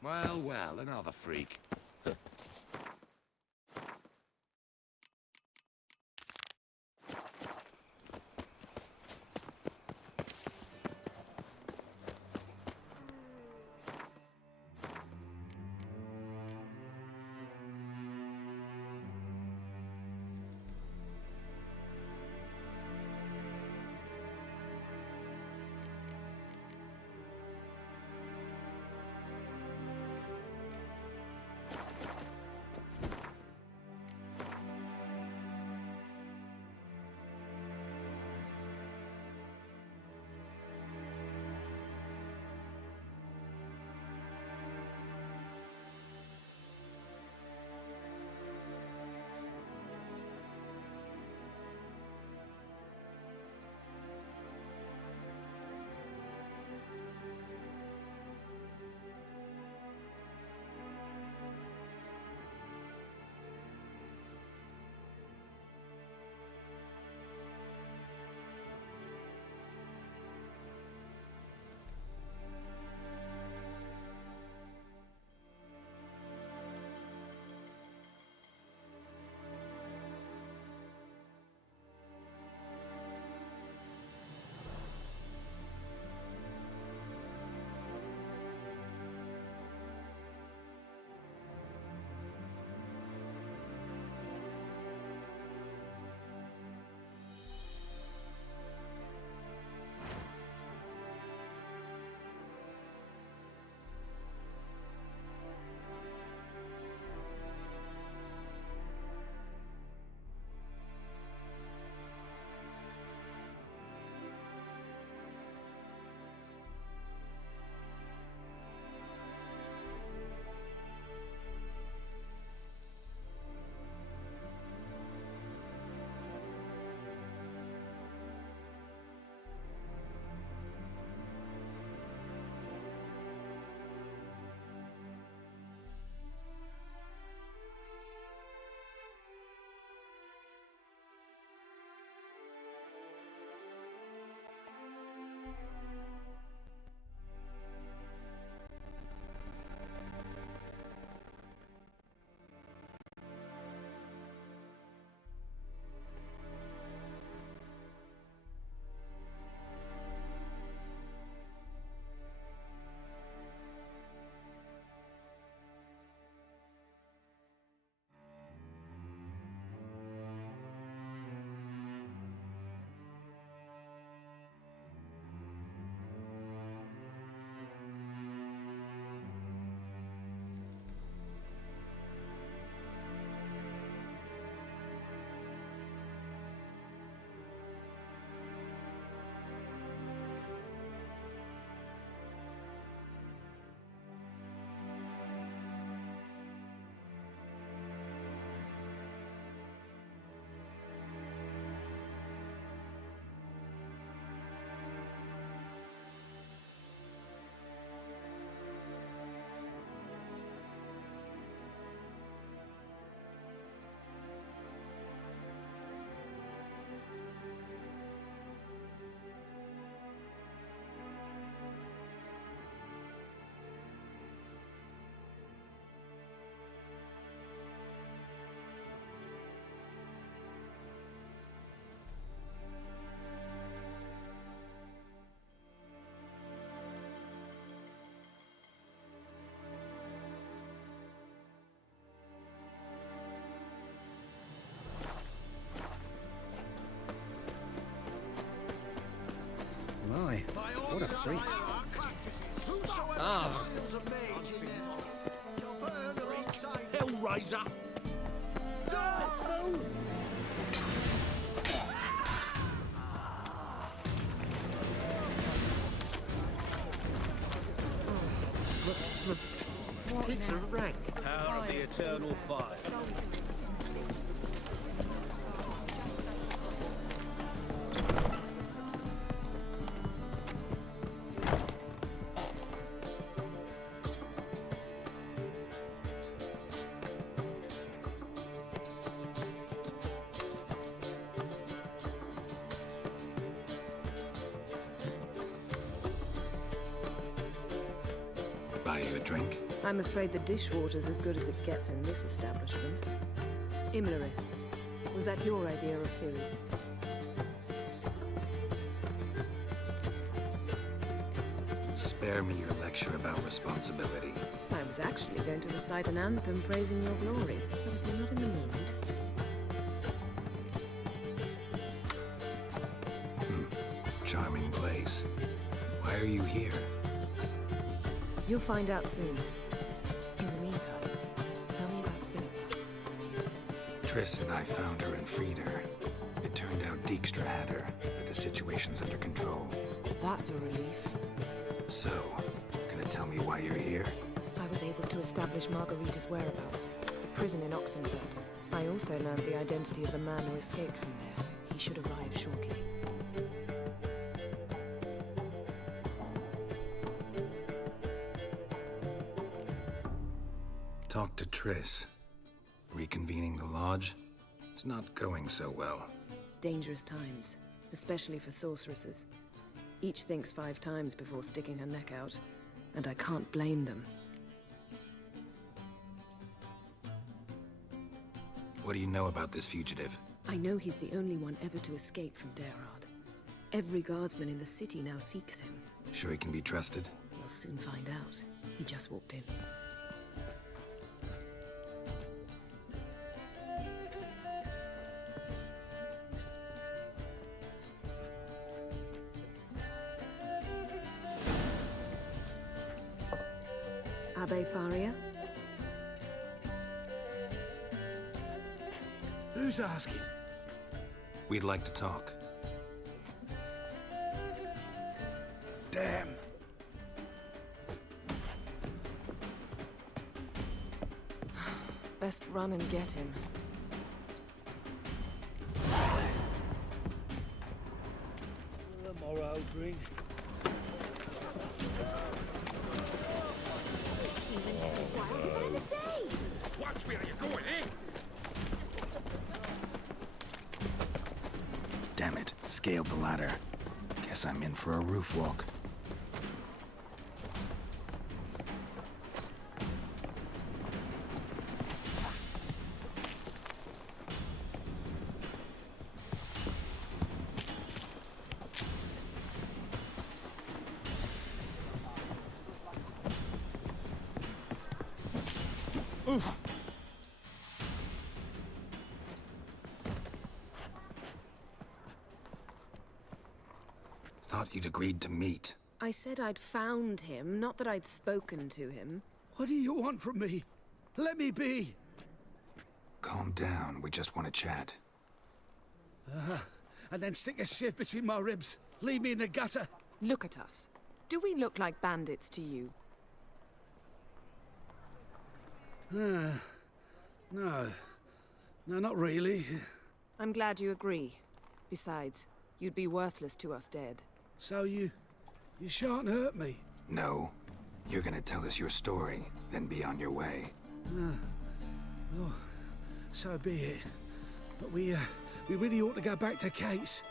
Well, well, another freak. My, what a freak. Ah, Hellraiser! Die, fool! it's a wreck. Power of the eternal fire. Buy you a drink? I'm afraid the dishwater's as good as it gets in this establishment. Imlerith, was that your idea or Ciri's? Spare me your lecture about responsibility. I was actually going to recite an anthem praising your glory, but if you're not in the mood... Charming place. Why are you here? You'll find out soon. In the meantime, tell me about Philippa. Triss and I found her and freed her. It turned out Dijkstra had her, but the situation's under control. That's a relief. So, gonna tell me why you're here? I was able to establish Margarita's whereabouts, the prison in Oxenfurt. I also learned the identity of the man who escaped from there. He should arrive shortly. Talk to Triss. Reconvening the lodge? It's not going so well. Dangerous times, especially for sorceresses. Each thinks 5 times before sticking her neck out, and I can't blame them. What do you know about this fugitive? I know he's the only one ever to escape from Daerard. Every guardsman in the city now seeks him. Sure he can be trusted? We'll soon find out. He just walked in. Abbe Faria? Who's asking? We'd like to talk. Damn. Best run and get him. The morrow drink. These humans are wilder by the day. Watch where you're going, eh? Damn it, scaled the ladder. Guess I'm in for a roof walk. Thought you'd agreed to meet. I said I'd found him, not that I'd spoken to him. What do you want from me? Let me be. Calm down, we just want to chat. And then stick a sieve between my ribs. Leave me in the gutter. Look at us. Do we look like bandits to you? No. No, not really. I'm glad you agree. Besides, you'd be worthless to us dead. So you shan't hurt me. No. You're gonna tell us your story, then be on your way. Well, so be it. But we really ought to go back to Kate's.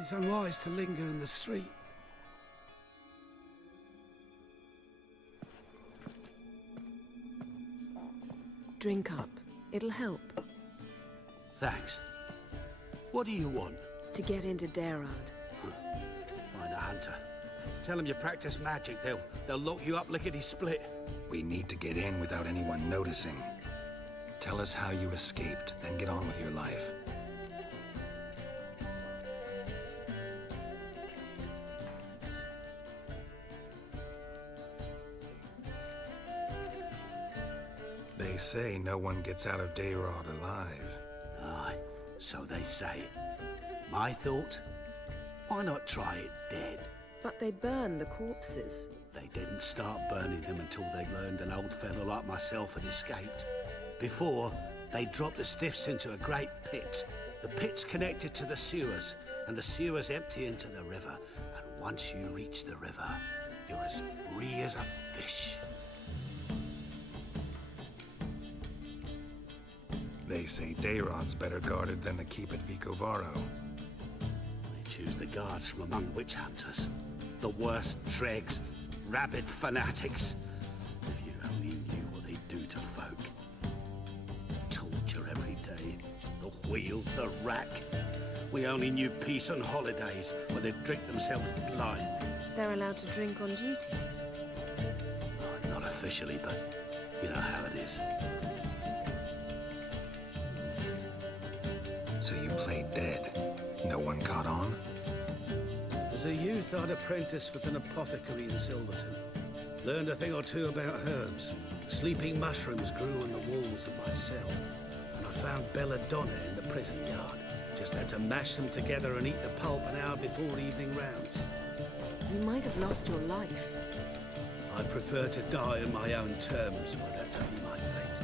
It's unwise to linger in the street. Drink up. It'll help. Thanks. What do you want? To get into Daerard. Find a hunter. Tell them you practice magic. They'll lock you up lickety-split. We need to get in without anyone noticing. Tell us how you escaped, then get on with your life. They say no one gets out of Daerard alive. Aye, so they say. My thought? Why not try it dead? But they burn the corpses. They didn't start burning them until they learned an old fellow like myself had escaped. Before, they dropped the stiffs into a great pit. The pit's connected to the sewers, and the sewers empty into the river. And once you reach the river, you're as free as a fish. They say Daerad's better guarded than the keep at Vicovaro. They choose the guards from among witch hunters. The worst dregs, rabid fanatics. If you only knew wheel, the rack. We only knew peace on holidays, where they'd drink themselves blind. They're allowed to drink on duty. Not officially, but you know how it is. So you played dead. No one caught on? As a youth, I'd apprenticed with an apothecary in Silverton. Learned a thing or two about herbs. Sleeping mushrooms grew on the walls of my cell. And I found belladonna in the prison yard. Just had to mash them together and eat the pulp an hour before evening rounds. You might have lost your life. I'd prefer to die on my own terms, were that to be my fate.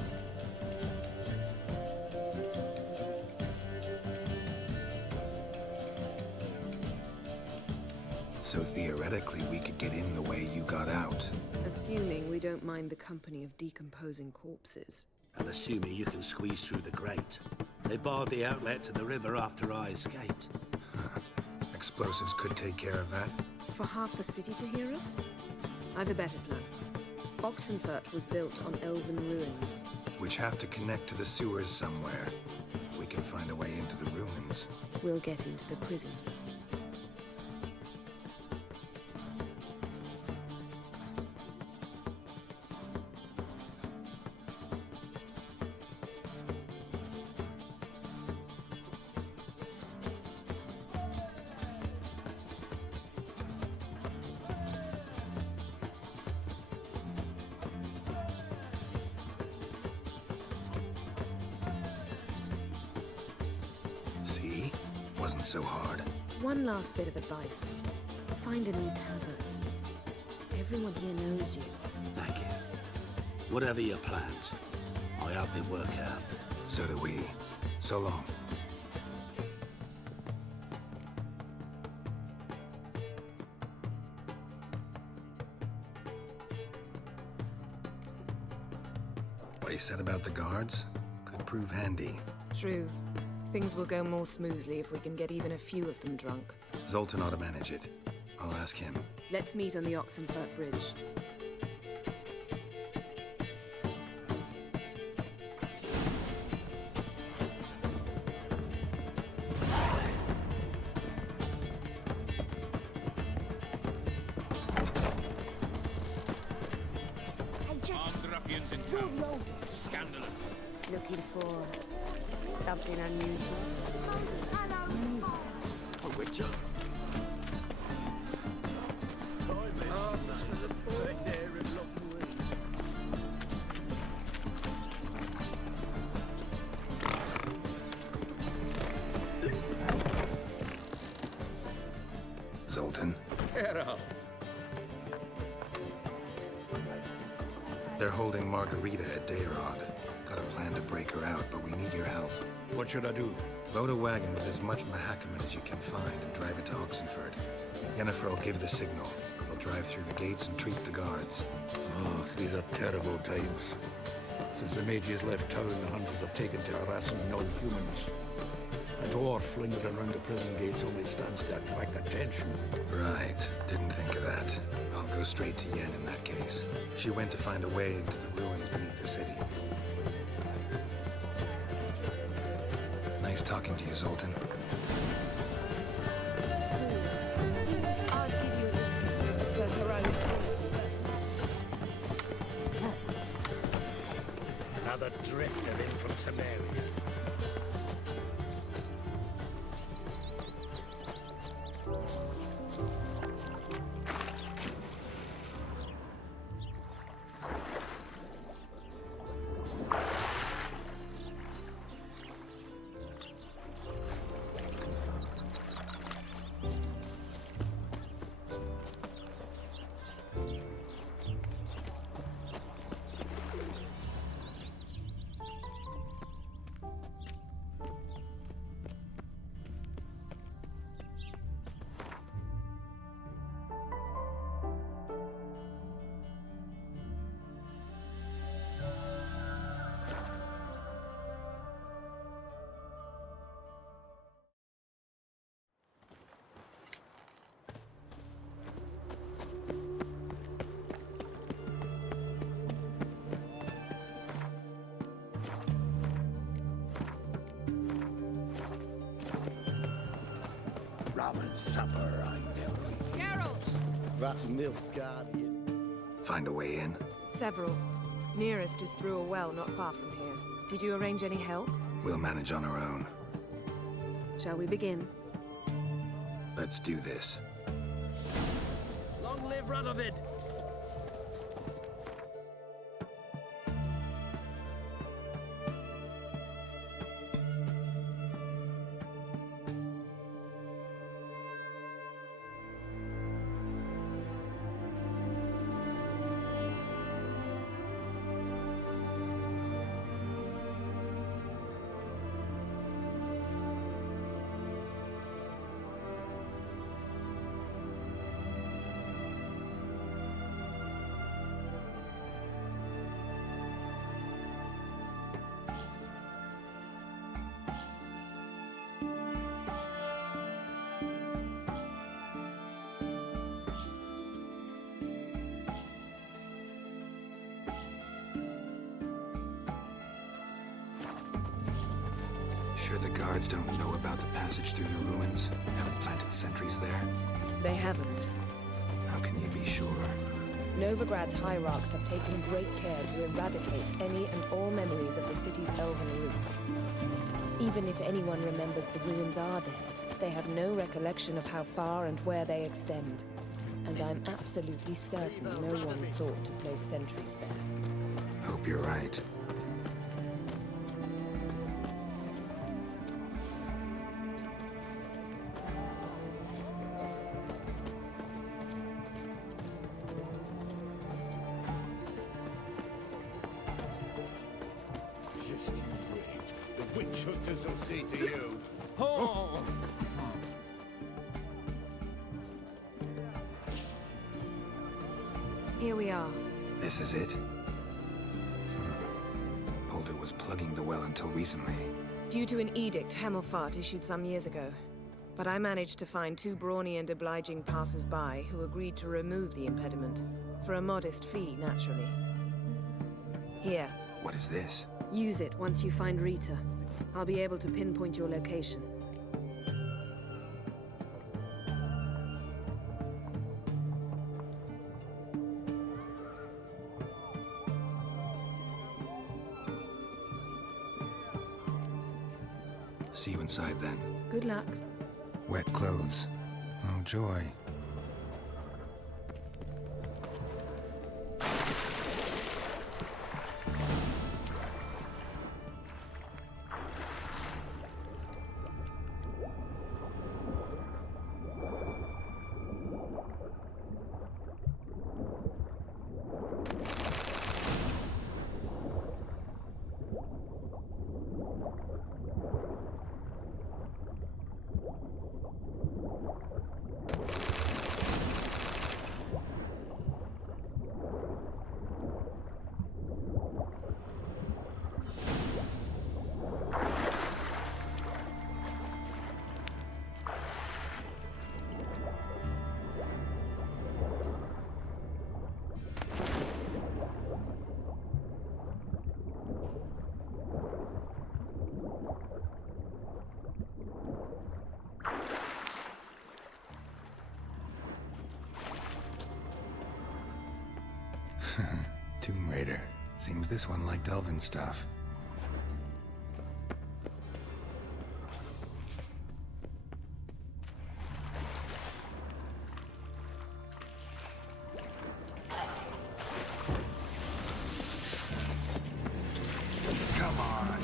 So theoretically, we could get in the way you got out. Assuming we don't mind the company of decomposing corpses. And assuming you can squeeze through the grate. They barred the outlet to the river after I escaped. Explosives could take care of that. For half the city to hear us? I've a better plan. Oxenfurt was built on elven ruins. Which have to connect to the sewers somewhere. If we can find a way into the ruins. We'll get into the prison. See? Wasn't so hard. One last bit of advice. Find a new tavern. Everyone here knows you. Thank you. Whatever your plans, I hope they work out. So do we. So long. What he said about the guards could prove handy. True. Things will go more smoothly if we can get even a few of them drunk. Zoltan ought to manage it. I'll ask him. Let's meet on the Oxenfurt Bridge. Hey, Jack, Armed ruffians in you're town. the oldest. Scandalous. Looking for something unusual. A witcher? Zoltan, Geralt. they're holding Margarita at Dayrod. Got a plan to break her out, but we need your help. What should I do? Load a wagon with as much Mahakaman as you can find and drive it to Oxenfurt. Yennefer will give the signal. He'll drive through the gates and treat the guards. Oh, these are terrible times. Since the mages left town, the hunters have taken to harassing non-humans. A dwarf lingering around the prison gates only stands to attract attention. Right. Didn't think of that. I'll go straight to Yen in that case. She went to find a way into the ruins beneath the city. Nice talking to you, Zoltan. Please, I'll give you this for her own. Another drifter in from Temeria. ramen supper I never eat. Geralt! That milk guardian. Find a way in? Several. Nearest is through a well not far from here. Did you arrange any help? We'll manage on our own. Shall we begin? Let's do this. Long live Radovid! Sure the guards don't know about the passage through the ruins? Haven't planted sentries there? They haven't. How can you be sure? Novigrad's hierarchs have taken great care to eradicate any and all memories of the city's elven roots. Even if anyone remembers the ruins are there, they have no recollection of how far and where they extend. And I'm absolutely certain no one's thought to place sentries there. Hope you're right. Just you wait. The witch hunters will see to you. Oh! Here we are. This is it? Boulder was plugging the well until recently. Due to an edict Hemelfart issued some years ago. But I managed to find two brawny and obliging passers-by who agreed to remove the impediment. For a modest fee, naturally. Here, What is this? use it once you find Rita. I'll be able to pinpoint your location. See you inside then. Good luck. Wet clothes. Oh, joy. Tomb Raider. Seems this one liked elven stuff. Come on.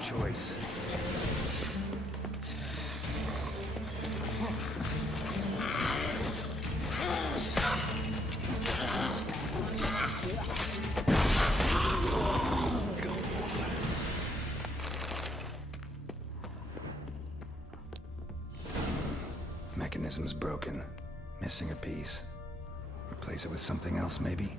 choice. Mechanism's broken. Missing a piece. Replace it with something else, maybe?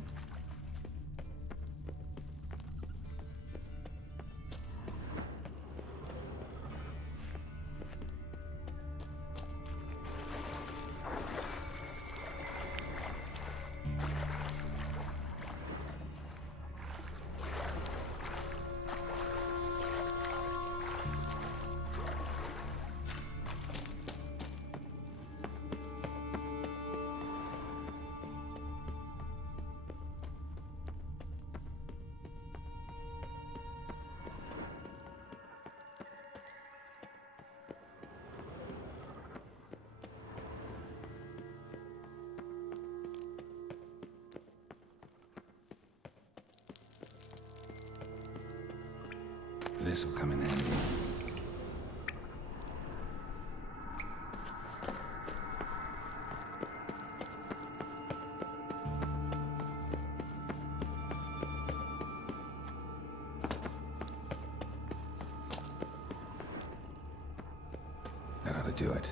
This'll come in handy. That ought to do it.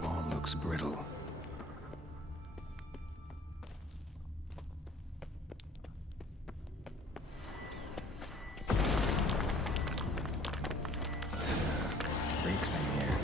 Wall looks brittle. Reeks in here.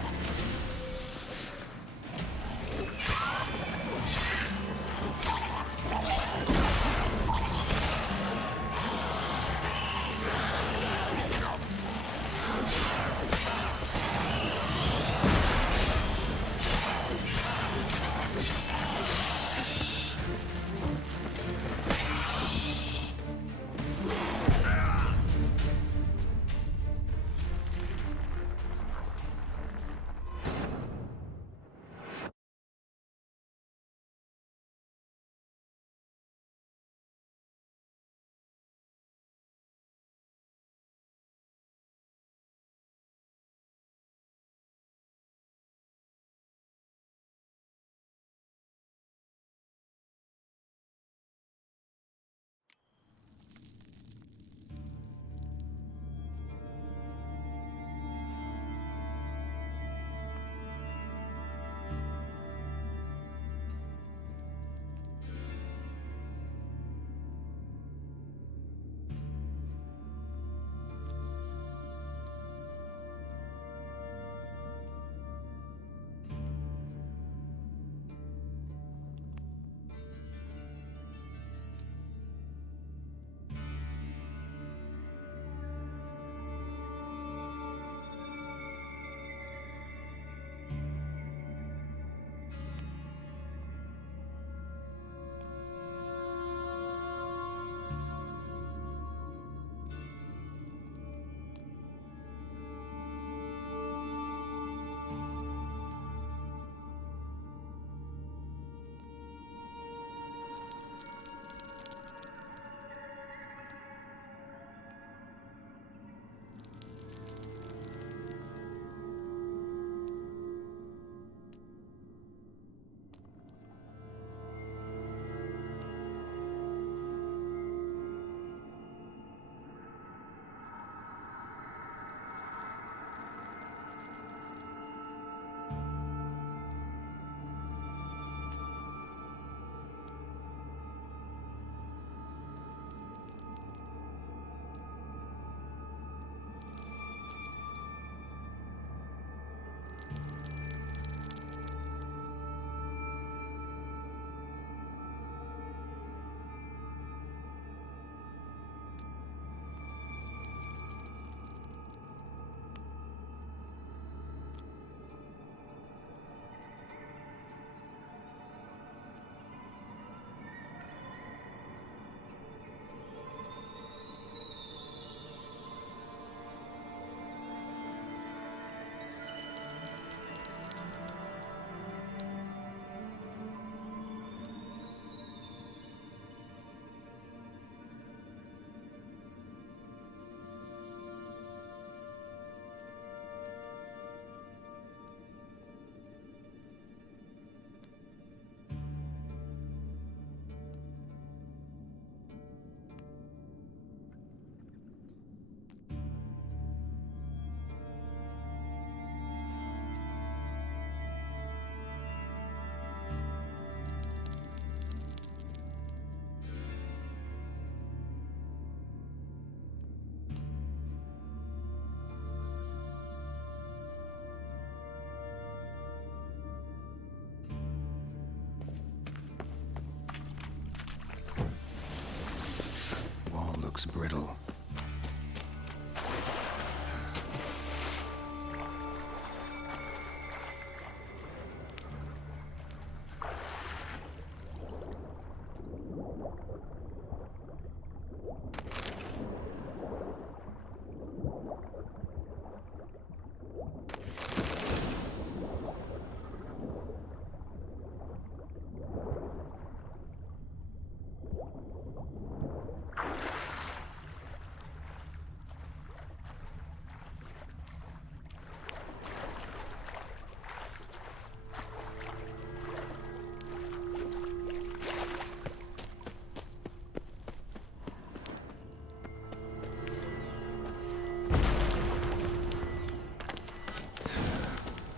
Looks brittle.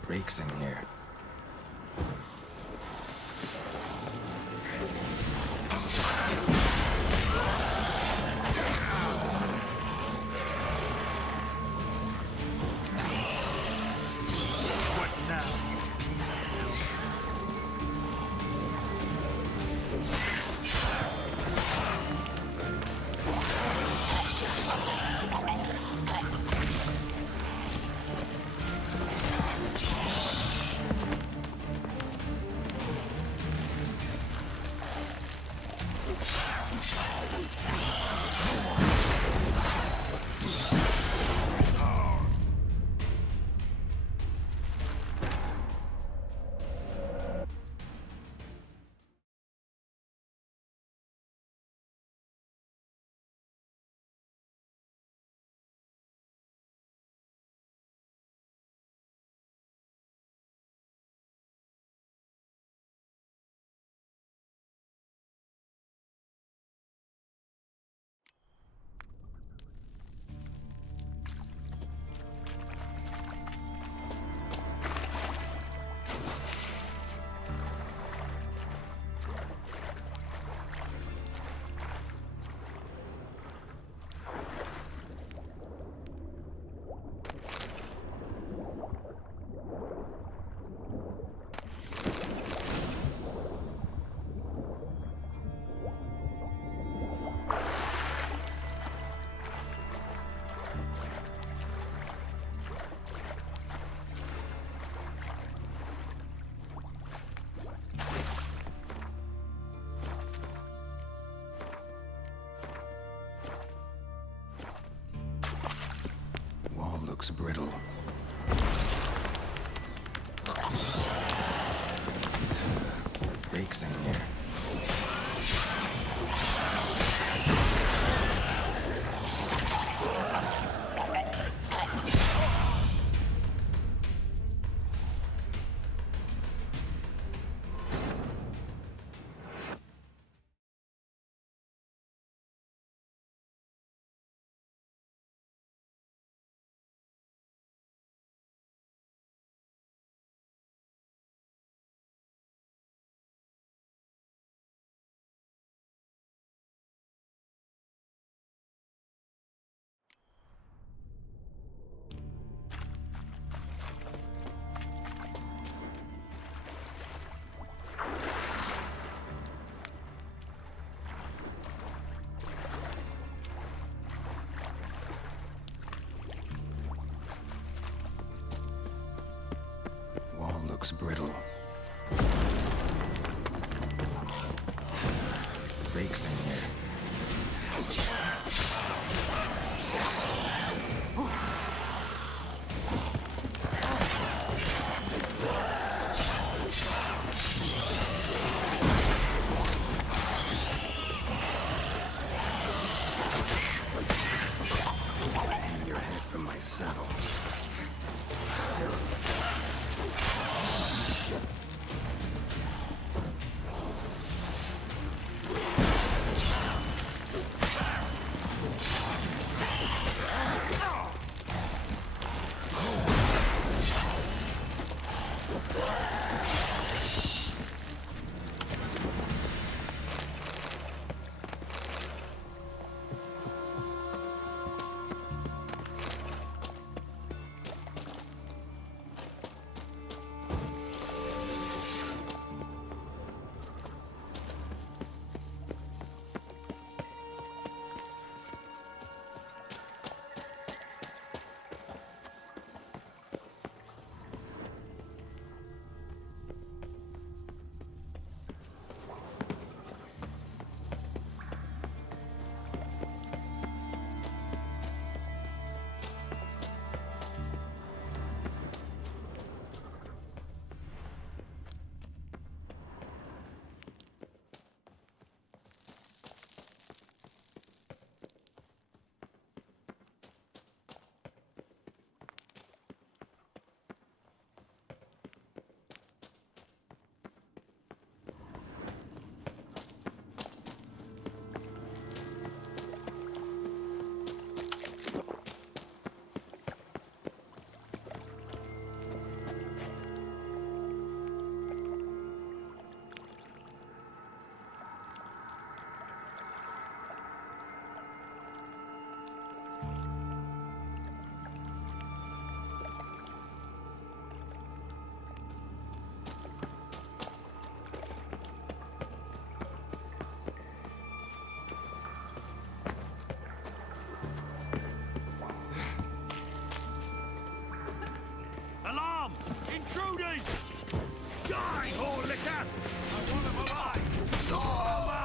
Breaks in here. Looks brittle. Breaks in here. Looks brittle. Breaks in here. Hang your head from my saddle. Intruders! Die, whore liquor! I want them alive! Alive!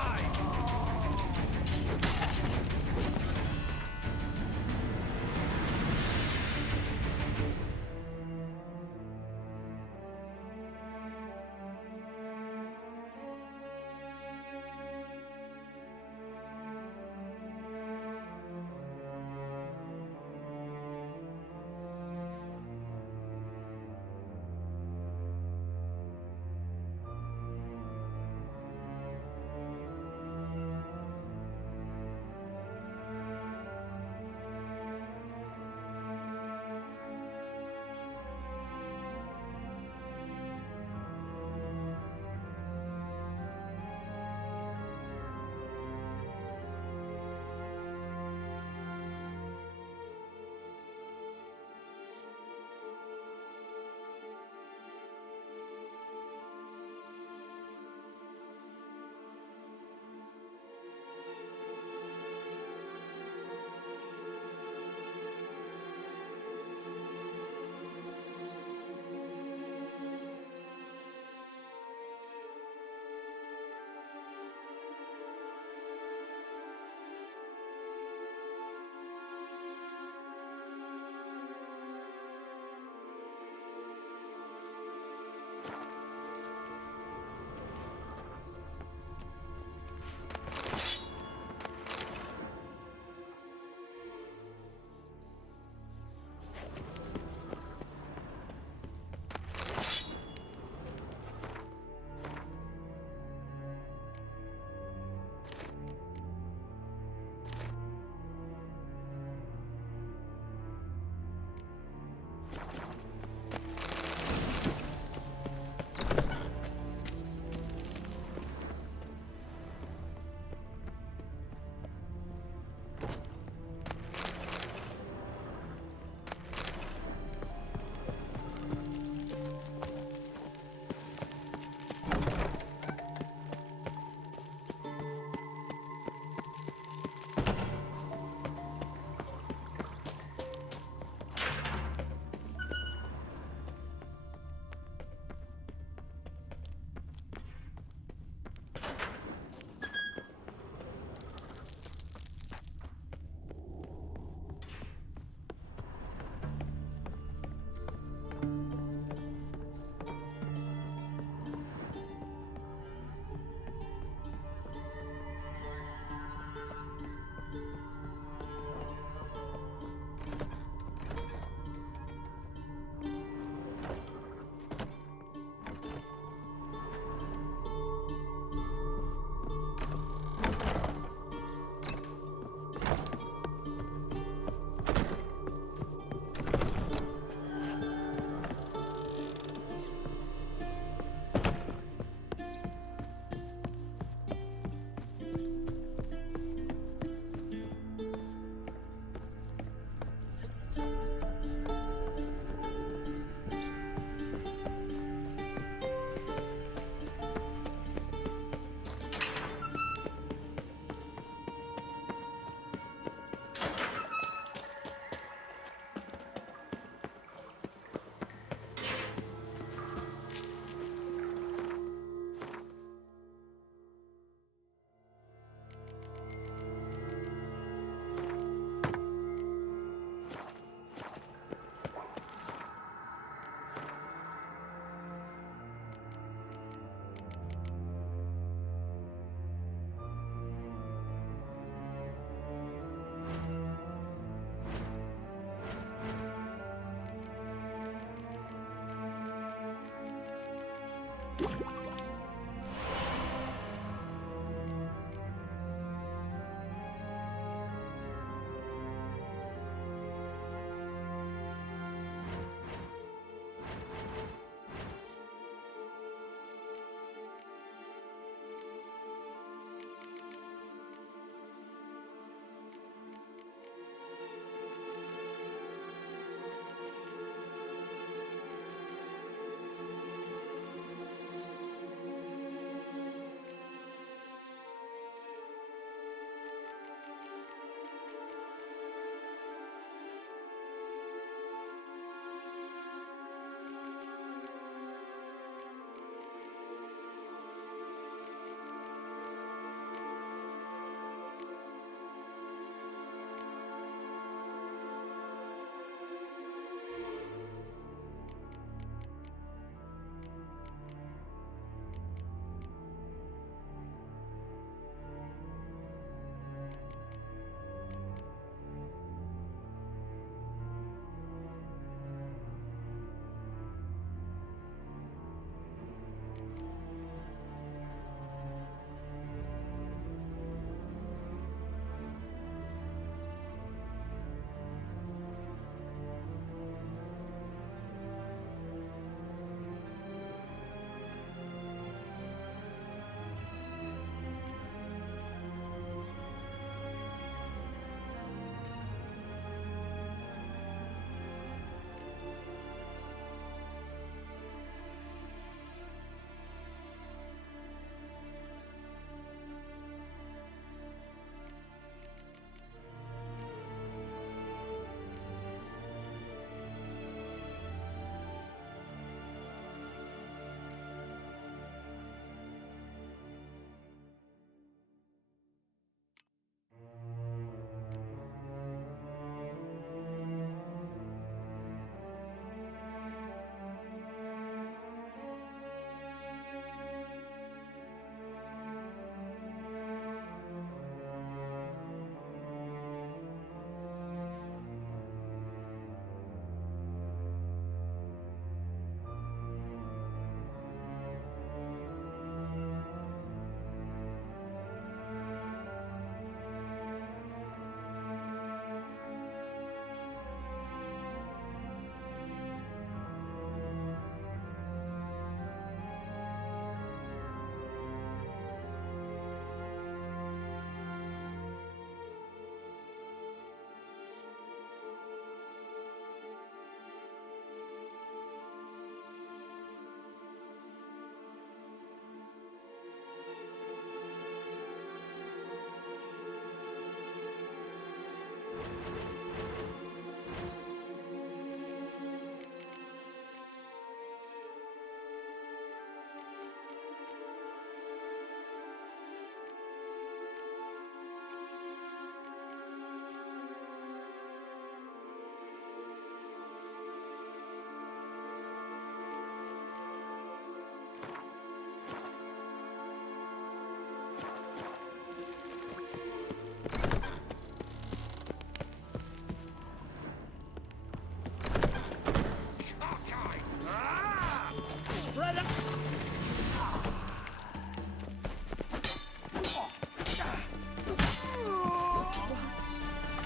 spread out.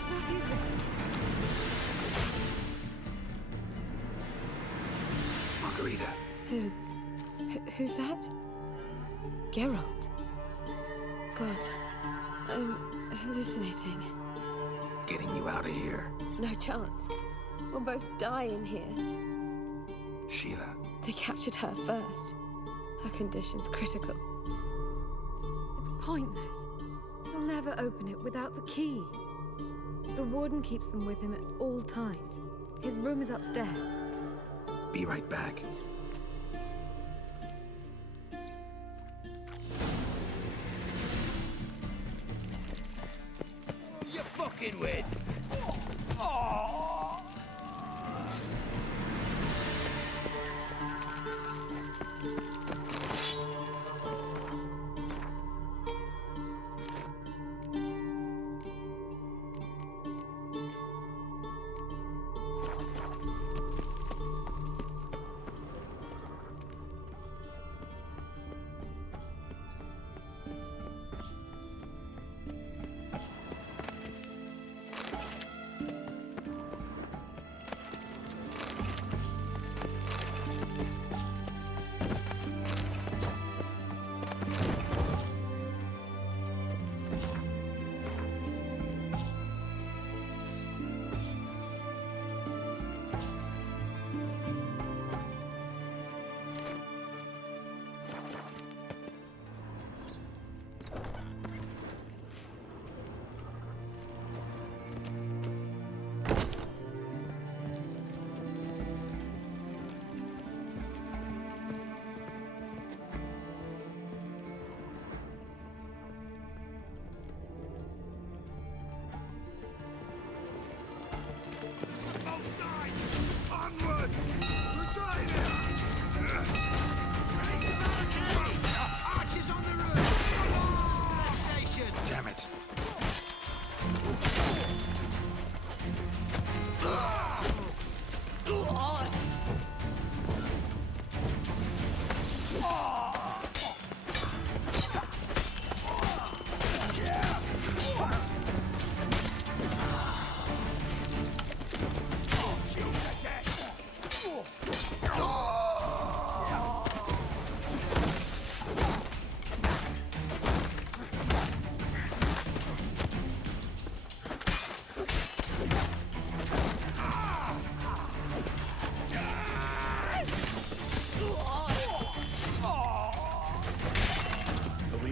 What is it? Margarita. Who's that? Geralt. God, I'm hallucinating. Getting you out of here. No chance. We'll both die in here. Sheila. They captured her first. Her condition's critical. It's pointless. He'll never open it without the key. The warden keeps them with him at all times. His room is upstairs. Be right back. You fucking with. Outside! Onward! We're dying here! Raise the barricade! Archers on the roof! Arms to the station! Damn it. Who are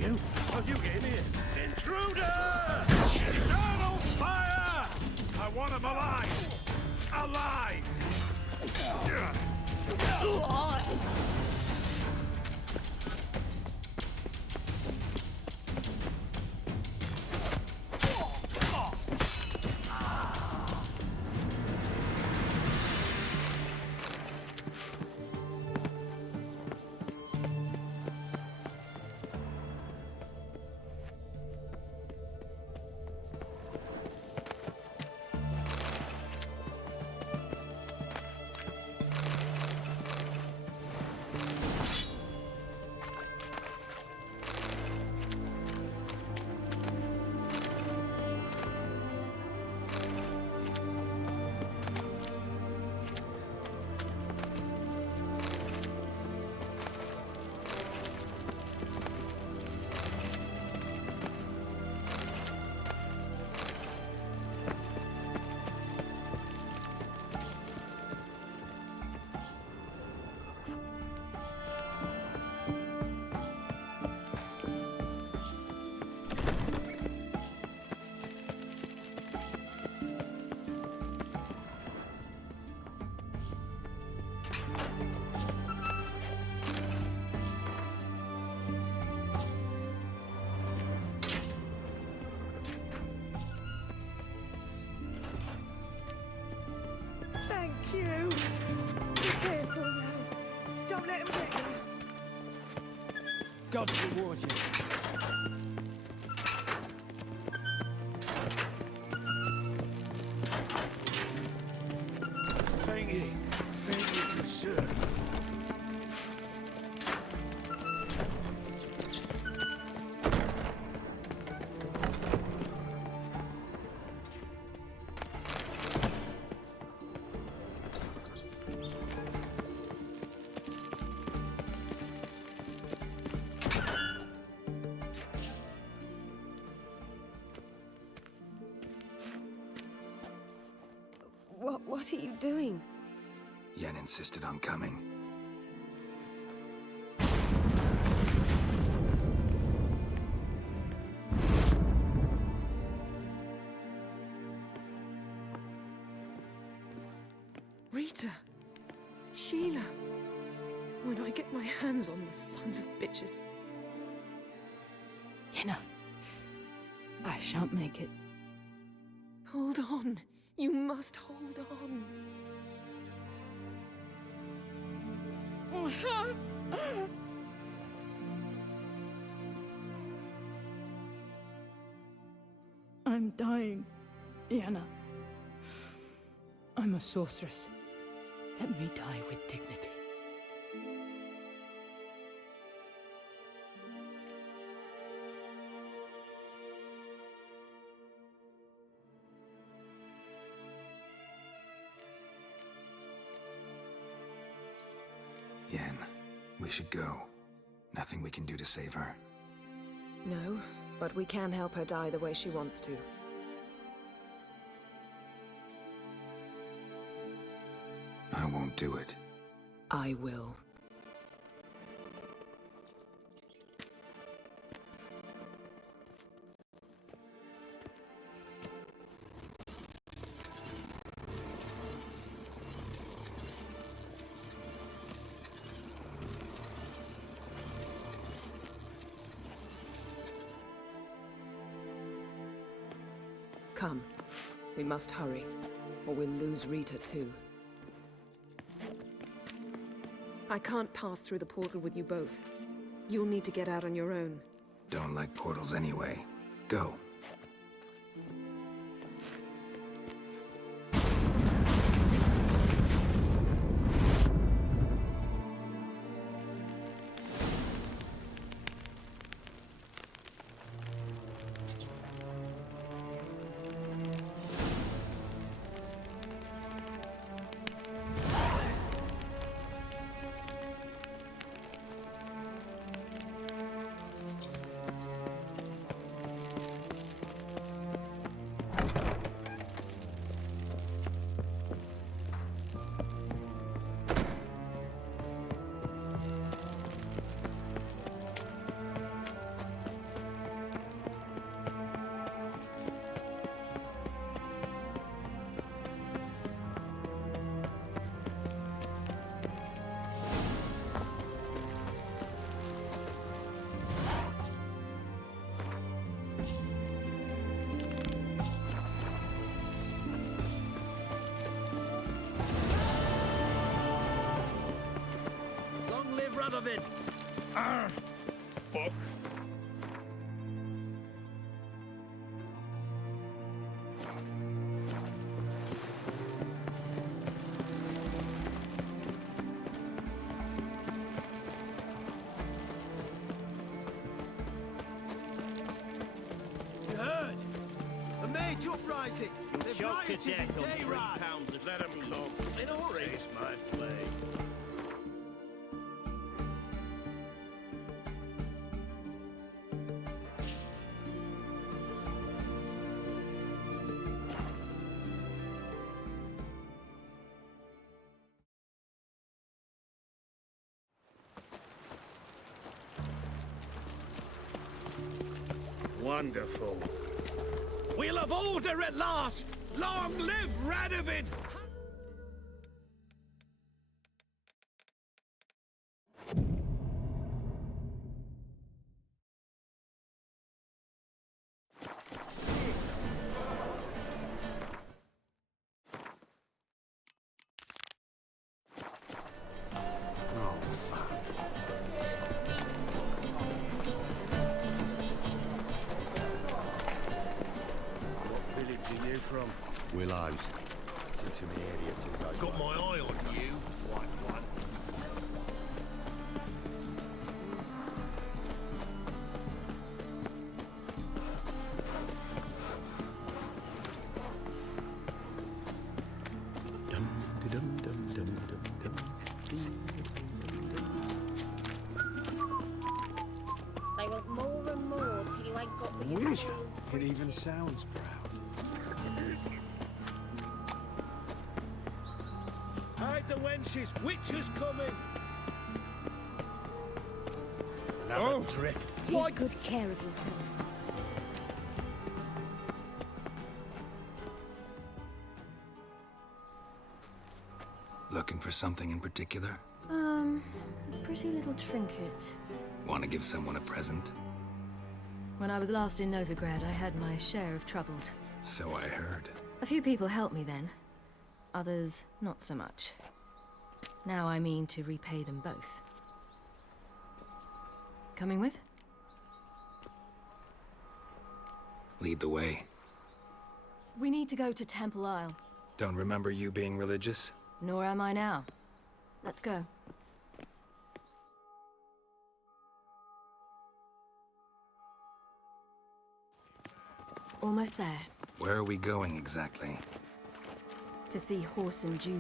you? How'd you get in here? Intruder! Eternal fire! I want him alive! Alive! Thank you. Be careful now. Don't let him get you. God's reward you. Thank you. Thank you, good sir. What are you doing? Yen insisted on coming. Rita. Sheila. When I get my hands on the sons of bitches. Yenna, I shan't make it. Hold on. You must hold on. I'm dying, Yenna. I'm a sorceress. Let me die with dignity. Yen, we should go. Nothing we can do to save her. No, but we can help her die the way she wants to. I won't do it. I will. Come. We must hurry, or we'll lose Rita too. I can't pass through the portal with you both. You'll need to get out on your own. Don't like portals anyway. Go. Long live Radovid! Arr! Fuck! You heard? A major uprising. They've Choked to rioted in death on Dayrad. 3 pounds of Let him look. In a hurry. Taste my blade. Wonderful. We'll have order at last! Long live Radovid! Oh, fuck. What village are you from? Willows. It's into my area 2 days. Got my eye on you, white one. Dum dum dum dum dum dum. They want more and more till you ain't got what you spoiled. It even sounds proud. Hide the wenches! Witcher's coming! Another drift. Take good care of yourself. Looking for something in particular? A pretty little trinket. Want to give someone a present? When I was last in Novigrad, I had my share of troubles. So I heard. A few people helped me then. Others, not so much. Now I mean to repay them both. Coming with? Lead the way. We need to go to Temple Isle. Don't remember you being religious? Nor am I now. Let's go. Almost there. Where are we going exactly? To see Whoreson Jr.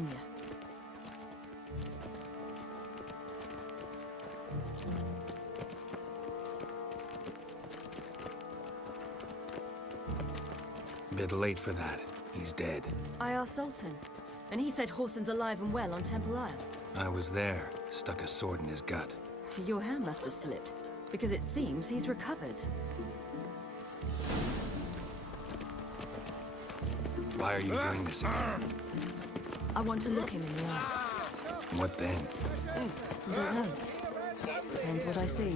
Bit late for that. He's dead. I asked Sultan, and he said Whoreson's alive and well on Temple Isle. I was there. Stuck a sword in his gut. Your hand must have slipped, because it seems he's recovered. Why are you doing this again? I want to look him in the eyes. What then? I don't know. Depends what I see.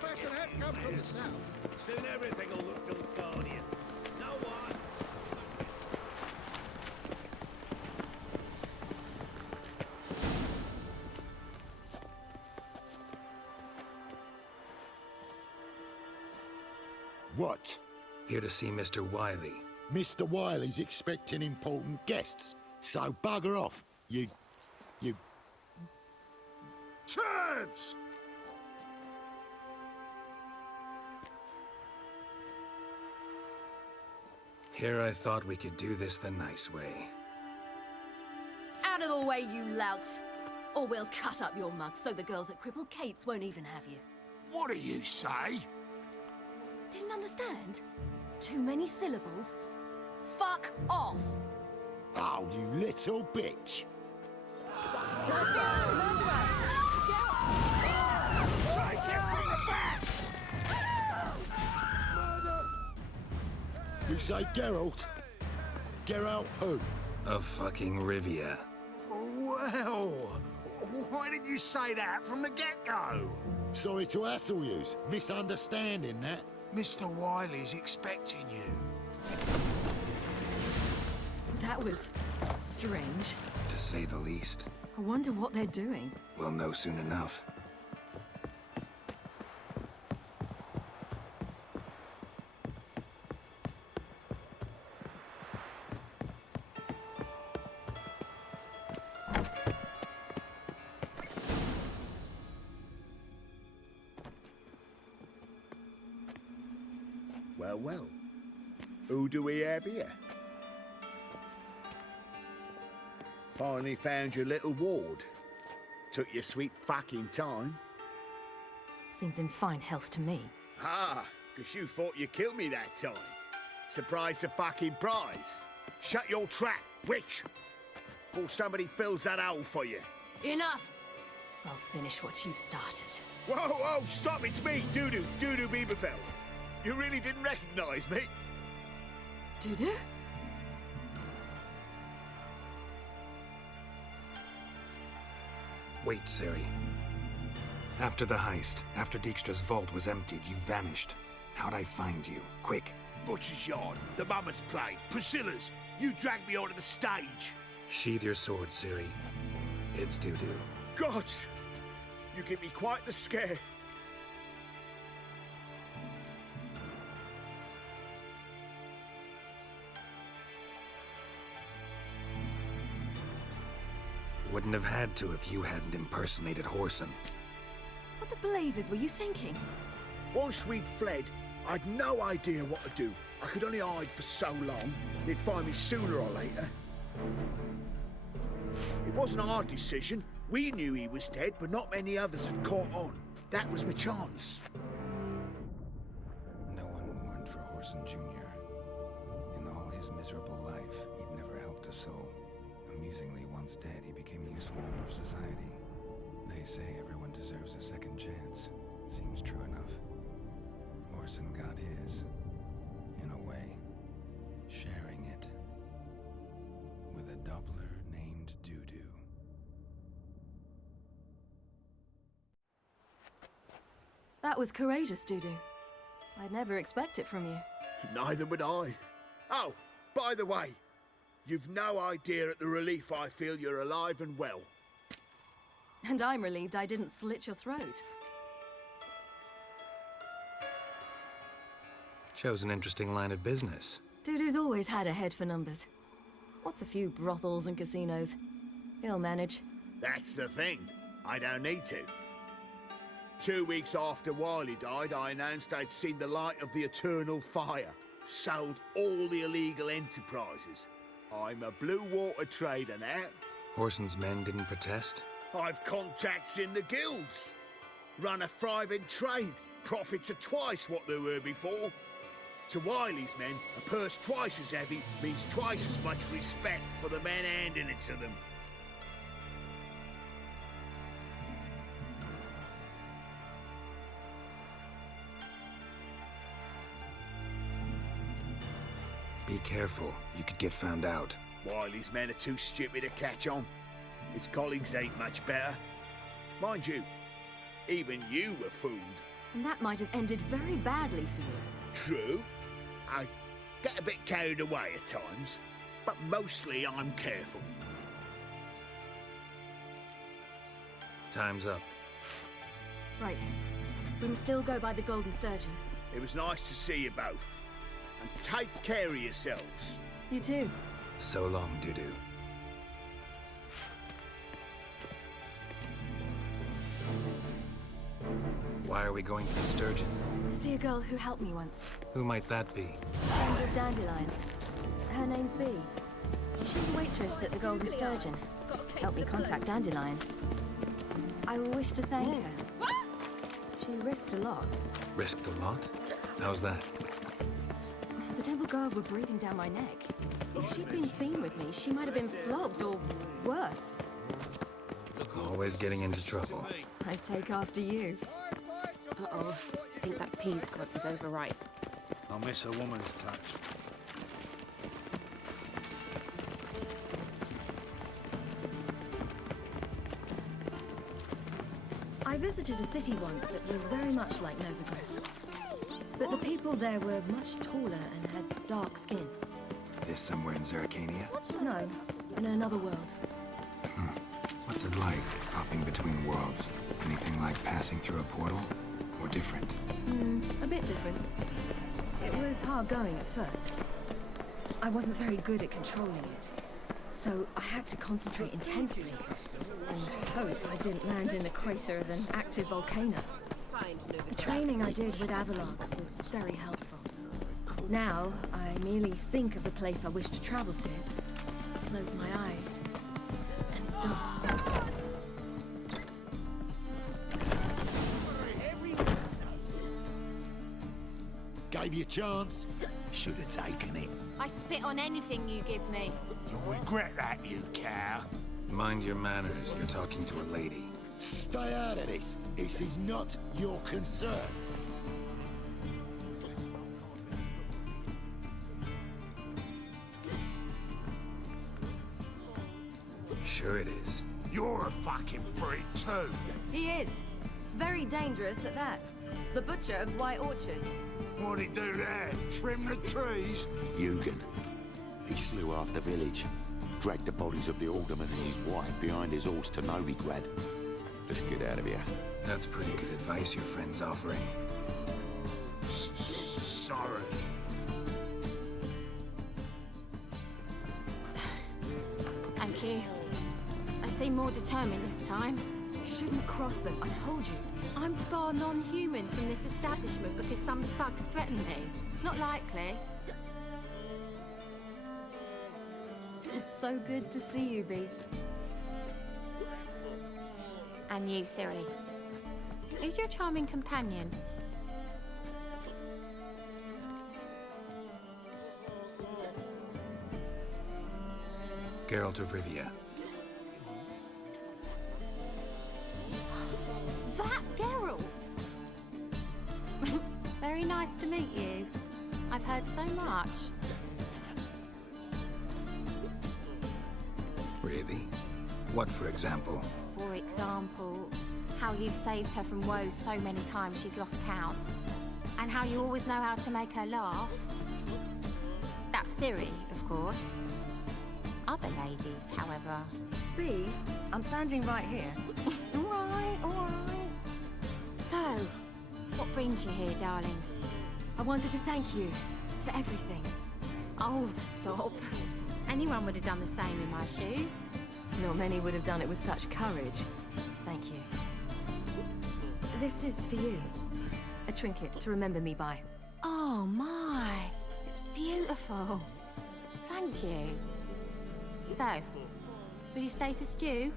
Fashion hat come from the south. Soon everything will look Nilfgaardian. No one. What? Here to see Mr. Wiley. Mr. Wiley's expecting important guests, so bugger off, you... Turds! Here I thought we could do this the nice way. Out of the way, you louts! Or we'll cut up your mug so the girls at Cripple Kate's won't even have you. What do you say? Didn't understand? Too many syllables? Fuck off! Oh, you little bitch. Take it from the back! You say Geralt? Geralt who? Of fucking Rivia. Well, why didn't you say that from the get-go? Sorry to hassle yous. Misunderstanding that. Mr. Wiley's expecting you. That was strange. To say the least. I wonder what they're doing. We'll know soon enough. Well. Who do we have here? Finally found your little ward. Took your sweet fucking time. Seems in fine health to me. Ah, 'cause you thought you killed me that time. Surprise the fucking prize. Shut your trap, witch. Before somebody fills that hole for you. Enough! I'll finish what you started. Whoa, stop, it's me, Dudu Bieberfeld. You really didn't recognize me? Dudu? Wait, Ciri. After the heist, after Dijkstra's vault was emptied, you vanished. How'd I find you? Quick. Butcher's Yard, the Mama's Play, Priscilla's. You dragged me onto the stage. Sheathe your sword, Ciri. It's Dudu. Gods! You give me quite the scare. Wouldn't have had to if you hadn't impersonated Whoreson. What the blazes were you thinking? Once we'd fled, I'd no idea what to do. I could only hide for so long. They'd find me sooner or later. It wasn't our decision. We knew he was dead, but not many others had caught on. That was my chance. No one mourned for Whoreson Jr. In all his miserable life, he'd never helped a soul. A Amusingly, once dead, he became a useful member of society. They say everyone deserves a second chance. Seems true enough. Orson got his, in a way, sharing it with a Doppler named Dudu. That was courageous, Dudu. I'd never expect it from you. Neither would I. Oh, by the way, you've no idea at the relief I feel you're alive and well. And I'm relieved I didn't slit your throat. Chose an interesting line of business. Dudu's always had a head for numbers. What's a few brothels and casinos? He'll manage. That's the thing. I don't need to. 2 weeks after Wiley died, I announced I'd seen the light of the eternal fire. Sold all the illegal enterprises. I'm a blue water trader now. Orson's men didn't protest? I've contacts in the guilds. Run a thriving trade. Profits are twice what they were before. To Wiley's men, a purse twice as heavy means twice as much respect for the men handing it to them. Be careful. You could get found out. Wiley's men are too stupid to catch on. His colleagues ain't much better. Mind you, even you were fooled. And that might have ended very badly for you. True. I get a bit carried away at times, but mostly I'm careful. Time's up. Right. We must still go by the Golden Sturgeon. It was nice to see you both. And take care of yourselves. You too. So long, Dudu. Why are we going to the Sturgeon? To see a girl who helped me once. Who might that be? Friend of Dandelion's. Her name's Bee. She's a waitress at the Golden Sturgeon. Helped me contact Dandelion. I wish to thank her. She risked a lot. Risked a lot? How's that? The Temple Guard were breathing down my neck. If she'd been seen with me, she might have been flogged or worse. Always getting into trouble. I'd take after you. Uh-oh. I think that peas cod was overripe. I'll miss a woman's touch. I visited a city once that was very much like Novigrad. But the people there were much taller and had dark skin. This somewhere in Zerrikania? No, in another world. What's it like, hopping between worlds? Anything like passing through a portal? Or different? A bit different. It was hard going at first. I wasn't very good at controlling it. So I had to concentrate intensely. And hope I didn't land in the crater of an active volcano. The training I did with Avalark was very helpful. Now, I merely think of the place I wish to travel to, close my eyes, and it's done. Gave you a chance. Should have taken it. I spit on anything you give me. You'll regret that, you cow. Mind your manners, you're talking to a lady. Stay out of this. This is not your concern. Sure it is. You're a fucking freak too. He is. Very dangerous at that. The butcher of White Orchard. What'd he do there? Trim the trees? Eugen. He slew half the village. Dragged the bodies of the alderman and his wife behind his horse to Novigrad. Let's get out of here. That's pretty good advice your friend's offering. Sorry. Thank you. I seem more determined this time. You shouldn't cross them, I told you. I'm to bar non-humans from this establishment because some thugs threaten me. Not likely. It's so good to see you, Bee. And you, Ciri. Who's your charming companion? Geralt of Rivia. That Geralt! Very nice to meet you. I've heard so much. Really? What, for example? For example, how you've saved her from woes so many times she's lost count. And how you always know how to make her laugh. That's Ciri, of course. Other ladies, however... B, I'm standing right here. All right. So, what brings you here, darlings? I wanted to thank you for everything. Oh, stop. Anyone would have done the same in my shoes. Not many would have done it with such courage. Thank you. This is for you. A trinket to remember me by. Oh, my. It's beautiful. Thank you. So, will you stay for stew?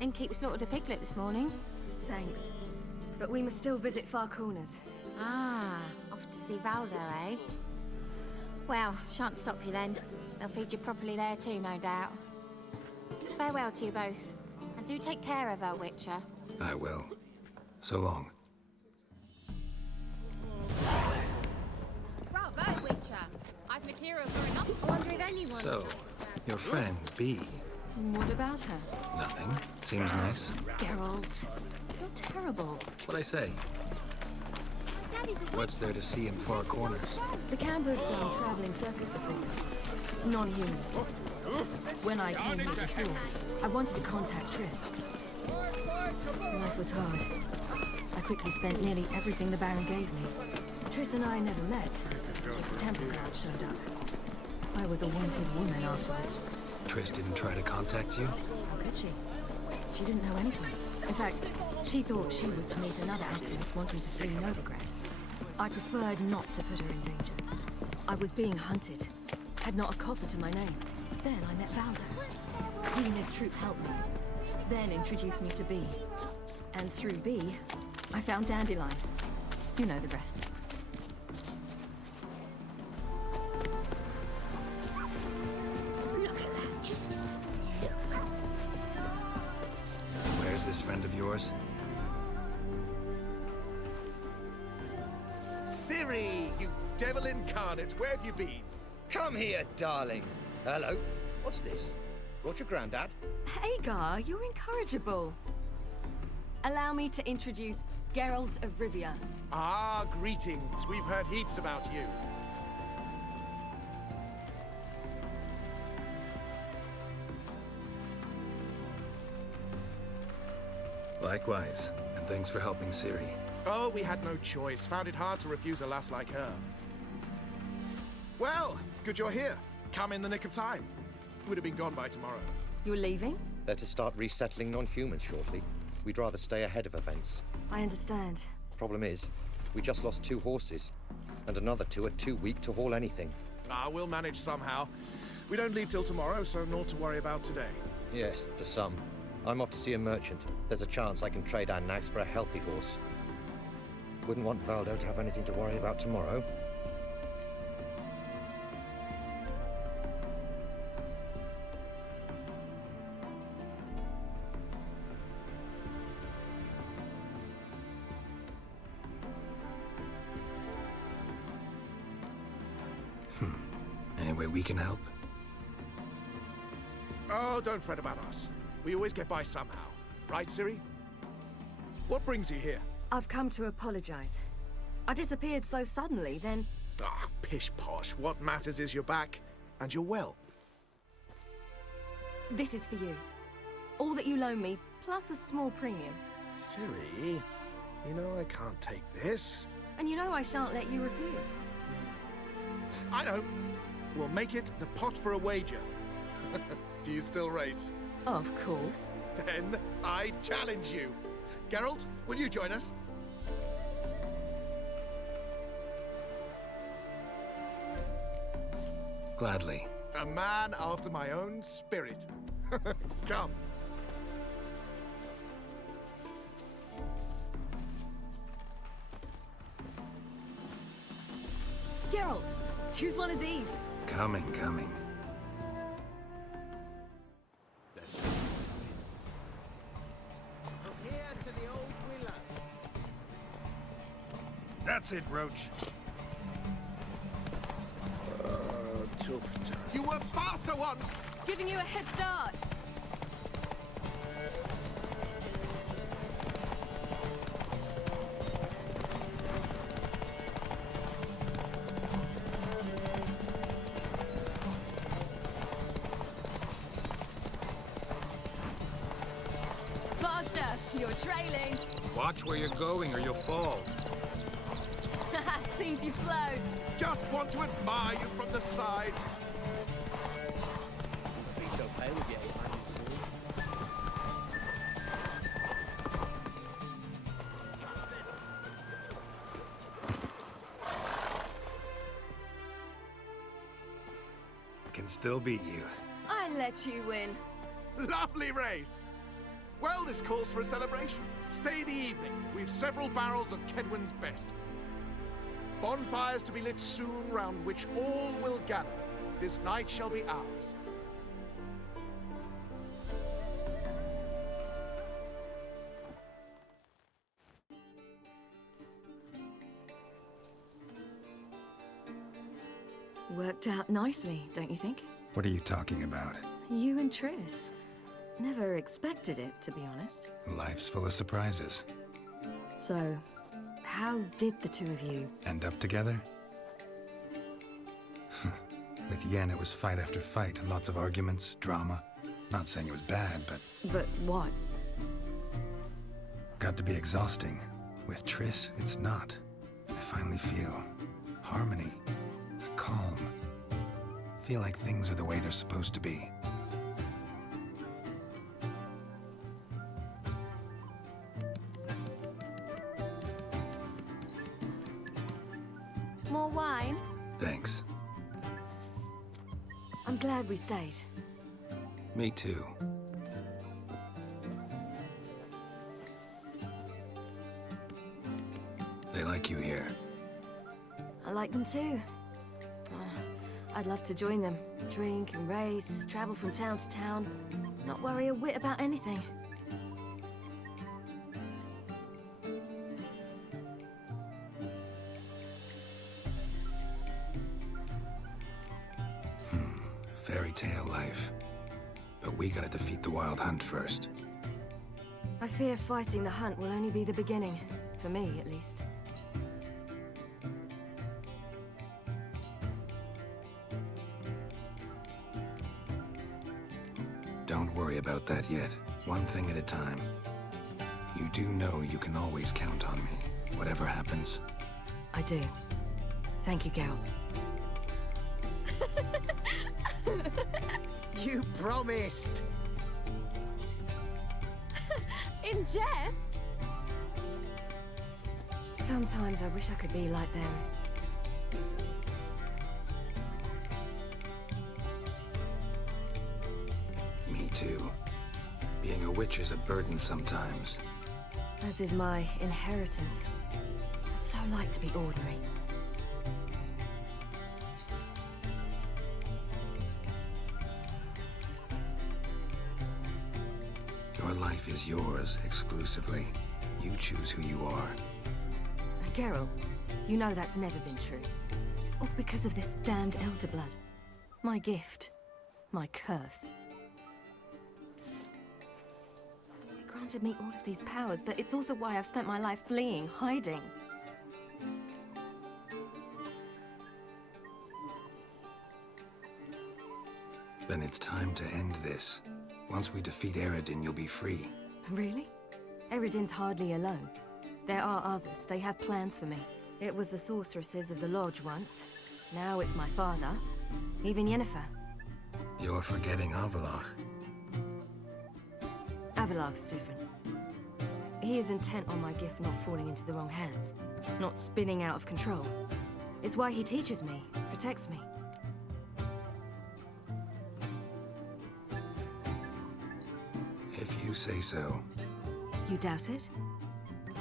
Innkeep slaughtered a piglet this morning. Thanks. But we must still visit Far Corners. Ah, off to see Valdo, eh? Well, shan't stop you then. They'll feed you properly there too, no doubt. Farewell to you both. And do take care of her, Witcher. I will. So long. Bravo, Witcher! I've material for enough. I wonder if anyone... So, your friend, B. What about her? Nothing. Seems nice. Geralt, you're terrible. What'd I say? What's there to see in Far Corners? The Cambridges are traveling circus performers. Non-humans. When I came here before, I wanted to contact Triss. Life was hard. I quickly spent nearly everything the Baron gave me. Triss and I never met, as the Temple Guard showed up. I was a wanted woman afterwards. Triss didn't try to contact you? How could she? She didn't know anything. In fact, she thought she was to meet another alchemist wanting to flee Novigrad. I preferred not to put her in danger. I was being hunted. Had not a coffer to my name. Then I met Valdo. He and his troop helped me. Then introduced me to B. And through B, I found Dandelion. You know the rest. Look at that, just look. Where's this friend of yours? Ciri, you devil incarnate, where have you been? Come here, darling. Hello. What's this? Brought your granddad? Hagar, you're incorrigible. Allow me to introduce Geralt of Rivia. Ah, greetings. We've heard heaps about you. Likewise, and thanks for helping Ciri. Oh, we had no choice. Found it hard to refuse a lass like her. Well, good you're here. Come in the nick of time. Would have been gone by tomorrow. You're leaving? They're to start resettling non-humans shortly. We'd rather stay ahead of events. I understand. Problem is, we just lost 2 horses. And another 2 are too weak to haul anything. Ah, we'll manage somehow. We don't leave till tomorrow, so naught to worry about today. Yes, for some. I'm off to see a merchant. There's a chance I can trade our nags for a healthy horse. Wouldn't want Valdo to have anything to worry about tomorrow. Any way we can help? Oh, don't fret about us. We always get by somehow. Right, Ciri? What brings you here? I've come to apologize. I disappeared so suddenly, then... Ah, pish-posh. What matters is you're back, and you're well. This is for you. All that you loan me, plus a small premium. Ciri, you know I can't take this. And you know I shan't let you refuse. I know. We'll make it the pot for a wager. Do you still race? Of course. Then I challenge you. Geralt, will you join us? Gladly. A man after my own spirit. Come. Geralt, choose one of these. Coming. That's it, Roach. Tough time. You were faster once! Giving you a head start. Faster! You're trailing. Watch where you're going or you'll fall. Seems you've slowed. Just want to admire you from the side. Be so pale with your 8 man. Can still beat you. I let you win. Lovely race! Well, this calls for a celebration. Stay the evening. We've several barrels of Kedwen's best. Bonfires to be lit soon, round which all will gather. This night shall be ours. Worked out nicely, don't you think? What are you talking about? You and Triss. Never expected it, to be honest. Life's full of surprises. So, how did the two of you... End up together? With Yen, it was fight after fight. Lots of arguments, drama. Not saying it was bad, but... But what? Got to be exhausting. With Triss, it's not. I finally feel harmony, a calm. Feel like things are the way they're supposed to be. More wine? Thanks. I'm glad we stayed. Me too. They like you here. I like them too. I'd love to join them. Drink and race, travel from town to town. Not worry a whit about anything. Fairy tale life. But we gotta defeat the Wild Hunt first. I fear fighting the hunt will only be the beginning. For me, at least. Don't worry about that yet. One thing at a time. You do know you can always count on me, whatever happens. I do. Thank you, Geralt. You promised! In jest? Sometimes I wish I could be like them. Me too. Being a witch is a burden sometimes. As is my inheritance. I'd so like to be ordinary. Your life is yours exclusively. You choose who you are. Geralt, you know that's never been true. All because of this damned Elder Blood. My gift. My curse. It granted me all of these powers, but it's also why I've spent my life fleeing, hiding. Then it's time to end this. Once we defeat Eredin, you'll be free. Really? Eredin's hardly alone. There are others. They have plans for me. It was the sorceresses of the Lodge once. Now it's my father. Even Yennefer. You're forgetting Avallac'h. Avallac'h's different. He is intent on my gift not falling into the wrong hands. Not spinning out of control. It's why he teaches me, protects me. If you say so. You doubt it?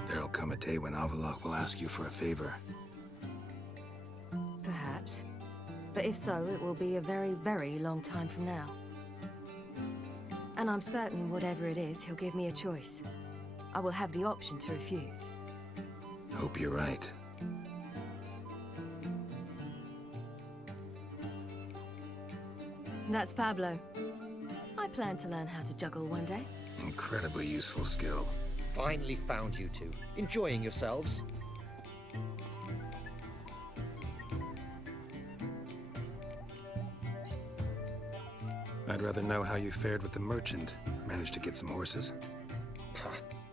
There'll come a day when Avallac'h will ask you for a favor. Perhaps. But if so, it will be a very, very long time from now. And I'm certain whatever it is, he'll give me a choice. I will have the option to refuse. Hope you're right. That's Pablo. I plan to learn how to juggle one day. Incredibly useful skill. Finally found you two. Enjoying yourselves? I'd rather know how you fared with the merchant. Managed to get some horses?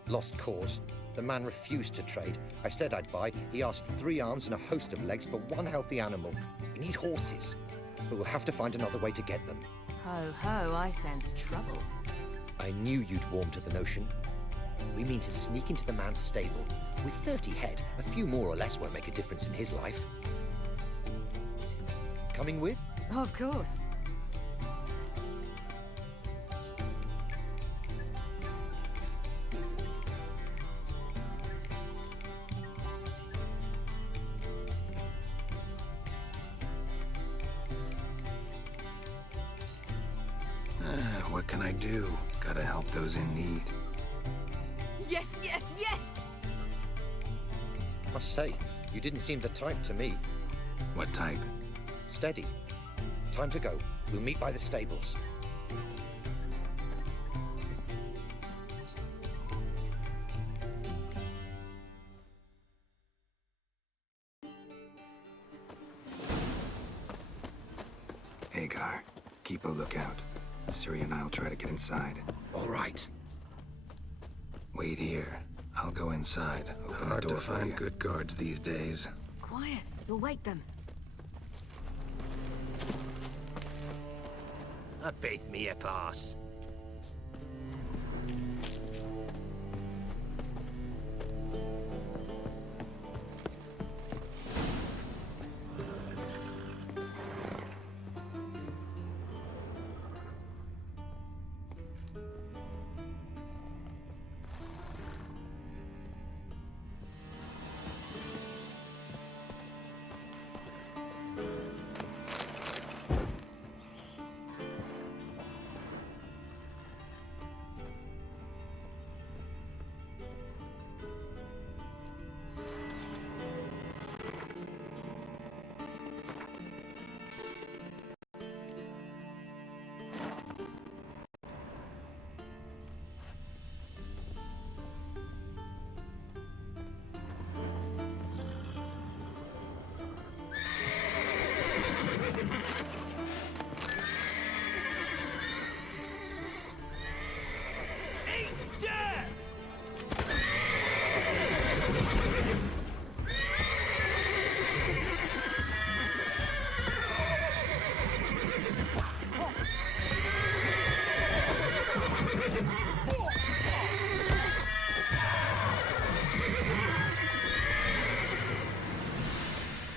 Lost cause. The man refused to trade. I said I'd buy. He asked 3 arms and a host of legs for 1 healthy animal. We need horses, but we'll have to find another way to get them. Ho ho, I sense trouble. I knew you'd warm to the notion. We mean to sneak into the man's stable. With 30 head, a few more or less won't make a difference in his life. Coming with? Of course. What can I do? Gotta help those in need. Yes, yes, yes! Must say, you didn't seem the type to me. What type? Steady. Time to go. We'll meet by the stables. Hagar, keep a lookout. Ciri and I'll try to get inside. All right. Wait here. I'll go inside. Open the door for you. Hard to find good guards these days. Quiet, you'll wake them. Beat me a pass.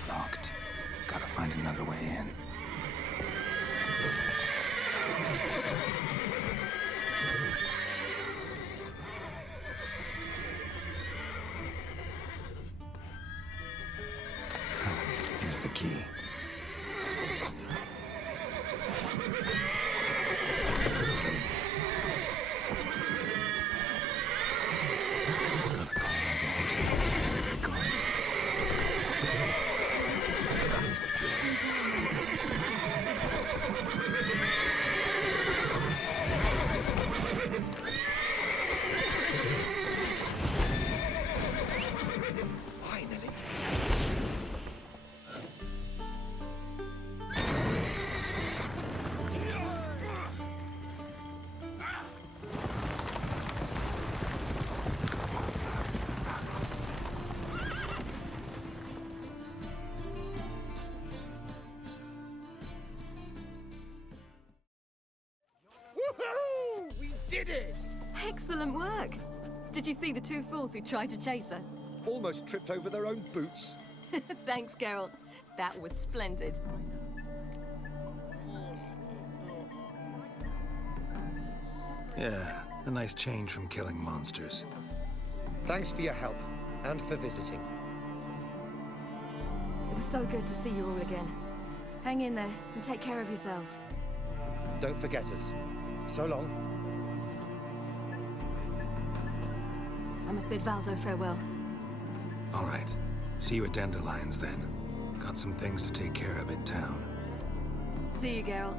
Locked. Gotta find another way in. Here's the key. Woohoo! We did it! Excellent work! Did you see the 2 fools who tried to chase us? Almost tripped over their own boots. Thanks, Geralt. That was splendid. Yeah, a nice change from killing monsters. Thanks for your help, and for visiting. It was so good to see you all again. Hang in there, and take care of yourselves. Don't forget us. So long. I must bid Valdo farewell. All right. See you at Dandelions, then. Got some things to take care of in town. See you, Geralt.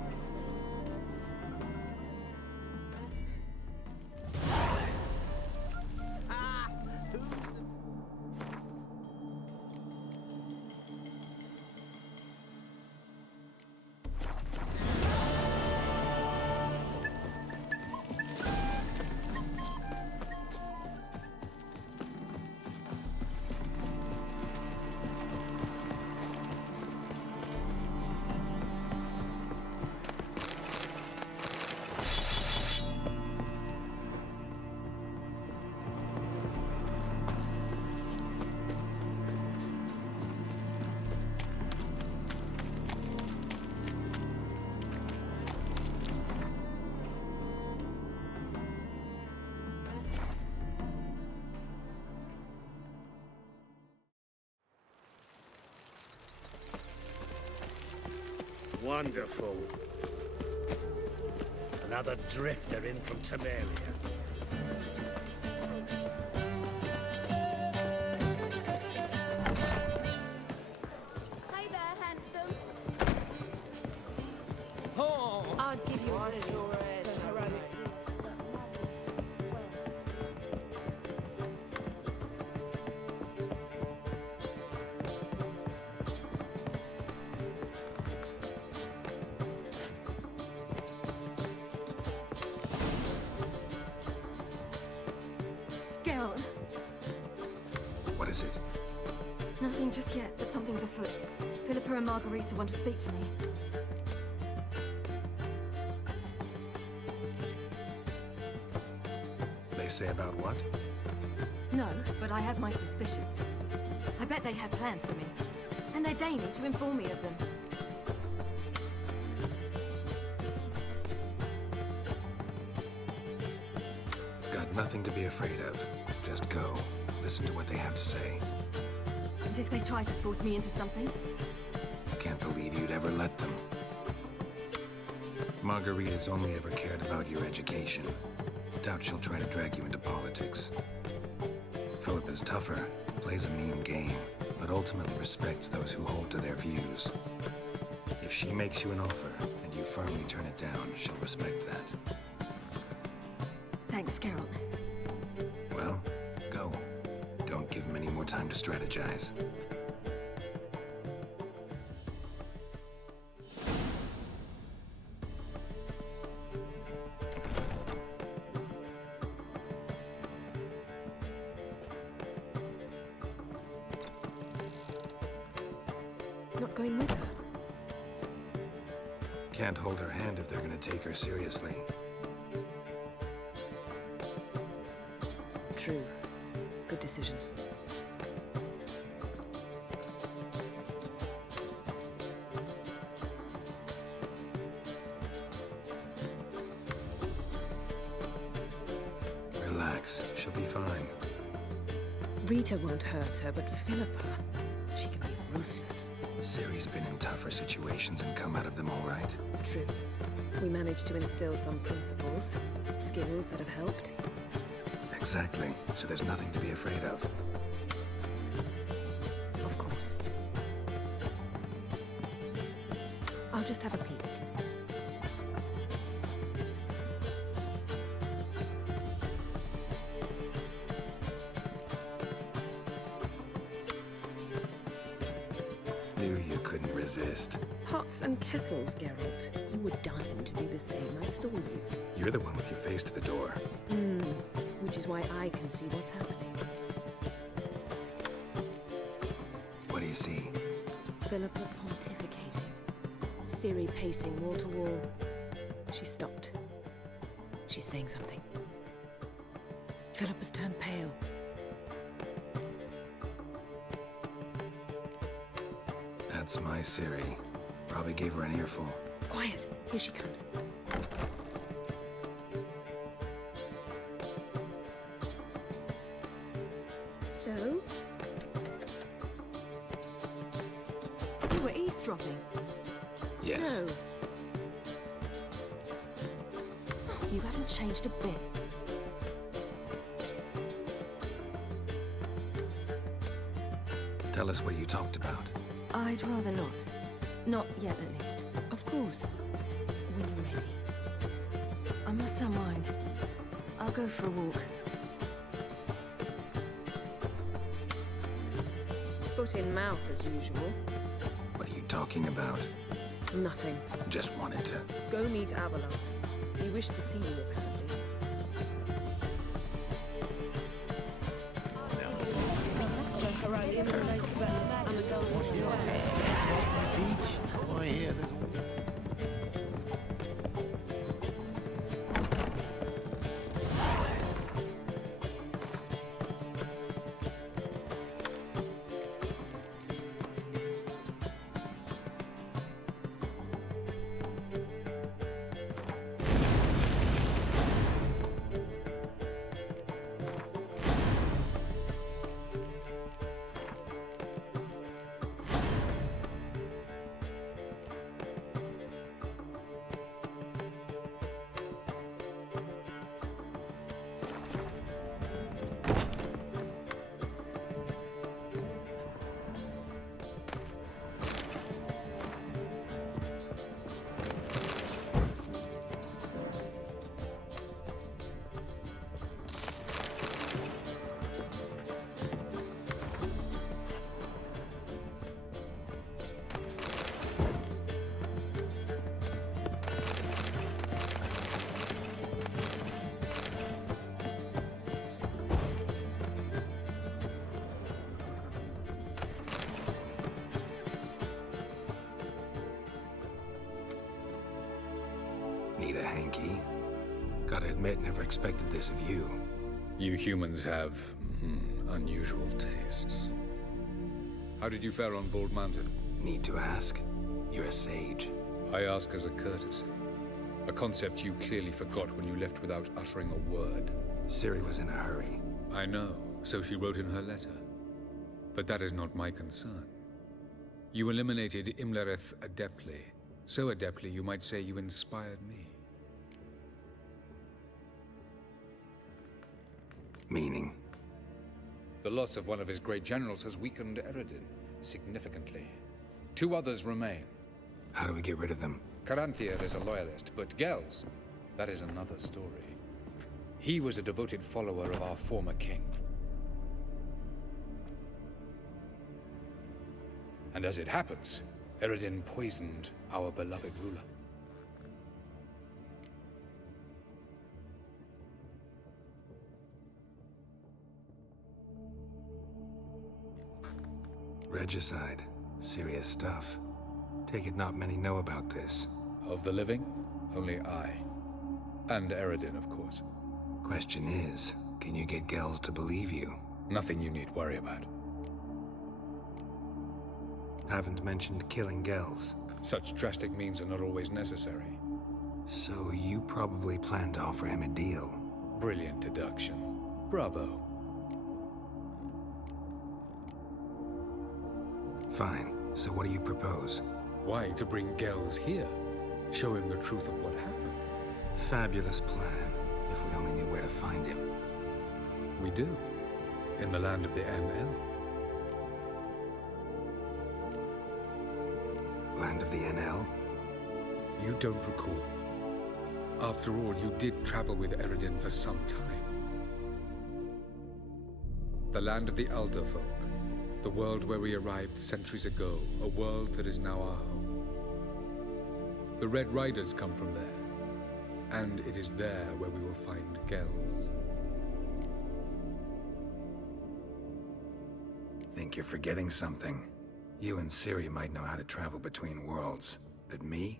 Wonderful. Another drifter in from Temeria. Hey there, handsome. I'd give you a biscuit for heroic. Geralt, What is it? nothing just yet, but something's afoot. Philippa and Margarita want to speak to me. They say about what? No, but I have my suspicions. I bet they have plans for me. And they're deigning to inform me of them. Got nothing to be afraid of. Just go. Listen to what they have to say. And if they try to force me into something? Can't believe you'd ever let them. Margarita's only ever cared about your education. Doubt she'll try to drag you into politics. Philippa's tougher, plays a mean game, but ultimately respects those who hold to their views. If she makes you an offer and you firmly turn it down, she'll respect that. Thanks, Geralt. Well, go. Don't give him any more time to strategize. Not going with her. Can't hold her hand if they're gonna take her seriously. True. Good decision. Relax, she'll be fine. Rita won't hurt her, but Philippa, she can be ruthless. Ciri's been in tougher situations and come out of them all right. True. We managed to instill some principles, skills that have helped. Exactly, so there's nothing to be afraid of. Of course. I'll just have a peek. Knew you couldn't resist. Pots and kettles, Geralt. You were dying to do the same. I saw you. You're the one with your face to the door. Which is why I can see what's happening. What do you see? Philippa pontificating. Ciri pacing wall to wall. She stopped. She's saying something. Philippa's turned pale. That's my Ciri. Probably gave her an earful. Quiet. Here she comes. So? You were eavesdropping. Yes. No. You haven't changed a bit. Tell us what you talked about. I'd rather not. Not yet, at least. Of course. When you're ready. I must unwind. I'll go for a walk. Foot in mouth, as usual. What are you talking about? Nothing. Just wanted to. Go meet Avalon. He wished to see you, apparently. Beach? I hear there's Marquis. Gotta admit, never expected this of you. You humans have unusual tastes. How did you fare on Bald Mountain? Need to ask? You're a sage. I ask as a courtesy. A concept you clearly forgot when you left without uttering a word. Ciri was in a hurry. I know, so she wrote in her letter. But that is not my concern. You eliminated Imlerith adeptly. So adeptly, you might say you inspired me. Meaning? The loss of one of his great generals has weakened Eredin significantly. 2 others remain. How do we get rid of them? Caranthir is a loyalist, but Gels, that is another story. He was a devoted follower of our former king. And as it happens, Eredin poisoned our beloved ruler. Regicide. Serious stuff. Take it not many know about this. Of the living, only I. And Eredin, of course. Question is, can you get Gels to believe you? Nothing you need worry about. Haven't mentioned killing Gels. Such drastic means are not always necessary. So you probably plan to offer him a deal. Brilliant deduction. Bravo. Fine. So what do you propose? Why, to bring Gels here. Show him the truth of what happened. Fabulous plan, if we only knew where to find him. We do. In the land of the NL. Land of the NL? You don't recall. After all, you did travel with Eredin for some time. The land of the Elderfolk. The world where we arrived centuries ago. A world that is now our home. The Red Riders come from there. And it is there where we will find Gels. Think you're forgetting something. You and Ciri might know how to travel between worlds, but me?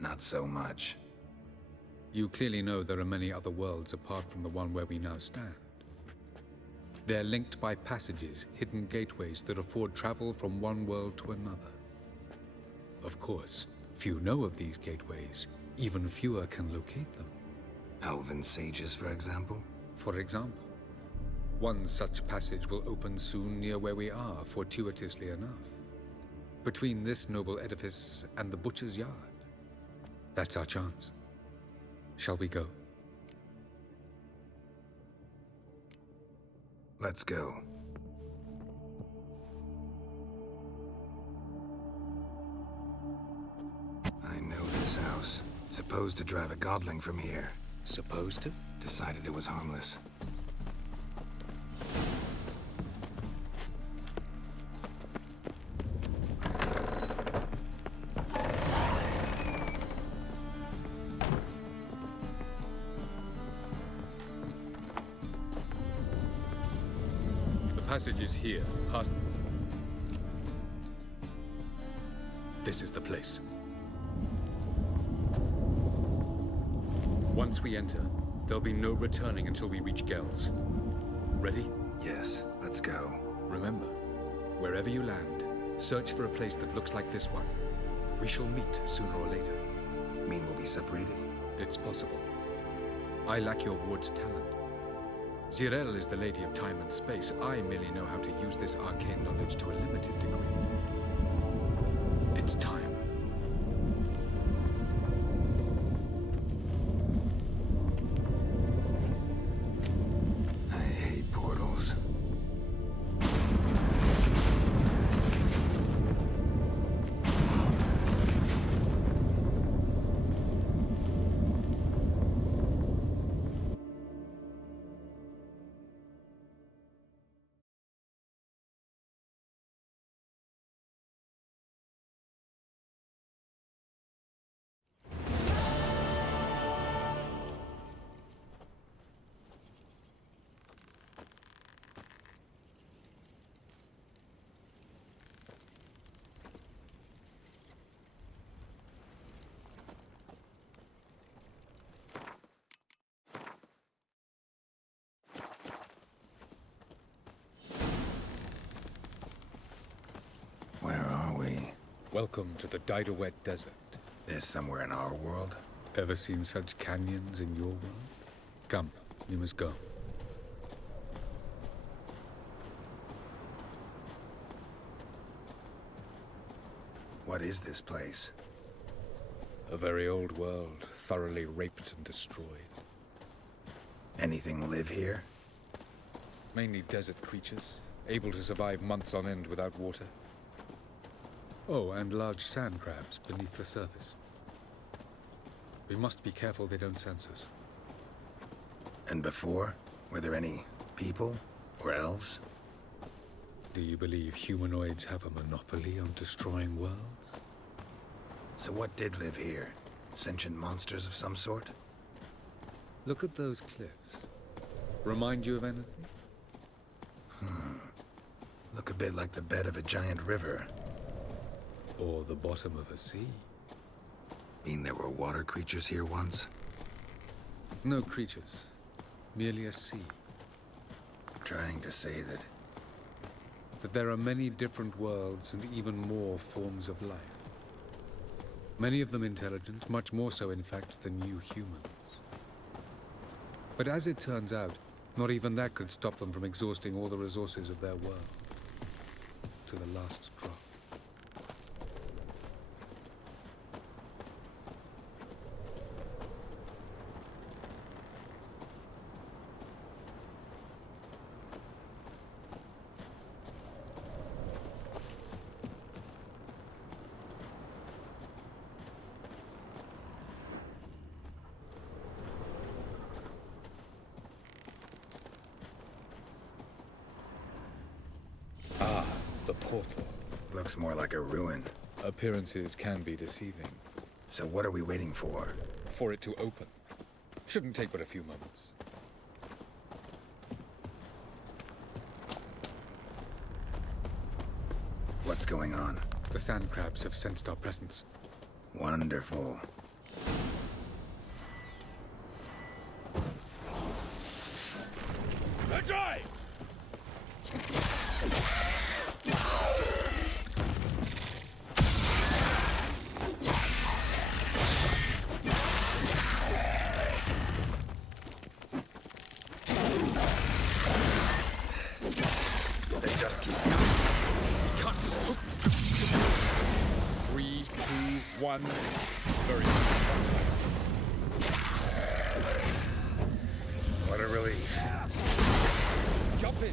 Not so much. You clearly know there are many other worlds apart from the one where we now stand. They're linked by passages, hidden gateways that afford travel from one world to another. Of course, few know of these gateways. Even fewer can locate them. Elven sages, for example? For example. One such passage will open soon near where we are, fortuitously enough. Between this noble edifice and the butcher's yard. That's our chance. Shall we go? Let's go. I know this house. Supposed to drive a godling from here. Supposed to? Decided it was harmless. The passage is here, past... This is the place. Once we enter, there'll be no returning until we reach Gels. Ready? Yes, let's go. Remember, wherever you land, search for a place that looks like this one. We shall meet sooner or later. Mean we'll be separated? It's possible. I lack your ward's talent. Zirel is the lady of time and space. I merely know how to use this arcane knowledge to a limited degree. It's time. Welcome to the Daidaret Desert. This somewhere in our world? Ever seen such canyons in your world? Come, you must go. What is this place? A very old world, thoroughly raped and destroyed. Anything live here? Mainly desert creatures, able to survive months on end without water. Oh, and large sand crabs beneath the surface. We must be careful they don't sense us. And before? Were there any people? Or elves? Do you believe humanoids have a monopoly on destroying worlds? So what did live here? Sentient monsters of some sort? Look at those cliffs. Remind you of anything? Look a bit like the bed of a giant river. Or the bottom of a sea. Mean there were water creatures here once? No creatures. Merely a sea. Trying to say that there are many different worlds and even more forms of life. Many of them intelligent, much more so in fact than you humans. But as it turns out, not even that could stop them from exhausting all the resources of their world. To the last drop. The portal. Looks more like a ruin. Appearances can be deceiving. So what are we waiting for? For it to open. Shouldn't take but a few moments. What's going on? The sand crabs have sensed our presence. Wonderful. Ajay! They just keep Cut! 3, 2, 1. Very good. What a relief. Jump in!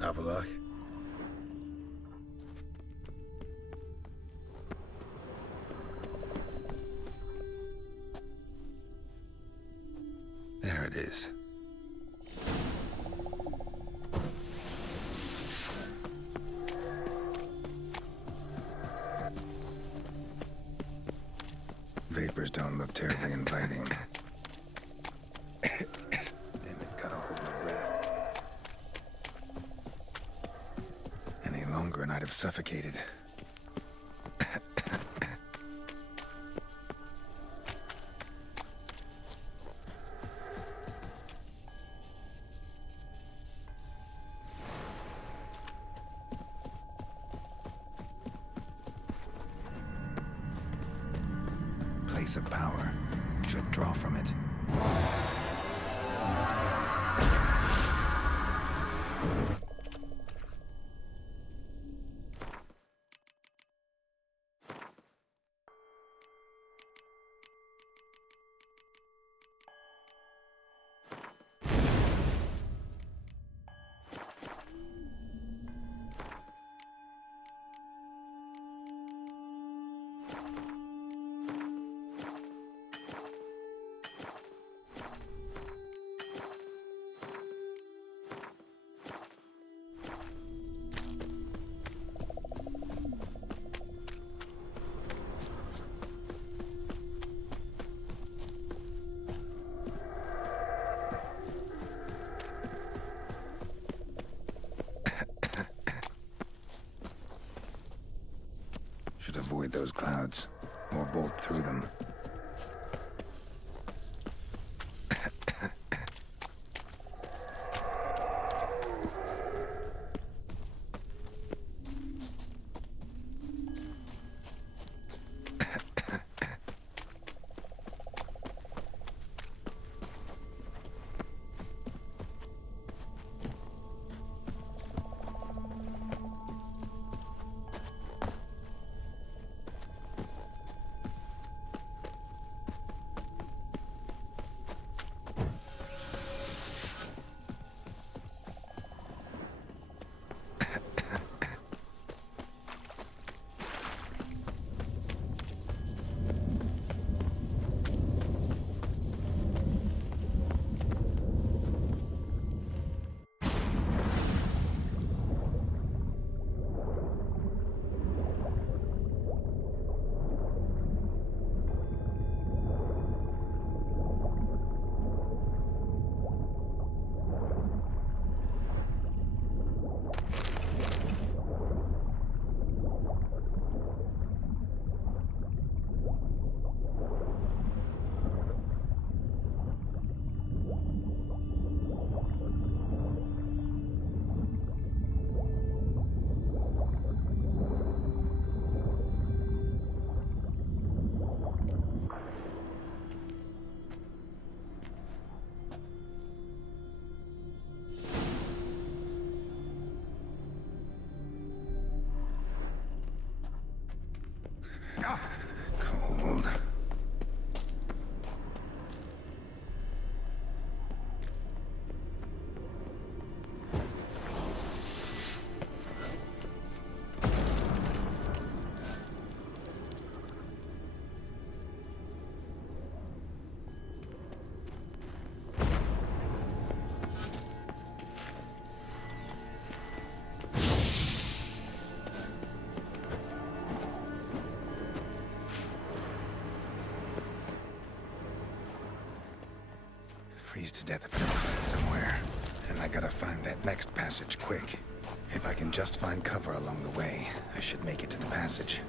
Avallac'h. There it is. Vapors don't look terribly inviting. Damn it, gotta hold my breath. Any longer and I'd have suffocated. Place of power. Should draw from it. those clouds, or bolt through them. Cold. Freeze to death if I don't find it somewhere. And I gotta find that next passage quick. If I can just find cover along the way, I should make it to the passage.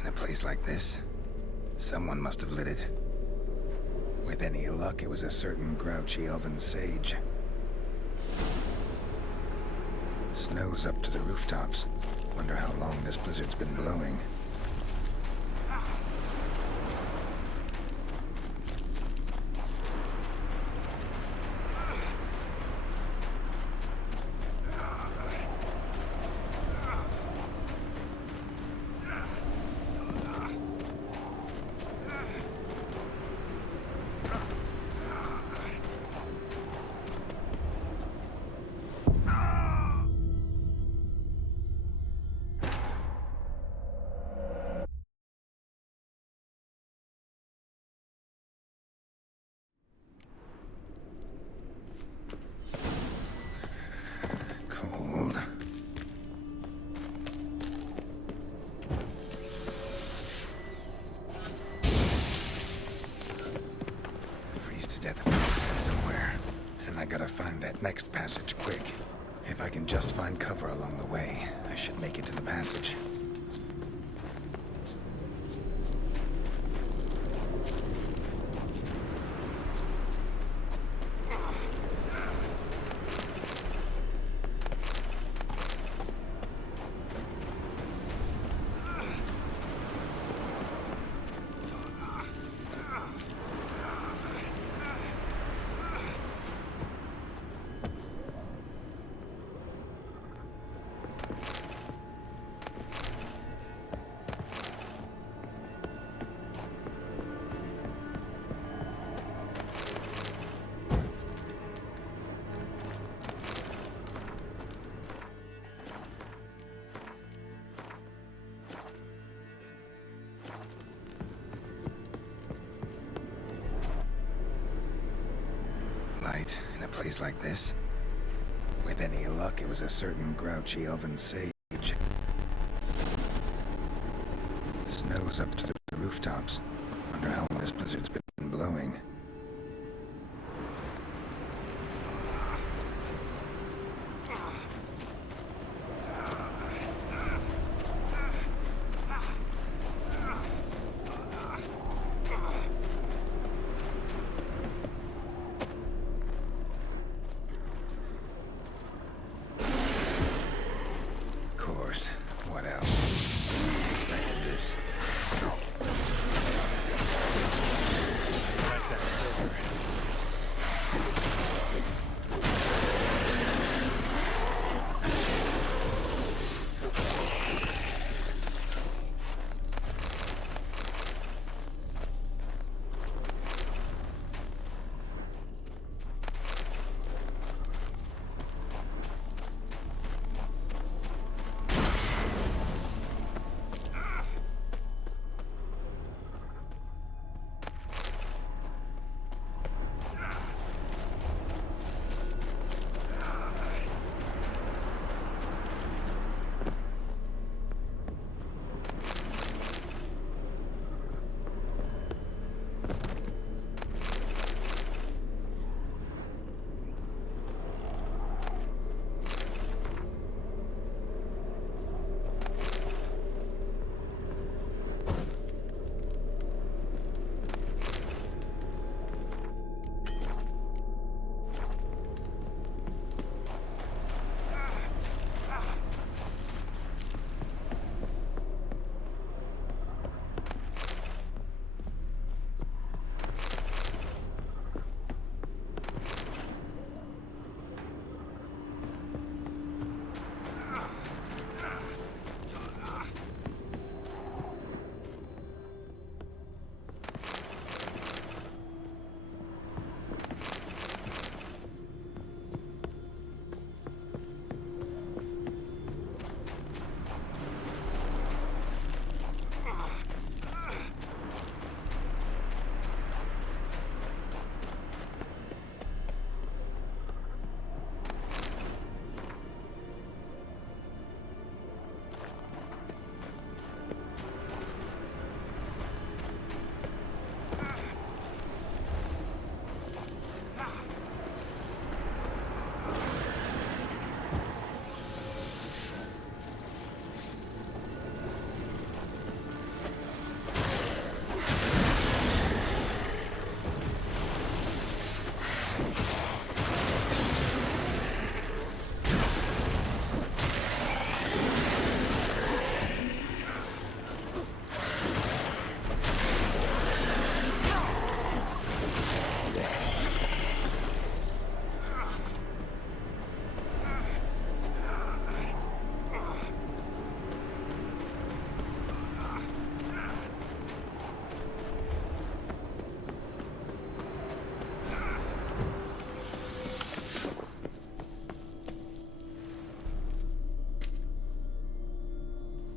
In a place like this, someone must have lit it. With any luck, it was a certain grouchy elven sage. Snow's up to the rooftops. Wonder how long this blizzard's been blowing. gotta find that next passage quick. If I can just find cover along the way, I should make it to the passage. Light in a place like this? With any luck, it was a certain grouchy elven sage. Snow's up to the rooftops. Wonder how long this blizzard's been blowing. What else? Expected this. Right, that silver.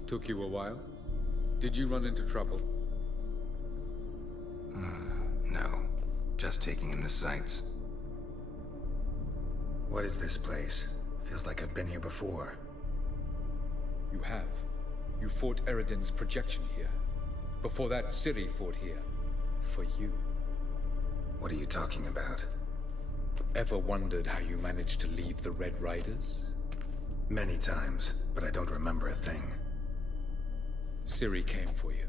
Took you a while? Did you run into trouble? No. Just taking in the sights. What is this place? Feels like I've been here before. You have. You fought Eredin's projection here. Before that, Ciri fought here. For you. What are you talking about? Ever wondered how you managed to leave the Red Riders? Many times, but I don't remember a thing. Ciri came for you.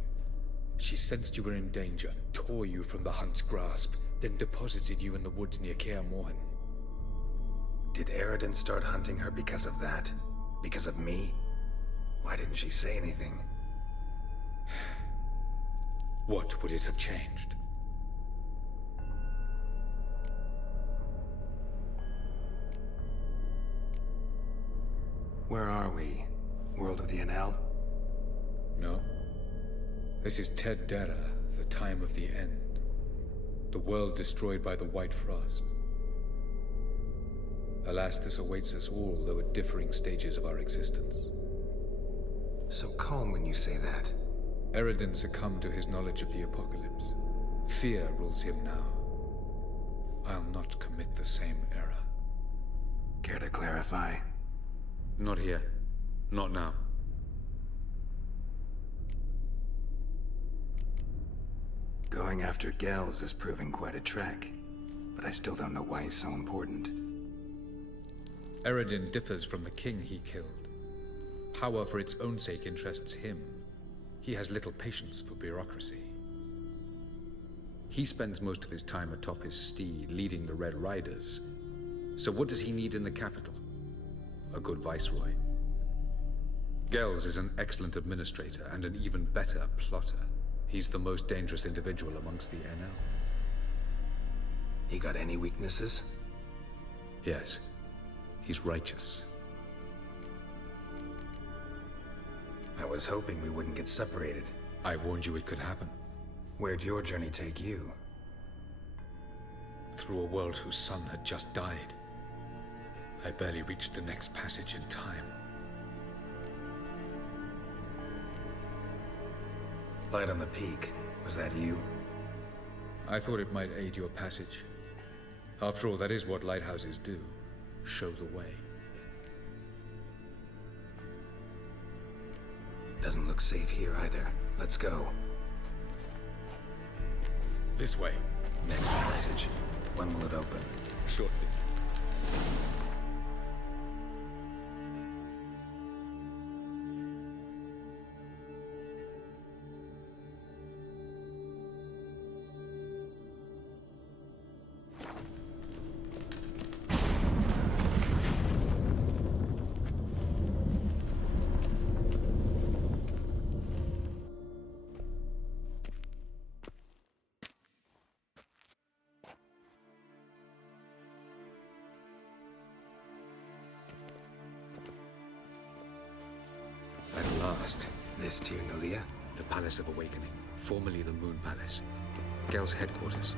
She sensed you were in danger, tore you from the Hunt's grasp, then deposited you in the woods near Kaer Morhen. Did Eredin start hunting her because of that? Because of me? Why didn't she say anything? What would it have changed? Where are we? World of the Enel? No. This is Ted Dara, the time of the end. The world destroyed by the White Frost. Alas, this awaits us all, though at differing stages of our existence. So calm when you say that. Eredin succumbed to his knowledge of the apocalypse. Fear rules him now. I'll not commit the same error. Care to clarify? Not here. Not now. Going after Gels is proving quite a trek, but I still don't know why he's so important. Eredin differs from the king he killed. Power for its own sake interests him. He has little patience for bureaucracy. He spends most of his time atop his steed, leading the Red Riders. So what does he need in the capital? A good viceroy. Gels is an excellent administrator and an even better plotter. He's the most dangerous individual amongst the Enel. He got any weaknesses? Yes. He's righteous. I was hoping we wouldn't get separated. I warned you it could happen. Where'd your journey take you? Through a world whose sun had just died. I barely reached the next passage in time. Light on the Peak. Was that you? I thought it might aid your passage. After all, that is what lighthouses do. Show the way. Doesn't look safe here either. Let's go. This way. Next passage. When will it open? Shortly. At last. This Tyr Nalia? The Palace of Awakening, formerly the Moon Palace. Gel's headquarters.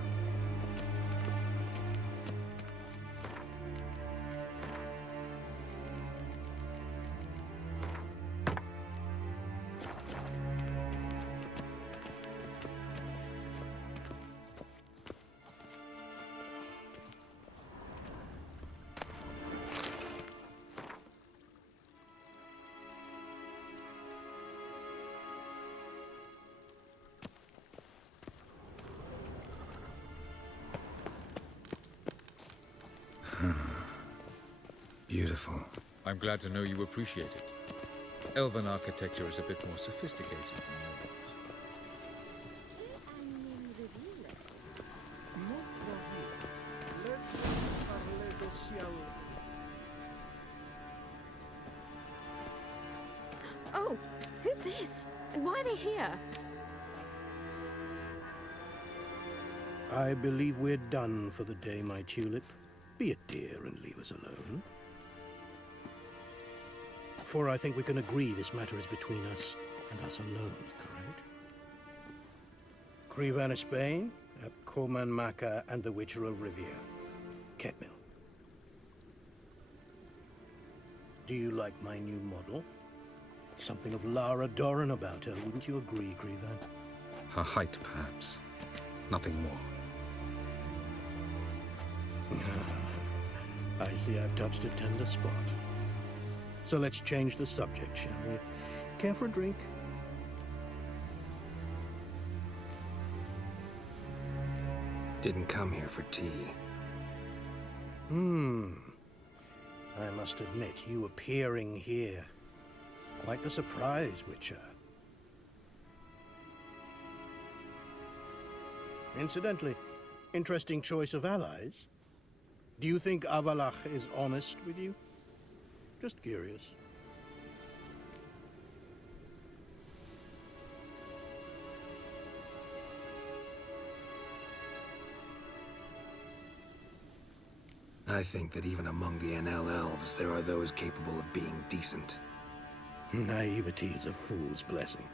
Beautiful. I'm glad to know you appreciate it. Elven architecture is a bit more sophisticated than yours. Oh, who's this? And why are they here? I believe we're done for the day, my tulip. Be a dear and leave us alone. For I think we can agree this matter is between us and us alone, correct? Crevan of Spain, Coman Maca, and the Witcher of Rivia. Ketmil. Do you like my new model? Something of Lara Doran about her, wouldn't you agree, Crevan? Her height, perhaps. Nothing more. I see I've touched a tender spot. So let's change the subject, shall we? Care for a drink? Didn't come here for tea. I must admit, you appearing here, quite a surprise, Witcher. Incidentally, interesting choice of allies. Do you think Avallac'h is honest with you? Just curious. I think that even among the NL elves, there are those capable of being decent. Naivety is a fool's blessing.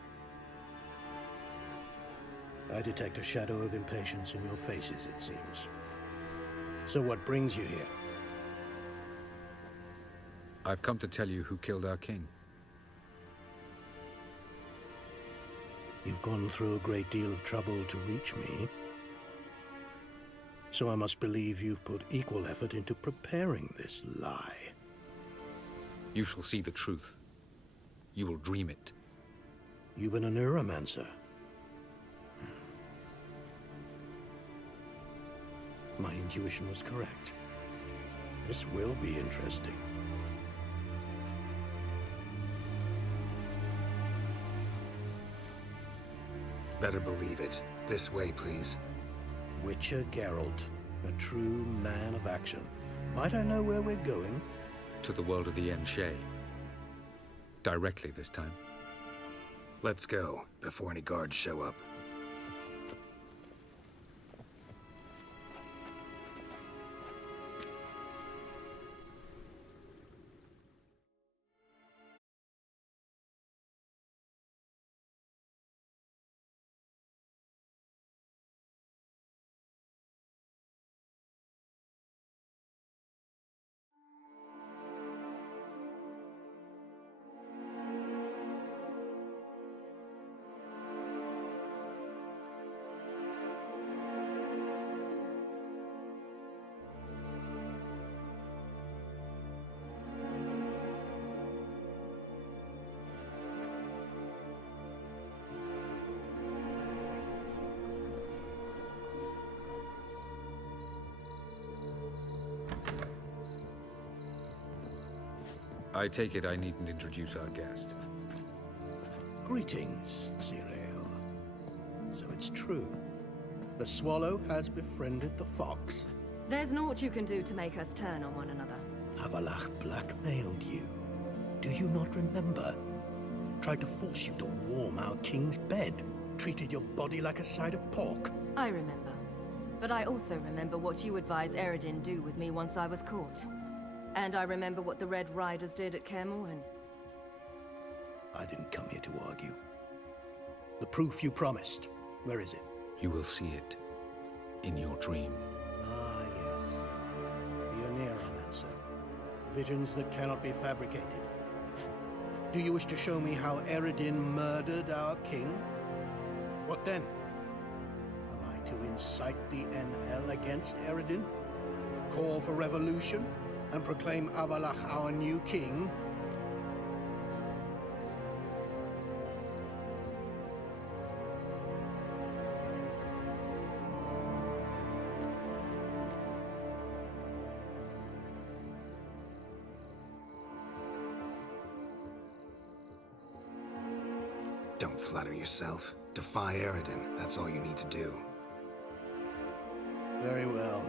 I detect a shadow of impatience in your faces, it seems. So what brings you here? I've come to tell you who killed our king. You've gone through a great deal of trouble to reach me. So I must believe you've put equal effort into preparing this lie. You shall see the truth. You will dream it. You've a neuromancer. My intuition was correct. This will be interesting. Better believe it. This way, please. Witcher Geralt, a true man of action. Might I know where we're going? To the world of the Yen Shay. Directly this time. Let's go, before any guards show up. I take it I needn't introduce our guest. Greetings, Cyril. So it's true. The swallow has befriended the fox. There's naught you can do to make us turn on one another. Avallac'h blackmailed you. Do you not remember? Tried to force you to warm our king's bed. Treated your body like a side of pork. I remember. But I also remember what you advised Eredin do with me once I was caught. And I remember what the Red Riders did at Kaer Morhen. I didn't come here to argue. The proof you promised, where is it? You will see it. In your dream. Ah, yes. The Oneiromancer. Visions that cannot be fabricated. Do you wish to show me how Eredin murdered our king? What then? Am I to incite the NL against Eredin? Call for revolution? And proclaim Avallac'h our new king? Don't flatter yourself. Defy Eredin. That's all you need to do. Very well.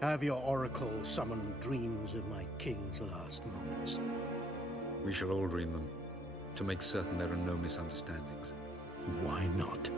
Have your oracle summon dreams of my king's last moments. We shall all dream them, to make certain there are no misunderstandings. Why not?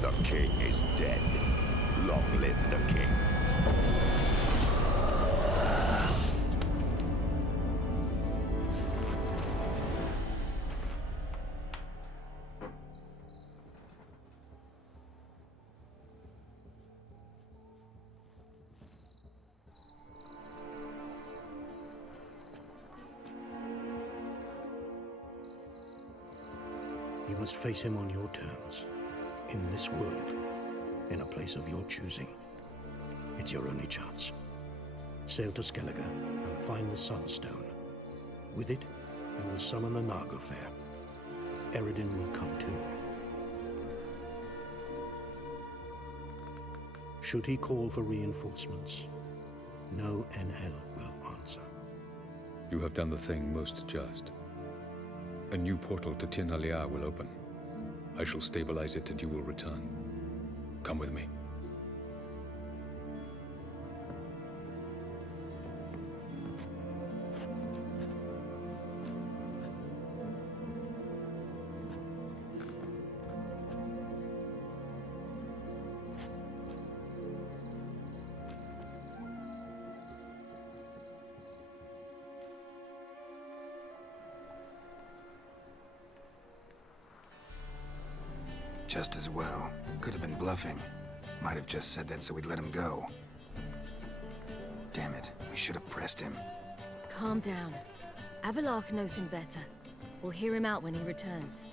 The king is dead. Long live the king. You must face him on your terms. In this world. In a place of your choosing. It's your only chance. Sail to Skellige and find the Sunstone. With it, you will summon the Nagelfair. Eredin will come too. Should he call for reinforcements, no NL will answer. You have done the thing most just. A new portal to Tir na Liar will open. I shall stabilize it and you will return. Come with me. Just as well. Could have been bluffing. Might have just said that so we'd let him go. Damn it, we should have pressed him. Calm down. Avalark knows him better. We'll hear him out when he returns.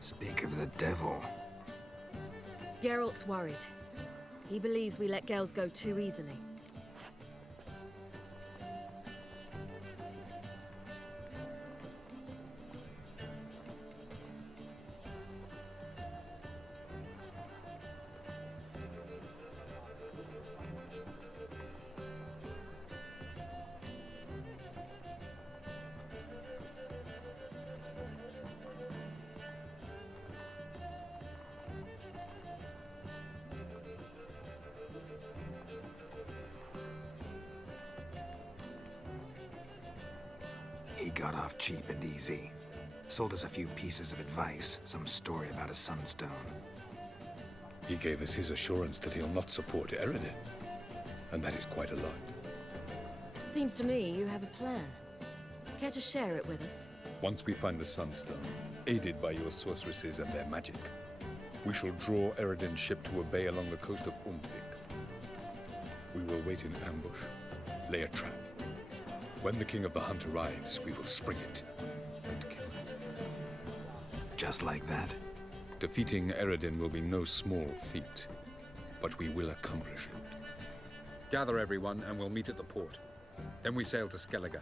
Speak of the devil. Geralt's worried. He believes we let Gales go too easily. He got off cheap and easy. Sold us a few pieces of advice, some story about a sunstone. He gave us his assurance that he'll not support Eredin. And that is quite a lot. Seems to me you have a plan. Care to share it with us? Once we find the Sunstone, aided by your sorceresses and their magic, we shall draw Eredin's ship to a bay along the coast of Umvik. We will wait in ambush, lay a trap. When the King of the Hunt arrives, we will spring it and kill him. Just like that? Defeating Eredin will be no small feat, but we will accomplish it. Gather everyone and we'll meet at the port. Then we sail to Skellige.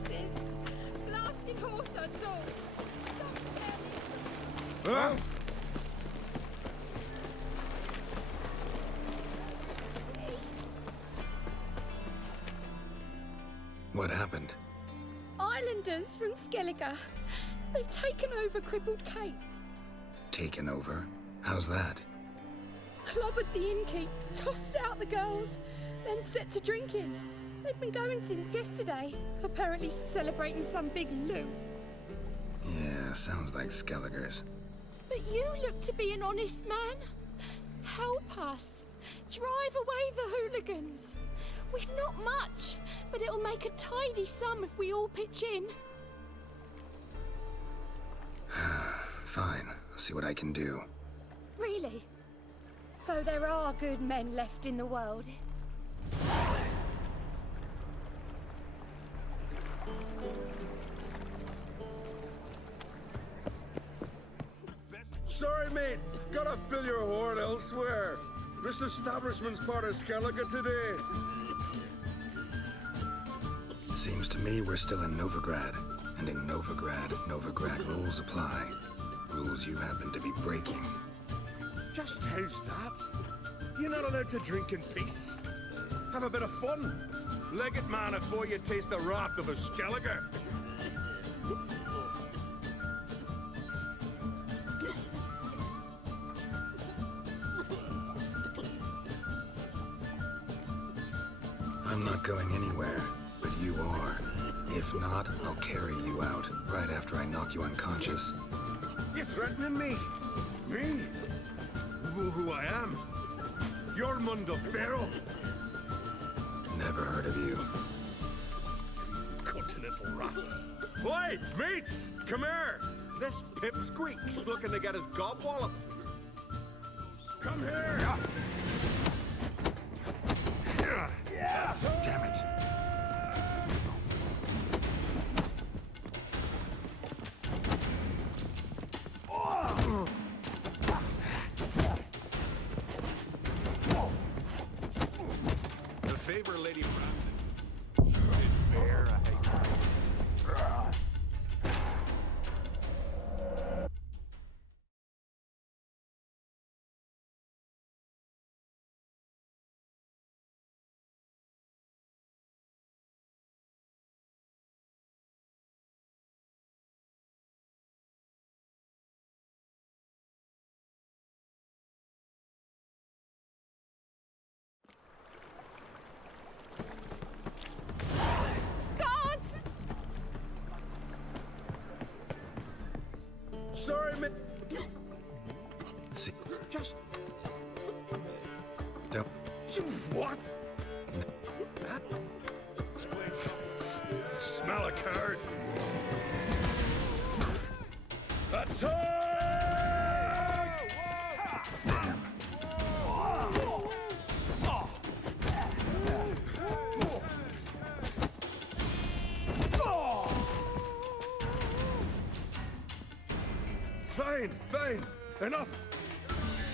horses! Blasted horse hunts all! Stop selling! Huh? What happened? Islanders from Skellige. They've taken over crippled Kate's. Taken over? How's that? Clobbered the innkeep, tossed out the girls, then set to drinking. They've been going since yesterday, apparently celebrating some big loot. Yeah, sounds like Skellige's. But you look to be an honest man. Help us. Drive away the hooligans. We've not much, but it'll make a tidy sum if we all pitch in. Fine, I'll see what I can do. Really? So there are good men left in the world? Sorry, mate. Gotta fill your horn elsewhere. This establishment's part of Skellige today. Seems to me we're still in Novigrad. And in Novigrad rules apply. Rules you happen to be breaking. Just how's that? You're not allowed to drink in peace. Have a bit of fun. Leg it, man, before you taste the wrath of a Skellige. I'm not going anywhere, but you are. If not, I'll carry you out, right after I knock you unconscious. You threatening me? Me? You know who I am? Jormund of Ferro. Never heard of you. Continental rats. Oi, mates! Come here! This pipsqueak's looking to get his gob walloped. Come here! Damn it. The favor, Lady Brandon. Shooting bear, I hate. Guards! Sorry, man. See, Just... don't. What? That... Smell a card. Attack! Damn. Fine, fine. Enough.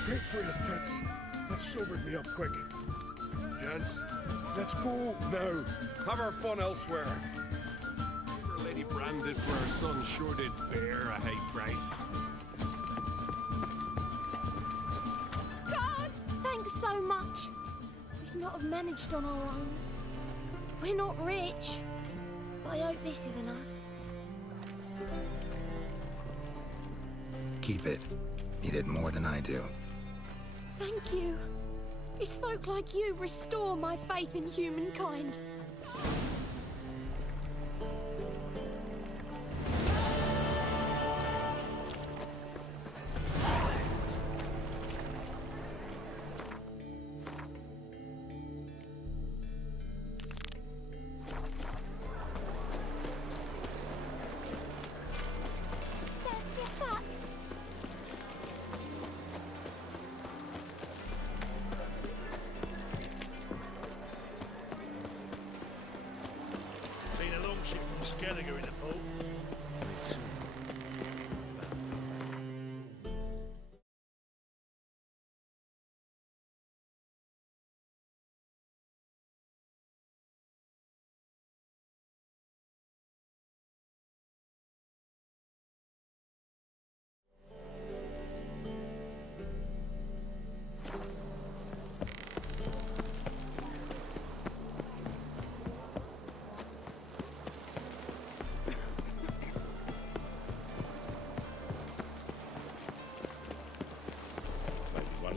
Great for his tits. That sobered me up quick. Gents, let's go now. Have our fun elsewhere. Our Lady Brandon for her son sure did bear a hate price. Guards! Thanks so much. We'd not have managed on our own. We're not rich. But I hope this is enough. Keep it. You did more than I do. Thank you. It's folk like you restore my faith in humankind. That's your fuck. Seen a long ship from Skellige in the port.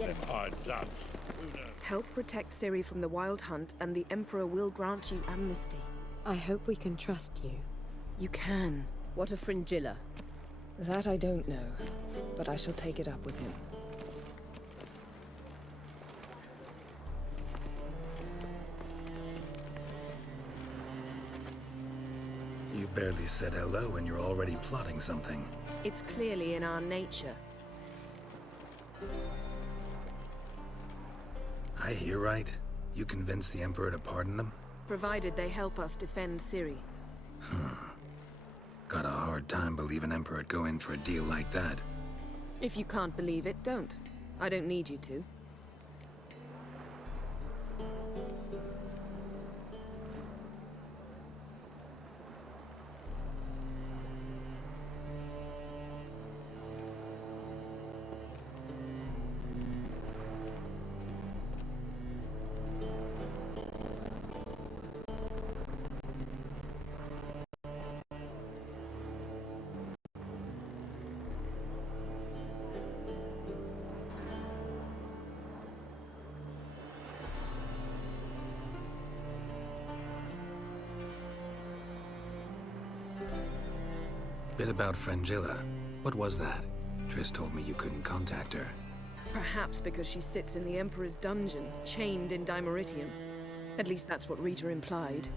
them hard lads. Help protect Ciri from the Wild Hunt, and the Emperor will grant you amnesty. I hope we can trust you. You can. What of Fringilla? That I don't know, but I shall take it up with him. You barely said hello and you're already plotting something. It's clearly in our nature. I hear right? You convinced the Emperor to pardon them? Provided they help us defend Ciri. Got a hard time believing Emperor'd go in for a deal like that. If you can't believe it, don't. I don't need you to. Bit about Fringilla. What was that? Triss told me you couldn't contact her. Perhaps because she sits in the Emperor's dungeon, chained in Dimeritium. At least that's what Rita implied.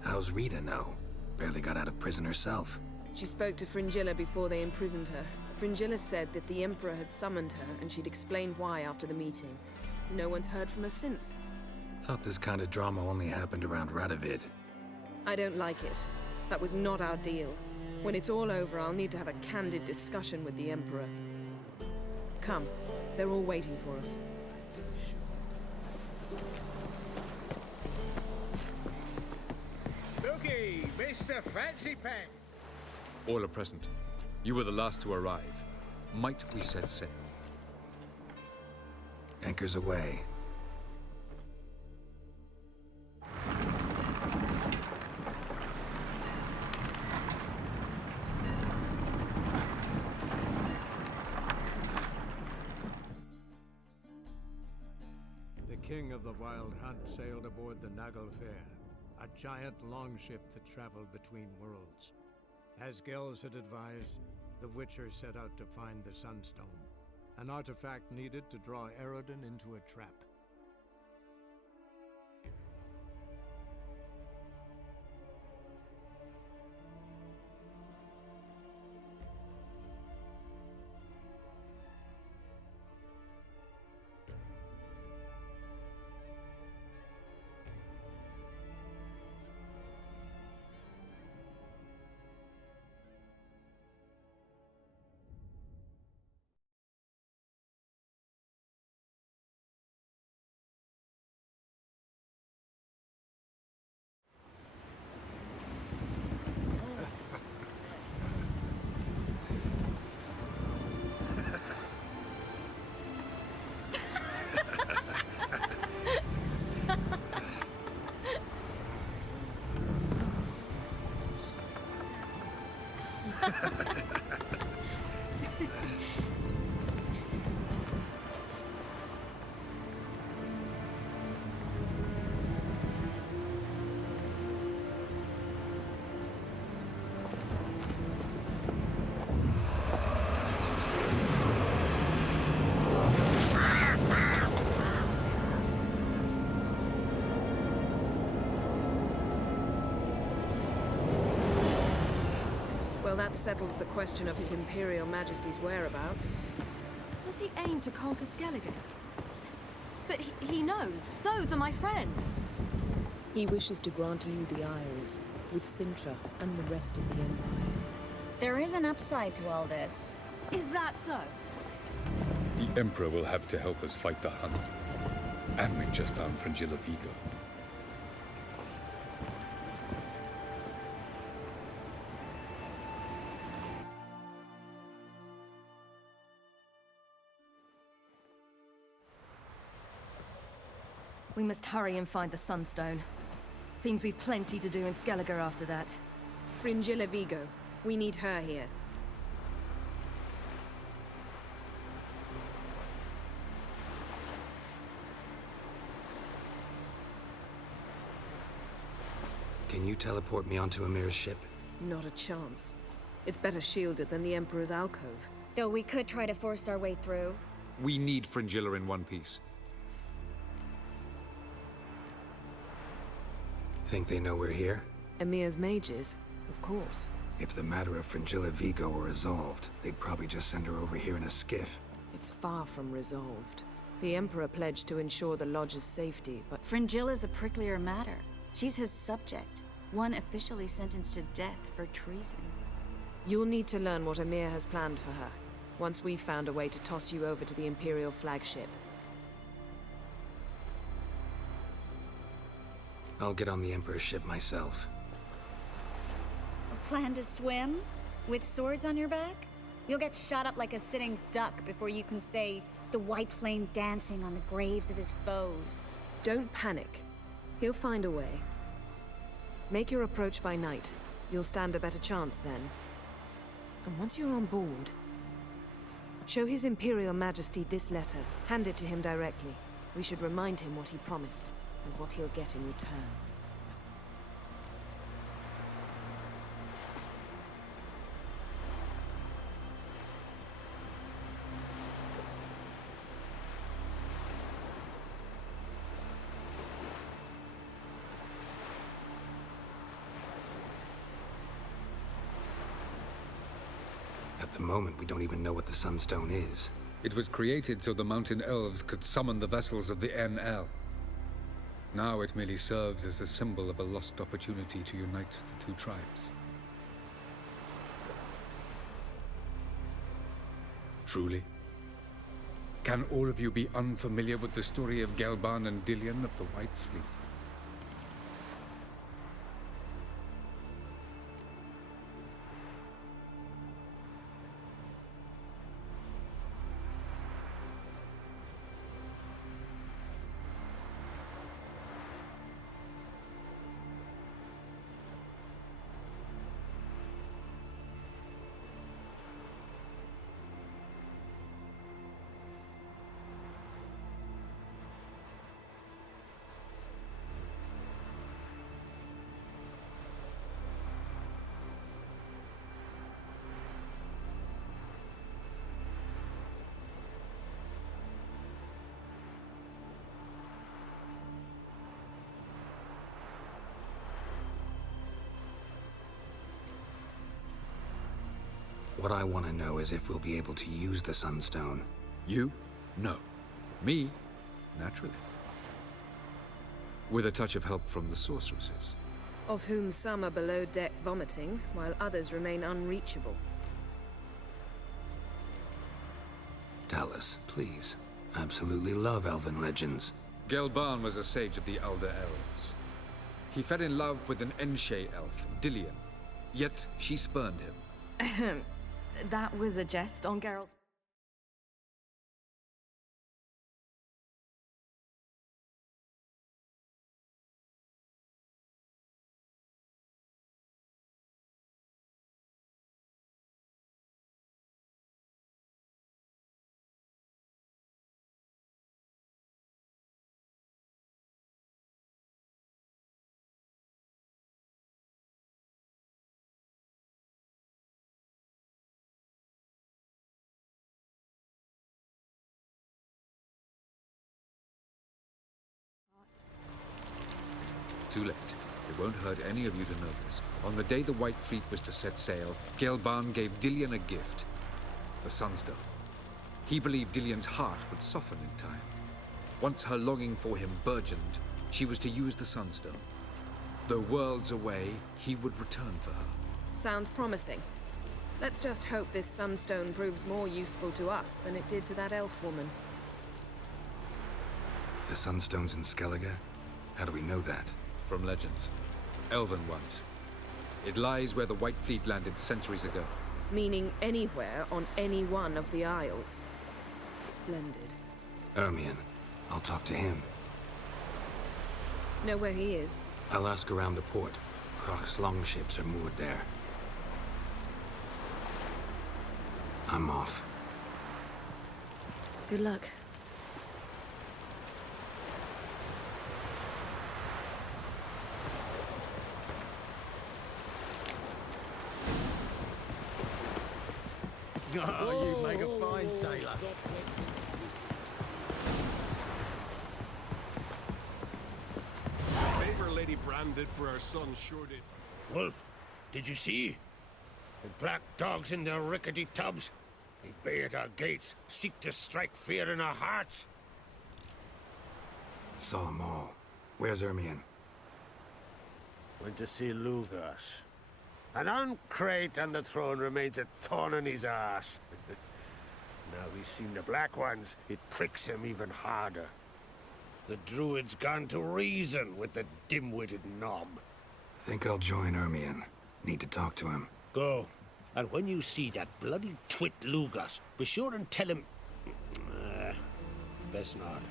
How's Rita know? Barely got out of prison herself. She spoke to Fringilla before they imprisoned her. Fringilla said that the Emperor had summoned her, and she'd explained why after the meeting. No one's heard from her since. Thought this kind of drama only happened around Radovid. I don't like it. That was not our deal. When it's all over, I'll need to have a candid discussion with the Emperor. Come, they're all waiting for us. Looky, Mr. Fancy Pants. All are present. You were the last to arrive. Might we set sail? Anchors away. The king of the Wild Hunt sailed aboard the Naglfar, a giant longship that traveled between worlds. As Gels had advised, the Witcher set out to find the Sunstone, an artifact needed to draw Eredin into a trap. Well, that settles the question of His Imperial Majesty's whereabouts. Does he aim to conquer Skellige? But he knows. Those are my friends. He wishes to grant you the Isles, with Cintra and the rest of the Empire. There is an upside to all this. Is that so? The Emperor will have to help us fight the Hunt. And we've just found Fringilla Vigo. We must hurry and find the Sunstone. Seems we've plenty to do in Skellige after that. Fringilla Vigo. We need her here. Can you teleport me onto Amir's ship? Not a chance. It's better shielded than the Emperor's alcove. Though we could try to force our way through. We need Fringilla in one piece. Think they know we're here? Emir's mages, of course. If the matter of Fringilla Vigo were resolved, they'd probably just send her over here in a skiff. It's far from resolved. The Emperor pledged to ensure the Lodge's safety, but Fringilla's a pricklier matter. She's his subject, one officially sentenced to death for treason. you'll need to learn what Emir has planned for her, once we've found a way to toss you over to the Imperial flagship. I'll get on the Emperor's ship myself. A plan to swim? With swords on your back? You'll get shot up like a sitting duck before you can say the white flame dancing on the graves of his foes. Don't panic. He'll find a way. Make your approach by night. You'll stand a better chance then. And once you're on board, show His Imperial Majesty this letter. Hand it to him directly. We should remind him what he promised, and what he'll get in return. At the moment, we don't even know what the Sunstone is. It was created so the Mountain Elves could summon the vessels of the NL. Now it merely serves as a symbol of a lost opportunity to unite the two tribes. Truly? Can all of you be unfamiliar with the story of Gelban and Dillion of the White Fleet? What I want to know is if we'll be able to use the Sunstone. You? No. Me? Naturally. With a touch of help from the sorceresses. Of whom some are below deck vomiting, while others remain unreachable. Talus, please. Absolutely love elven legends. Gelban was a sage of the Elder Elves. He fell in love with an Enshe elf, Dillion. Yet she spurned him. That was a jest on Geralt's... Too late. It won't hurt any of you to know this. On the day the White Fleet was to set sail, Gelban gave Dillion a gift. The Sunstone. He believed Dillion's heart would soften in time. Once her longing for him burgeoned, she was to use the Sunstone. Though worlds away, he would return for her. Sounds promising. Let's just hope this Sunstone proves more useful to us than it did to that elf woman. The Sunstone's in Skellige? How do we know that? From legends. Elven ones. It lies where the White Fleet landed centuries ago. Meaning anywhere on any one of the Isles. Splendid. Ermion. I'll talk to him. Know where he is? I'll ask around the port. Croc's longships are moored there. I'm off. Good luck. Oh, you make a fine sailor. The favor Lady Bran did for our son sure did. Wolf, did you see? The black dogs in their rickety tubs. They bay at our gates, seek to strike fear in our hearts. Saw 'em all. Where's Ermion? Went to see Lugas. An uncrate on the throne remains a thorn in his arse. Now he's seen the Black Ones, it pricks him even harder. The Druid's gone to reason with the dim-witted knob. Think I'll join Ermion. Need to talk to him. Go. And when you see that bloody twit Lugas, be sure and tell him... best not.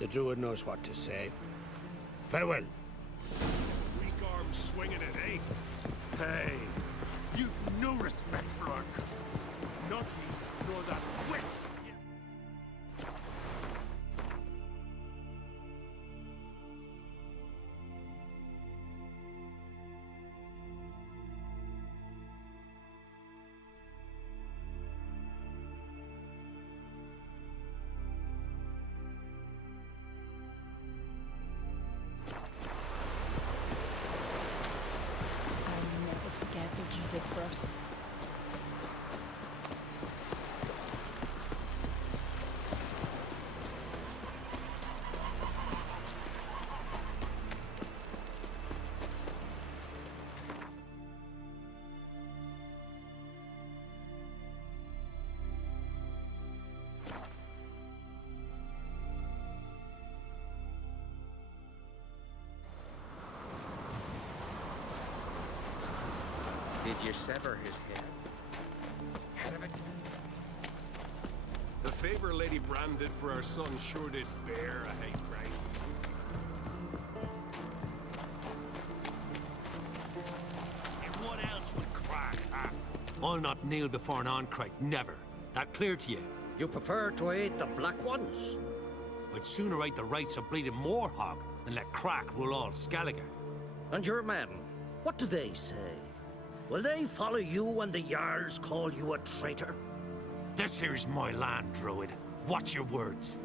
The Druid knows what to say. Farewell. Weak arms swinging it, eh? Hey, you've no respect for our customs. Not you, nor that witch. Forget what you did for us. Did you sever his head? Head of it. The favor Lady Bran did for our son sure did bear a high price. And what else would crack, huh? I'll not kneel before an Ahn'Crite, never. That clear to you? You prefer to aid the Black Ones? I'd sooner aid the rights of bleeding Morhog than let Crack rule all Skellige. And your men, what do they say? Will they follow you when the Jarls call you a traitor? This here's my land, Druid. Watch your words.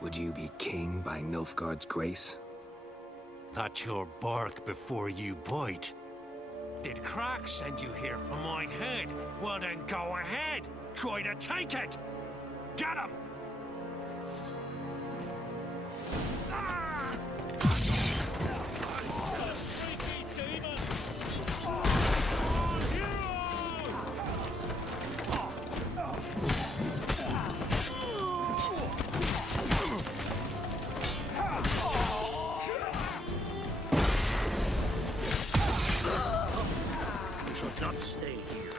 Would you be king by Nilfgaard's grace? That's your bark before you bite. Did Crack send you here for mine head? Well then go ahead. Try to take it. Get him! Should not stay here.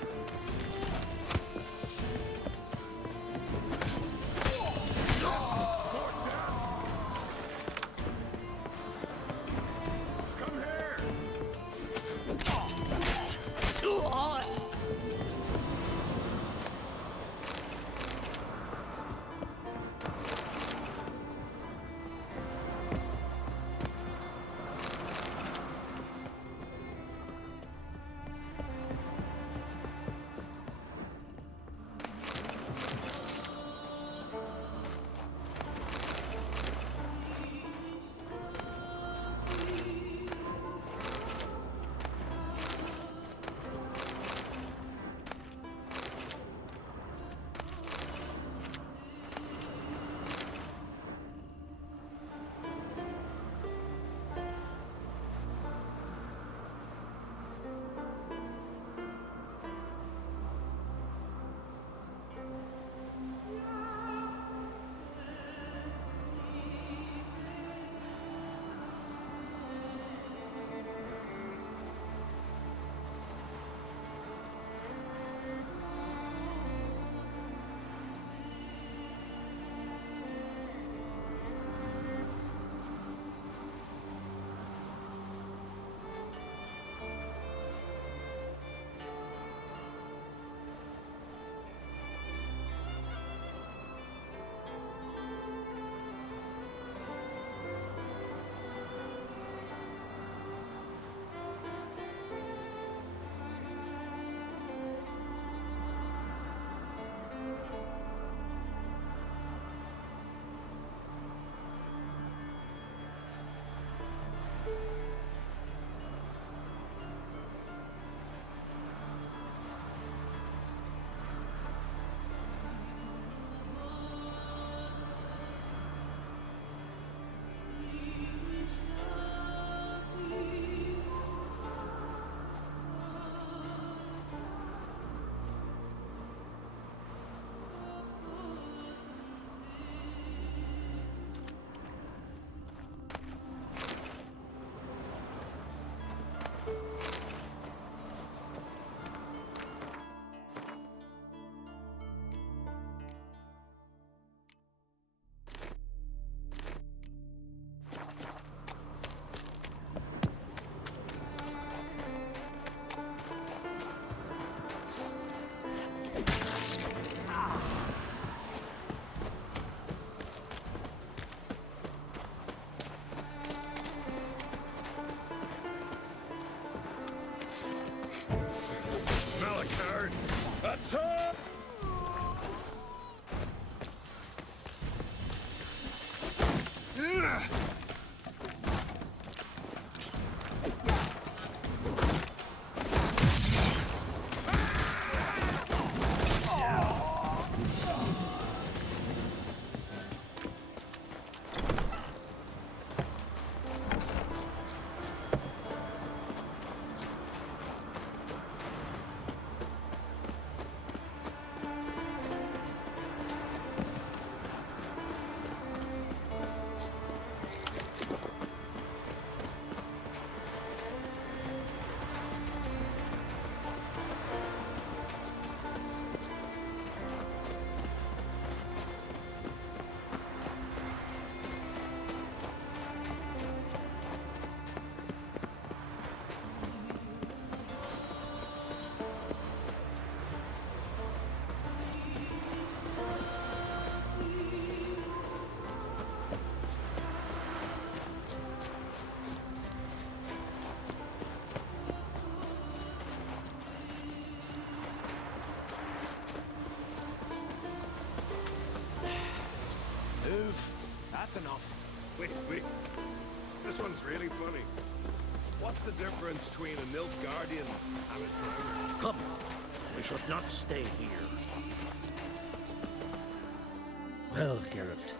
That's enough. Wait. This one's really funny. What's the difference between a Nilfgaardian and a Drow? Come, we should not stay here. Well, Geralt,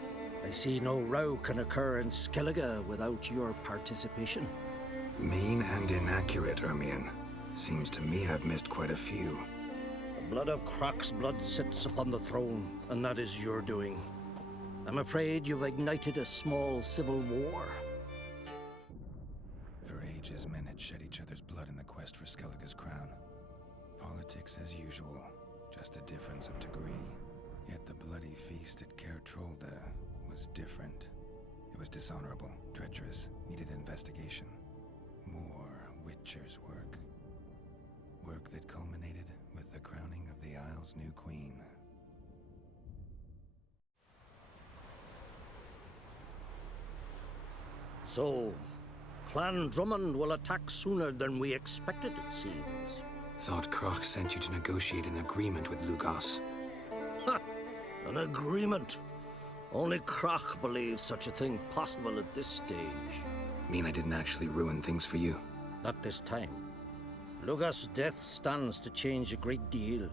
I see no row can occur in Skellige without your participation. Mean and inaccurate, Ermion. Seems to me I've missed quite a few. The blood of Crach's blood sits upon the throne, and that is your doing. I'm afraid you've ignited a small civil war. For ages, men had shed each other's blood in the quest for Skellige's crown. Politics as usual, just a difference of degree. Yet the bloody feast at Caer Trolda was different. It was dishonorable, treacherous, needed investigation. More Witcher's work. Work that culminated with the crowning of the Isle's new queen. So, Clan Drummond will attack sooner than we expected, it seems. Thought Crach sent you to negotiate an agreement with Lugos. Ha! An agreement? Only Crach believes such a thing possible at this stage. Mean I didn't actually ruin things for you? Not this time. Lugos' death stands to change a great deal.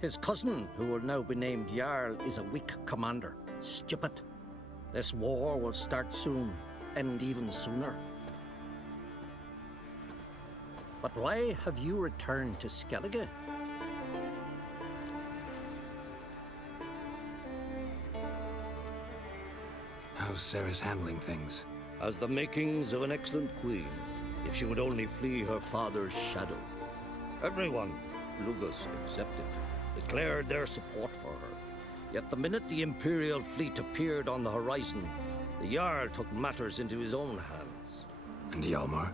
His cousin, who will now be named Jarl, is a weak commander. Stupid. This war will start soon. End even sooner. But why have you returned to Skellige? How's Cerys handling things? Has the makings of an excellent queen, if she would only flee her father's shadow. Everyone, Lugos excepted, declared their support for her. Yet the minute the Imperial fleet appeared on the horizon, the Jarl took matters into his own hands. And Hjalmar?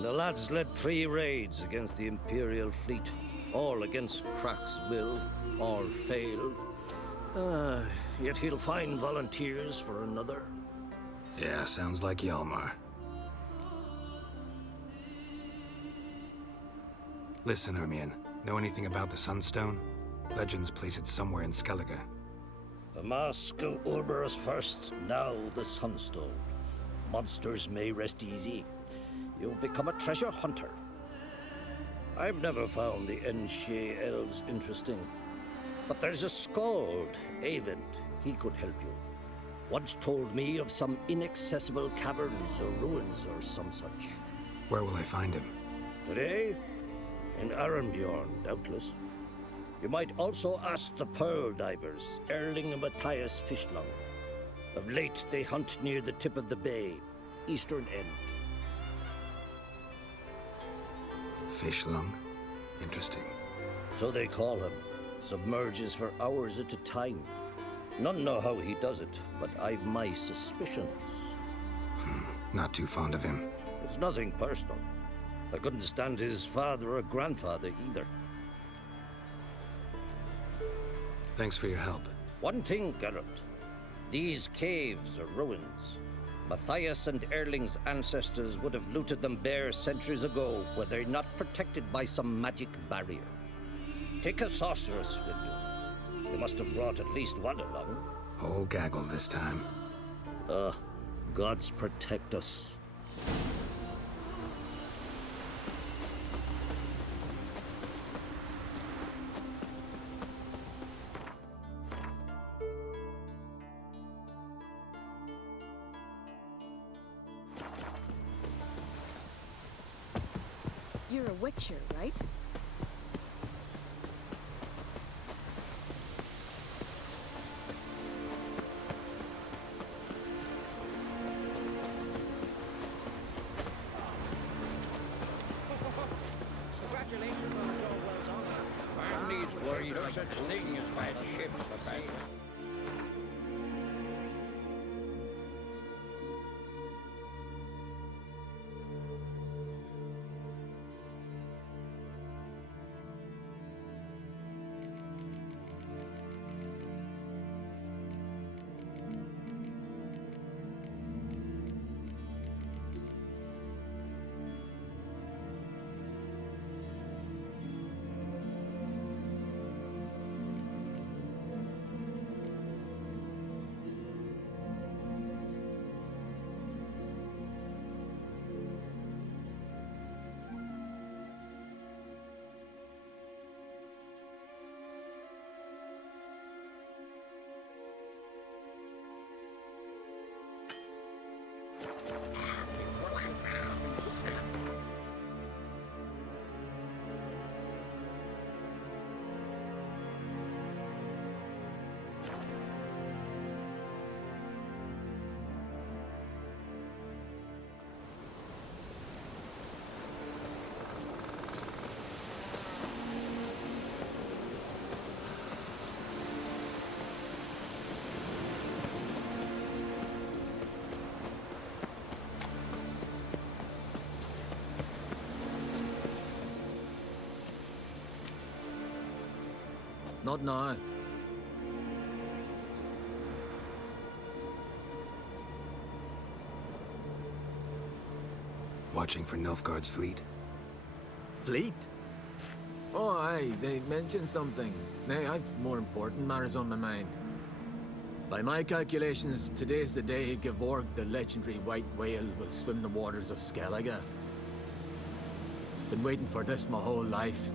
The lads led 3 raids against the Imperial fleet, all against Crach's will. All failed. Yet he'll find volunteers for another. Yeah, sounds like Hjalmar. Listen, Ermion. Know anything about the Sunstone? Legends place it somewhere in Skellige. The Mask of Orberus first, now the Sunstone. Monsters may rest easy. You've become a treasure hunter. I've never found the Enshe elves interesting. But there's a skald, Eyvind. He could help you. Once told me of some inaccessible caverns or ruins or some such. Where will I find him? Today? In Arenbjorn, doubtless. You might also ask the Pearl Divers, Erling and Matthias Fishlung. Of late, they hunt near the tip of the bay, eastern end. Fishlung? Interesting. So they call him. Submerges for hours at a time. None know how he does it, but I've my suspicions. Not too fond of him. It's nothing personal. I couldn't stand his father or grandfather either. Thanks for your help. One thing, Geralt. These caves are ruins. Matthias and Erling's ancestors would have looted them bare centuries ago were they not protected by some magic barrier. Take a sorceress with you. You must have brought at least one along. Whole gaggle this time. gods protect us. You're a witcher, right? Congratulations on a job well done. Man needs worry, no such thing as bad ships about. Not now. Watching for Nilfgaard's fleet? Fleet? Oh, aye, they mentioned something. Nay, I've more important matters on my mind. By my calculations, today's the day Gevorg, the legendary white whale, will swim the waters of Skellige. Been waiting for this my whole life.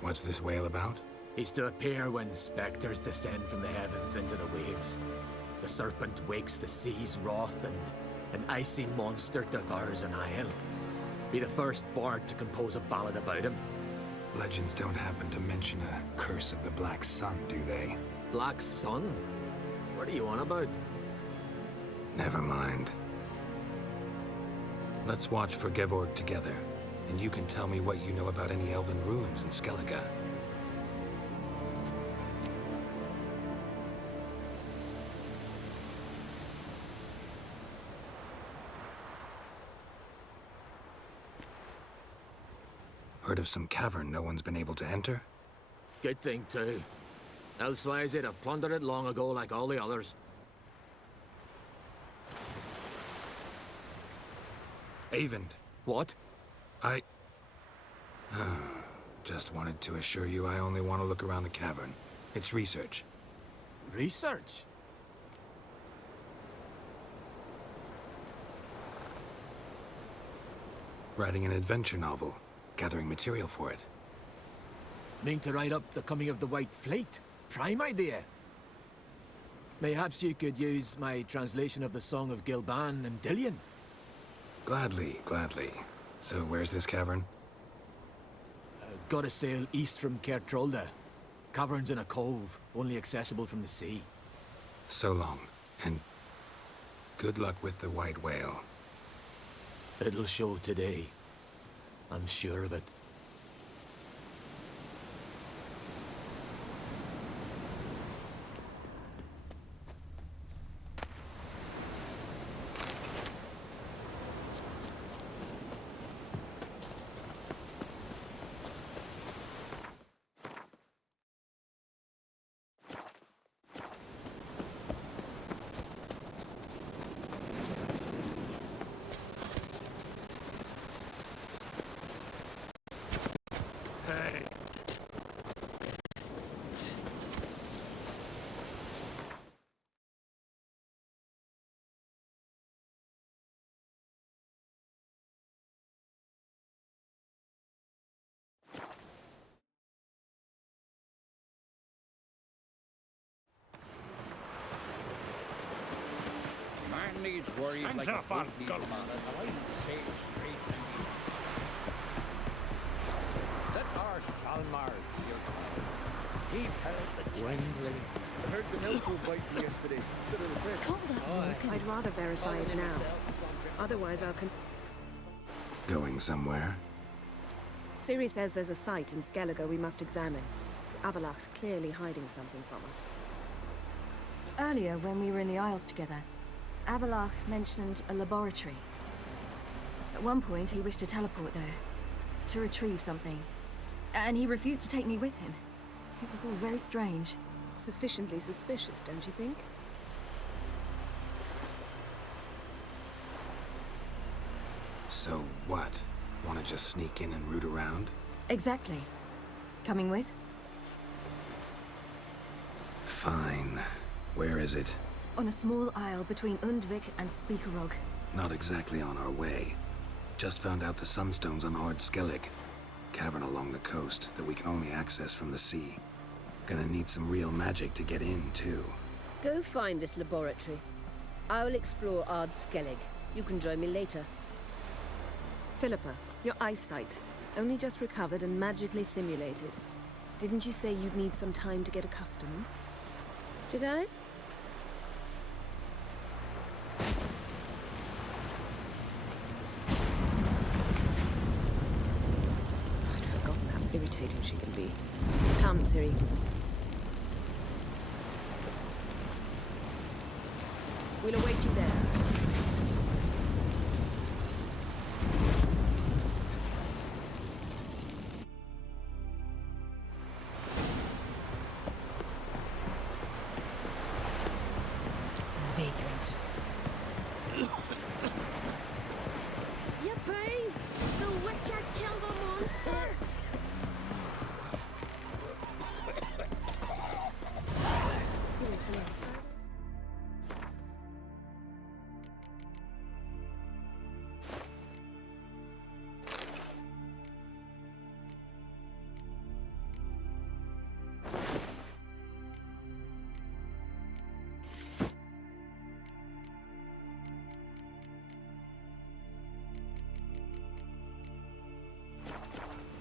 What's this whale about? He's to appear when specters descend from the heavens into the waves. The serpent wakes the sea's wrath, and an icy monster devours an isle. Be the first bard to compose a ballad about him. Legends don't happen to mention a curse of the Black Sun, do they? Black Sun? What are you on about? Never mind. Let's watch for Gevorg together, and you can tell me what you know about any elven ruins in Skellige. Heard of some cavern no one's been able to enter? Good thing, too. Elsewise, they'd have plundered it long ago like all the others. Avend. What? Just wanted to assure you I only want to look around the cavern. It's research. Research? Writing an adventure novel. Gathering material for it. Mean to write up the coming of the White Fleet? Prime idea. Mayhaps you could use my translation of the Song of Gilban and Dillion? Gladly, gladly. So where's this cavern? Gotta sail east from Kertrolda. Cavern's in a cove, only accessible from the sea. So long, and good luck with the white whale. It'll show today. I'm sure of it. Hey. Man needs worried Hands like off a our boat needs guns. manners. I say straight and easy. Let our Salmar be your father. He held the Wembley. I heard the Nelson fight yesterday instead of the French. Call that I'd rather verify it now. Otherwise, I'll Going somewhere? Ciri says there's a site in Skellige we must examine. Avalach's clearly hiding something from us. Earlier, when we were in the Isles together, Avalach mentioned a laboratory. At one point, he wished to teleport there, to retrieve something. And he refused to take me with him. It was all very strange. Sufficiently suspicious, don't you think? So what? Want to just sneak in and root around? Exactly. Coming with? Fine. Where is it? On a small isle between Undvik and Speakerog. Not exactly on our way. Just found out the Sunstone's on Ard Skellig. Cavern along the coast that we can only access from the sea. Gonna need some real magic to get in, too. Go find this laboratory. I'll explore Ard Skellig. You can join me later. Philippa, your eyesight. Only just recovered and magically simulated. Didn't you say you'd need some time to get accustomed? Did I? I'd forgotten how irritating she can be. Come, Ciri. We'll await you there. Vagrant. Yippee! The witch had killed a monster!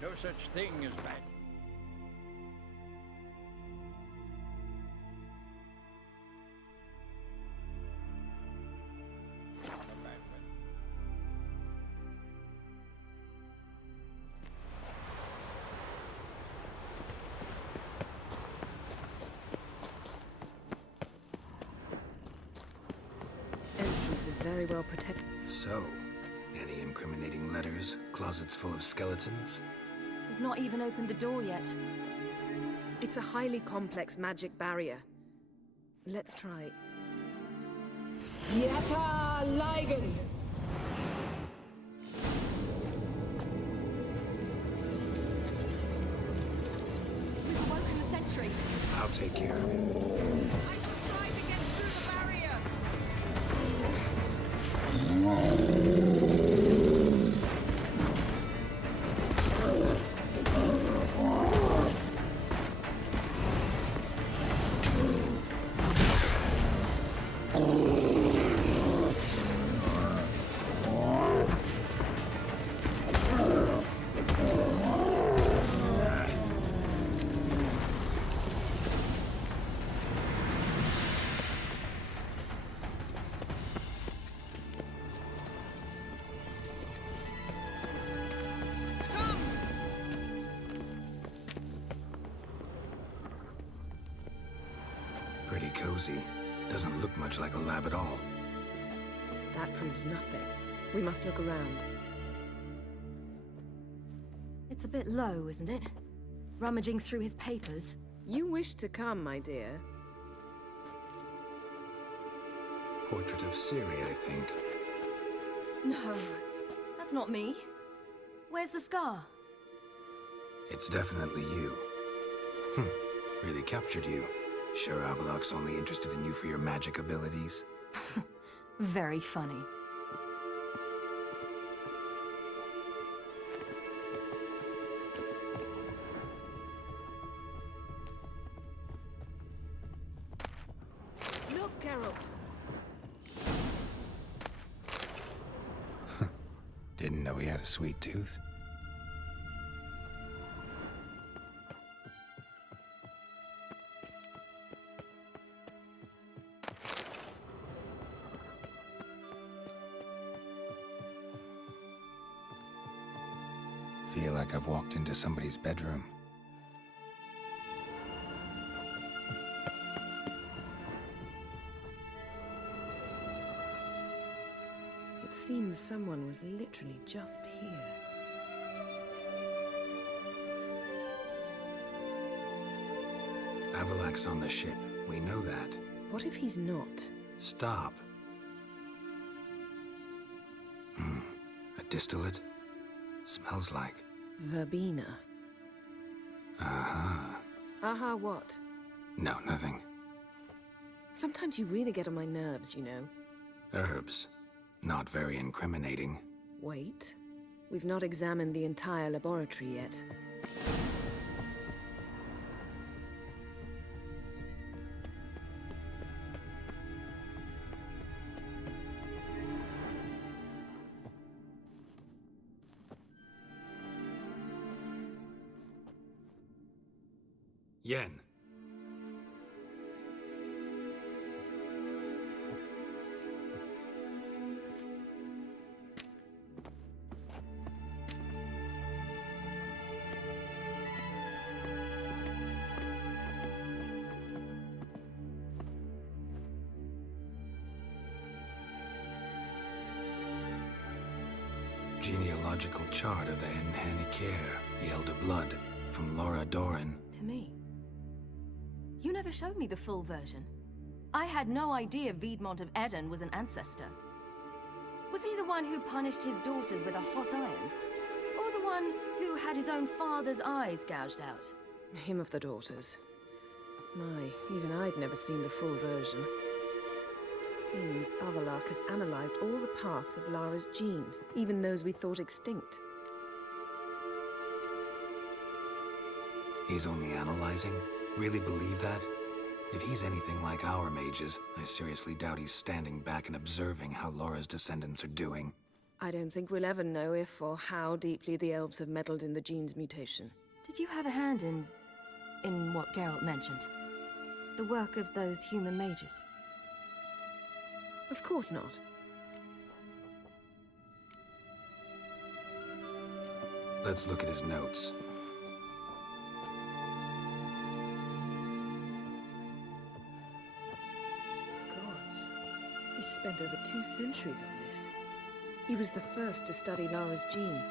No such thing as bad. Entrance is very well protected. So, any incriminating letters? Closets full of skeletons? We've not even opened the door yet. It's a highly complex magic barrier. Let's try. Yata Ligen! We've awoken the sentry. I'll take care of it. I shall try to get through the barrier. Pretty cozy. Doesn't look much like a lab at all. That proves nothing. We must look around. It's a bit low, isn't it? Rummaging through his papers. You wish to come, my dear. Portrait of Ciri, I think. No, that's not me. Where's the scar? It's definitely you. Really captured you. Sure Avallac'h's only interested in you for your magic abilities? Very funny. Look, Geralt! Didn't know he had a sweet tooth. Feel like I've walked into somebody's bedroom. It seems someone was literally just here. Avallac'h's on the ship. We know that. What if he's not? Stop. A distillate? Smells like... Verbena. Uh-huh. Aha, what? No, nothing. Sometimes you really get on my nerves, you know. Herbs. Not very incriminating. Wait. We've not examined the entire laboratory yet. Yen. Genealogical chart of the Enhanikir, the Elder Blood, from Laura Doran. To me. You never showed me the full version. I had no idea Viedmont of Eden was an ancestor. Was he the one who punished his daughters with a hot iron? Or the one who had his own father's eyes gouged out? Him of the daughters. My, even I'd never seen the full version. Seems Avallac'h has analyzed all the paths of Lara's gene, even those we thought extinct. He's only analyzing? Really believe that? If he's anything like our mages, I seriously doubt he's standing back and observing how Laura's descendants are doing. I don't think we'll ever know if or how deeply the elves have meddled in the gene's mutation. Did you have a hand in what Geralt mentioned? The work of those human mages? Of course not. Let's look at his notes. Gods. He spent over 2 centuries on this. He was the first to study Lara's gene.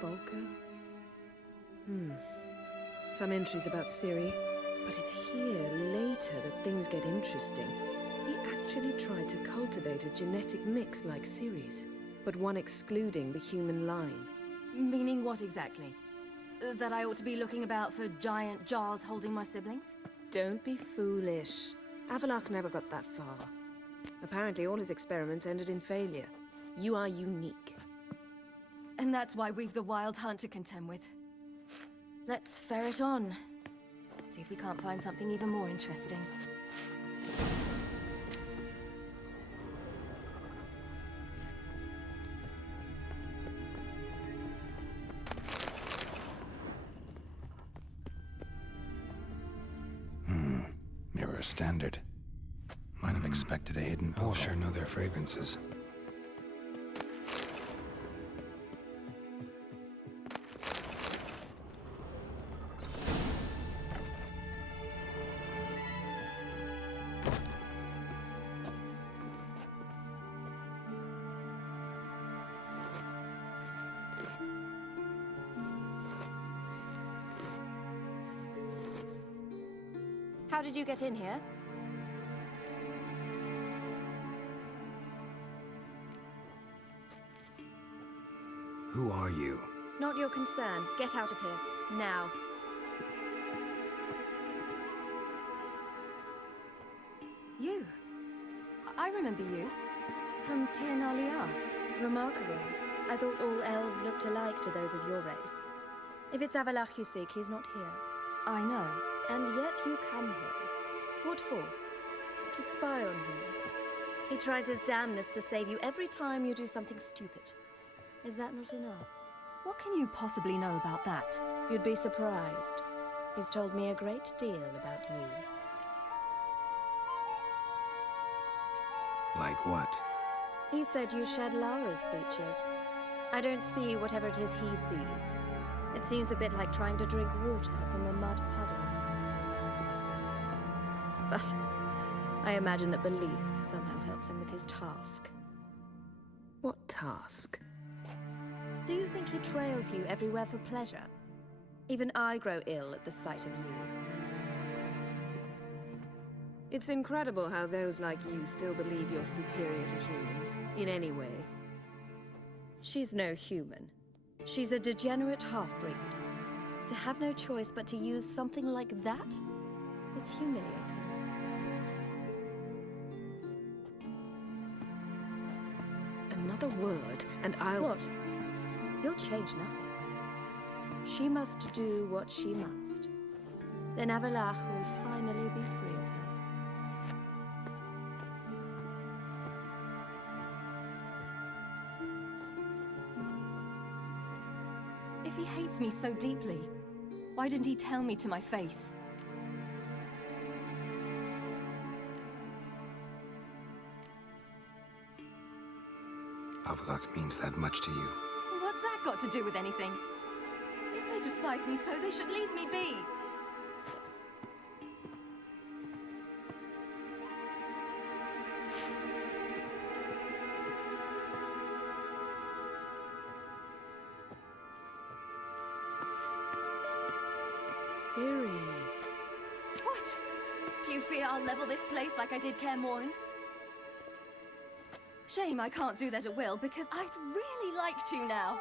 Volker? Some entries about Ciri, but it's here, later, that things get interesting. He actually tried to cultivate a genetic mix like Ciri's, but one excluding the human line. Meaning what exactly? That I ought to be looking about for giant jars holding my siblings? Don't be foolish. Avallac'h never got that far. Apparently all his experiments ended in failure. You are unique. And that's why we've the Wild Hunt to contend with. Let's ferret on. See if we can't find something even more interesting. Mirror standard. Might have expected a hidden portal. I'll sure know their fragrances. How did you get in here? Who are you? Not your concern. Get out of here. Now. You? I remember you. From Tir na Liar. Remarkable. I thought all elves looked alike to those of your race. If it's Avalach you seek, he's not here. I know. And yet you come here. What for? To spy on him. He tries his damnedest to save you every time you do something stupid. Is that not enough? What can you possibly know about that? You'd be surprised. He's told me a great deal about you. Like what? He said you shared Lara's features. I don't see whatever it is he sees. It seems a bit like trying to drink water from a mud puddle. But I imagine that belief somehow helps him with his task. What task? Do you think he trails you everywhere for pleasure? Even I grow ill at the sight of you. It's incredible how those like you still believe you're superior to humans, in any way. She's no human. She's a degenerate half-breed. To have no choice but to use something like that? It's humiliating. Another word, and I'll... What? You'll change nothing. She must do what she must. Then Avalach will finally be free of her. If he hates me so deeply, why didn't he tell me to my face? Avalach means that much to you. What's that got to do with anything? If they despise me so, they should leave me be. Ciri. What? Do you fear I'll level this place like I did Kaer Morhen? Shame I can't do that at will, because I'd really like to now.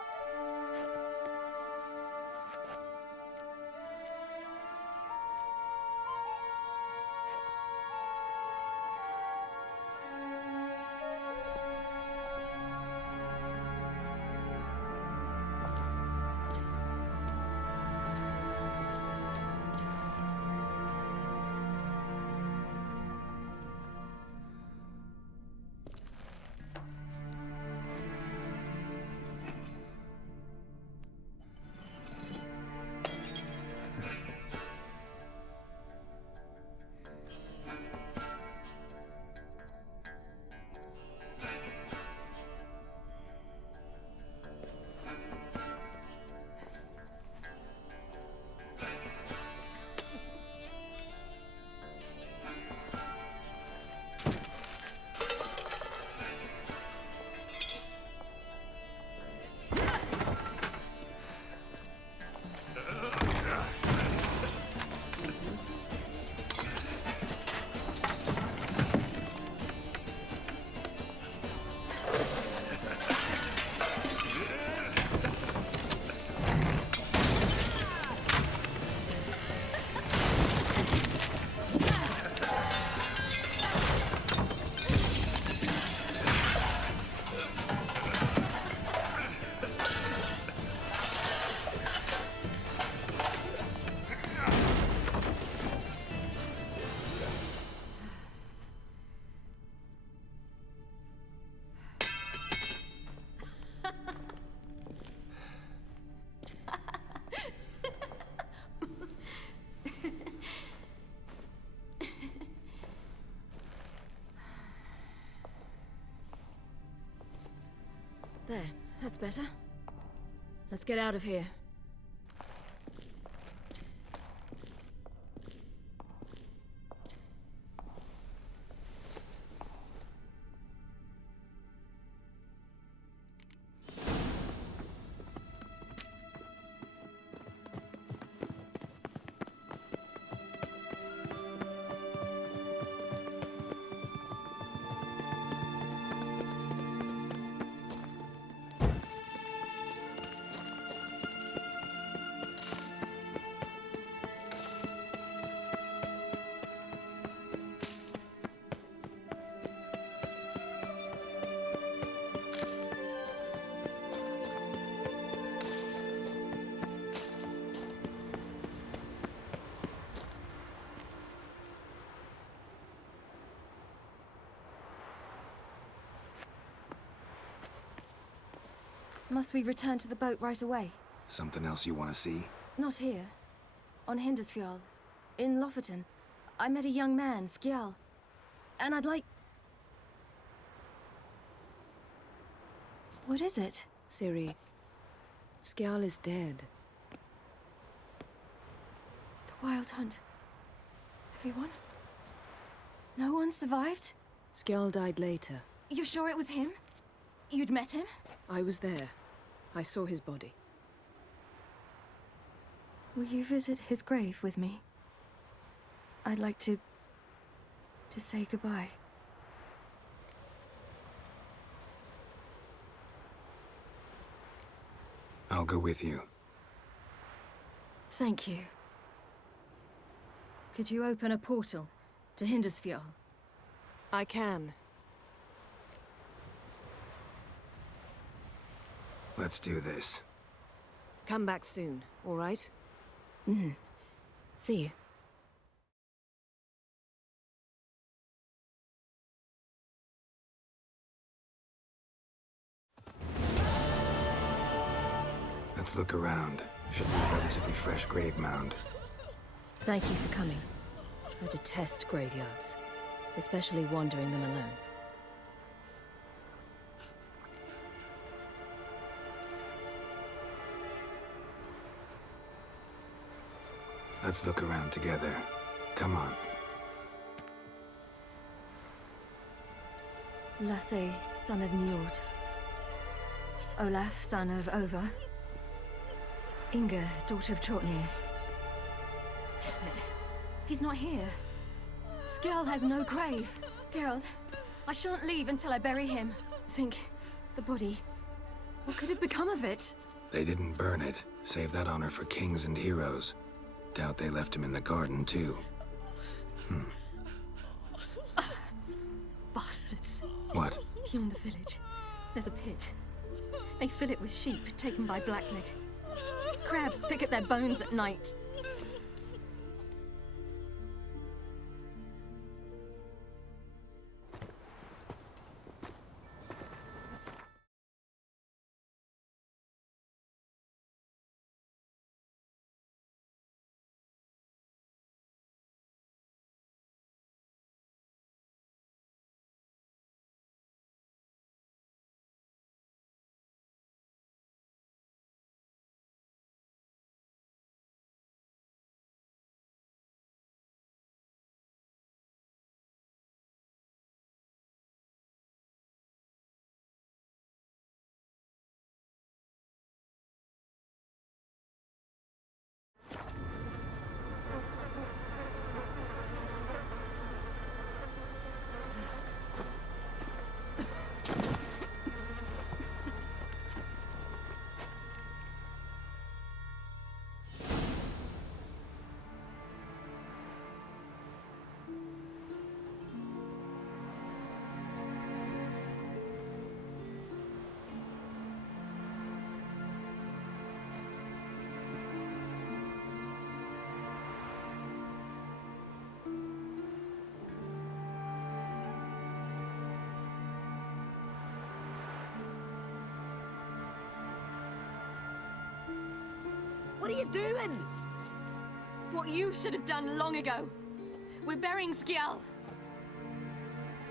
There, that's better. Let's get out of here. Must we return to the boat right away? Something else you want to see? Not here. On Hindersfjall. In Lofoten. I met a young man, Skjal. And I'd like... What is it? Ciri, Skjal is dead. The Wild Hunt. Everyone? No one survived? Skjal died later. You sure it was him? You'd met him? I was there. I saw his body. Will you visit his grave with me? I'd like to say goodbye. I'll go with you. Thank you. Could you open a portal to Hindersfjall? I can. Let's do this. Come back soon, all right? See you. Let's look around. Should be a relatively fresh grave mound. Thank you for coming. I detest graveyards, especially wandering them alone. Let's look around together. Come on. Lasse, son of Njord. Olaf, son of Over. Inga, daughter of Trotnir. Damn it. He's not here. Skjal has no grave. Geralt, I shan't leave until I bury him. Think, the body. What could have become of it? They didn't burn it. Save that honor for kings and heroes. Doubt they left him in the garden, too. Bastards. What? Beyond the village, there's a pit. They fill it with sheep taken by Blackleg. Crabs pick at their bones at night. What are you doing? What you should have done long ago. We're burying Skjal.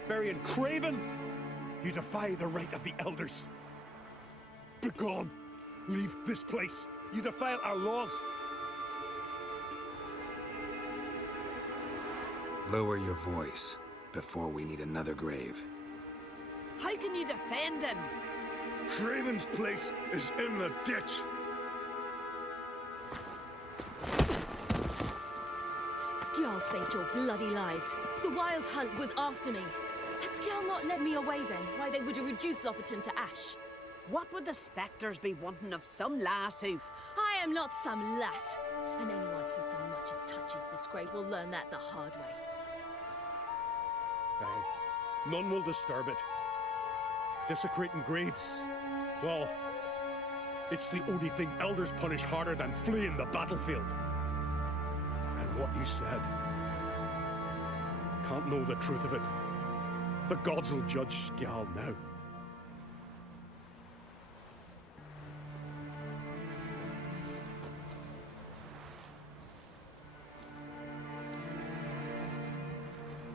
Burying Craven? You defy the right of the elders. Begone! Leave this place. You defile our laws. Lower your voice before we need another grave. How can you defend him? Craven's place is in the ditch. Skjal saved your bloody lives. The Wild Hunt was after me. Had Skjal not led me away then, why they would have reduced Lofoten to ash. What would the spectres be wanting of some lass who... I am not some lass. And anyone who so much as touches this grave will learn that the hard way. Aye. None will disturb it. Desecrating graves. Well, it's the only thing elders punish harder than fleeing the battlefield. And what you said. Can't know the truth of it. The gods will judge Skjal now.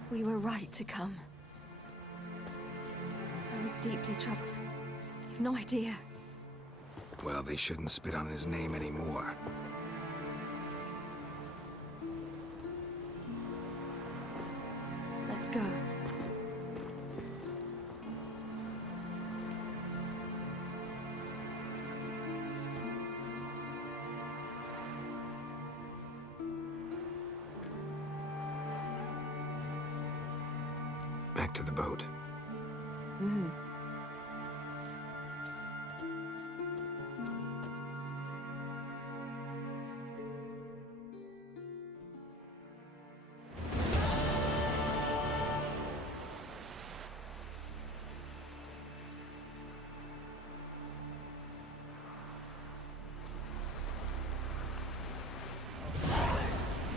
We were right to come. I was deeply troubled. You've no idea. Well, they shouldn't spit on his name anymore. Let's go. Back to the boat. Mm-hmm.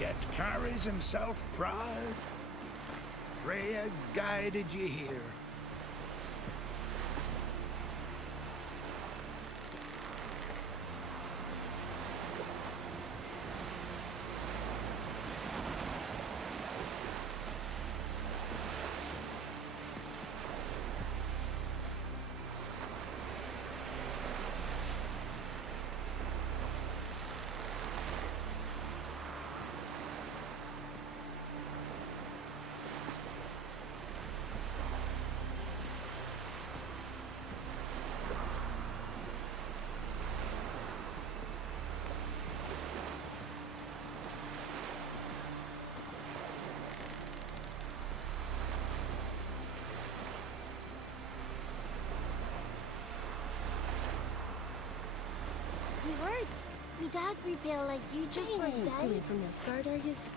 Yet carries himself proud. Freya guided you here. We heard. Me dad repel like you just like that. Coming from Nilfgaard, are yous?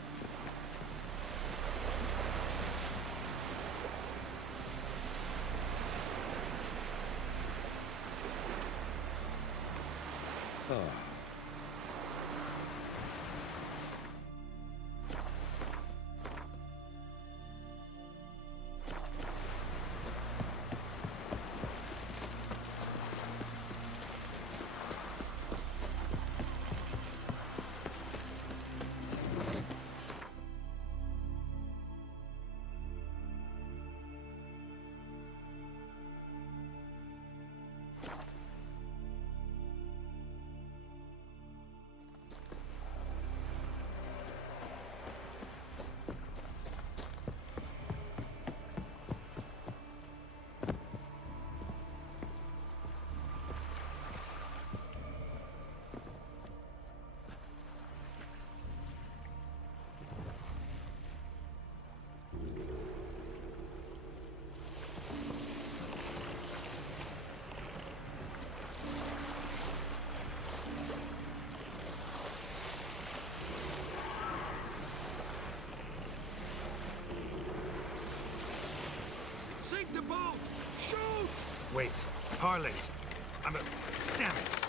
Sink the boat! Shoot! Wait, Harley. I'm a... Damn it.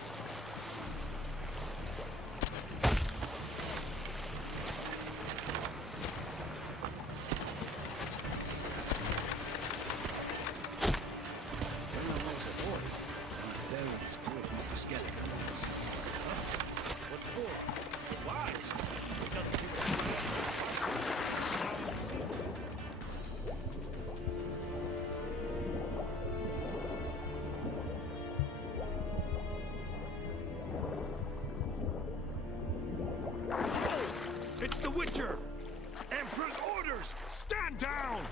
What for? Why? Because people... It's the Witcher! Emperor's orders! Stand down!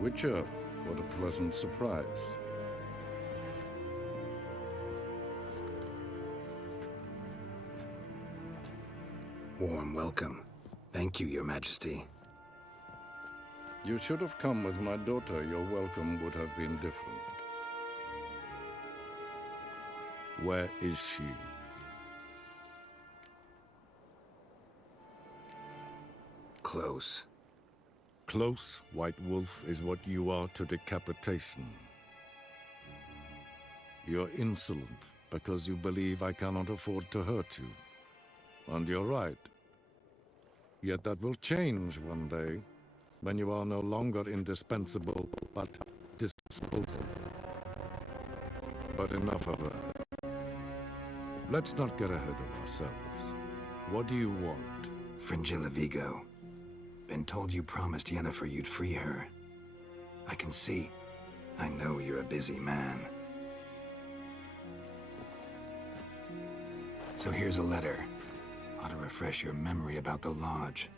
Witcher, what a pleasant surprise. Warm welcome. Thank you, Your Majesty. You should have come with my daughter. Your welcome would have been different. Where is she? Close. Close white wolf is what you are to decapitation. You're insolent because you believe I cannot afford to hurt you. And you're right. Yet that will change one day, when you are no longer indispensable, but disposable. But enough of that. Let's not get ahead of ourselves. What do you want? Fringilla Vigo. Been told you promised Yennefer you'd free her. I can see. I know you're a busy man. So here's a letter. Ought to refresh your memory about the Lodge.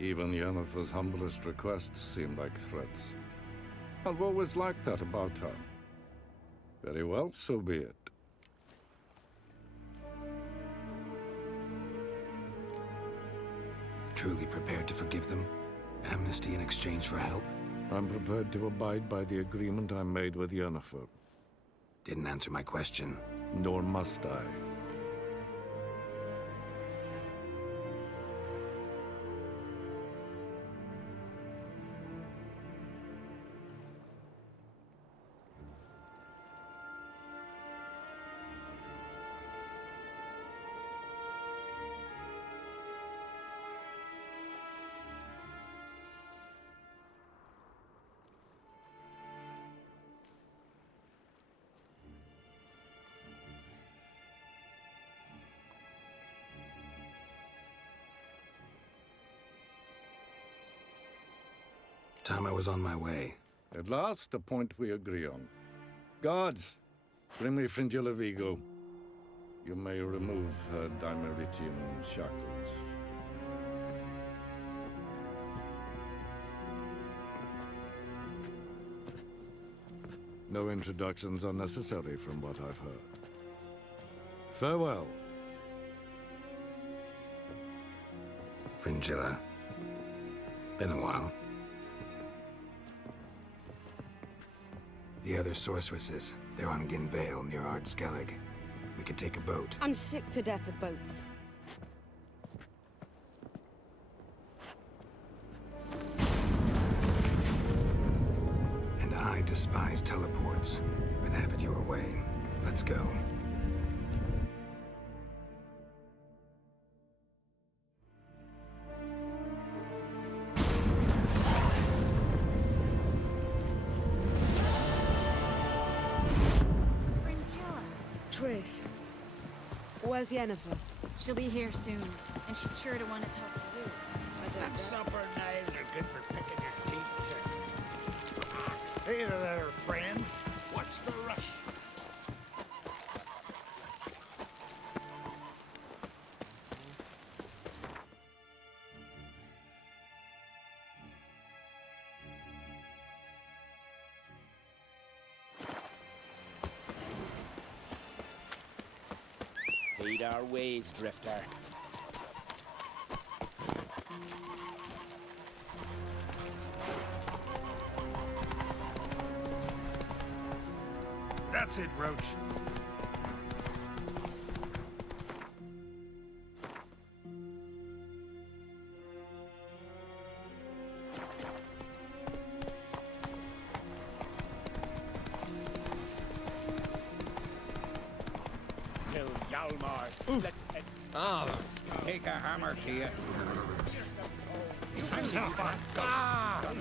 Even Yennefer's humblest requests seem like threats. I've always liked that about her. Very well, so be it. Truly prepared to forgive them? Amnesty in exchange for help? I'm prepared to abide by the agreement I made with Yennefer. Didn't answer my question. Nor must I. Time I was on my way. At last, a point we agree on. Guards, bring me Fringilla Vigo. You may remove her Dimeritian shackles. No introductions are necessary from what I've heard. Farewell. Fringilla. Been a while. The other sorceresses, they're on Ginvale near Ard Skellig. We could take a boat. I'm sick to death of boats. And I despise teleports, but have it your way. Let's go. Triss, where's Yennefer? She'll be here soon, and she's sure to want to talk to you. That supper knives are good for picking your teeth. Hey there, friend. What's the rush? Lead our ways, Drifter. That's it, Roach. Till Yalmar split its... Oh, take a hammer to you. I'm so far. Ah!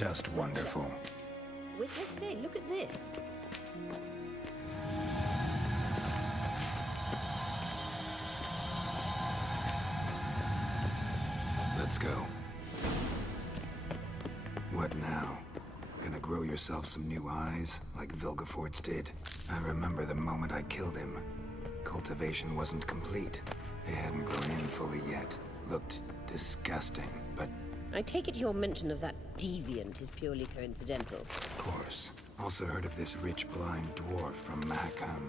Just wonderful. Wait, I say, look at this. Let's go. What now? Gonna grow yourself some new eyes, like Vilgefortz did? I remember the moment I killed him. Cultivation wasn't complete. They hadn't grown in fully yet. Looked disgusting, but... I take it your mention of that deviant is purely coincidental. Of course. Also heard of this rich blind dwarf from Mahakam.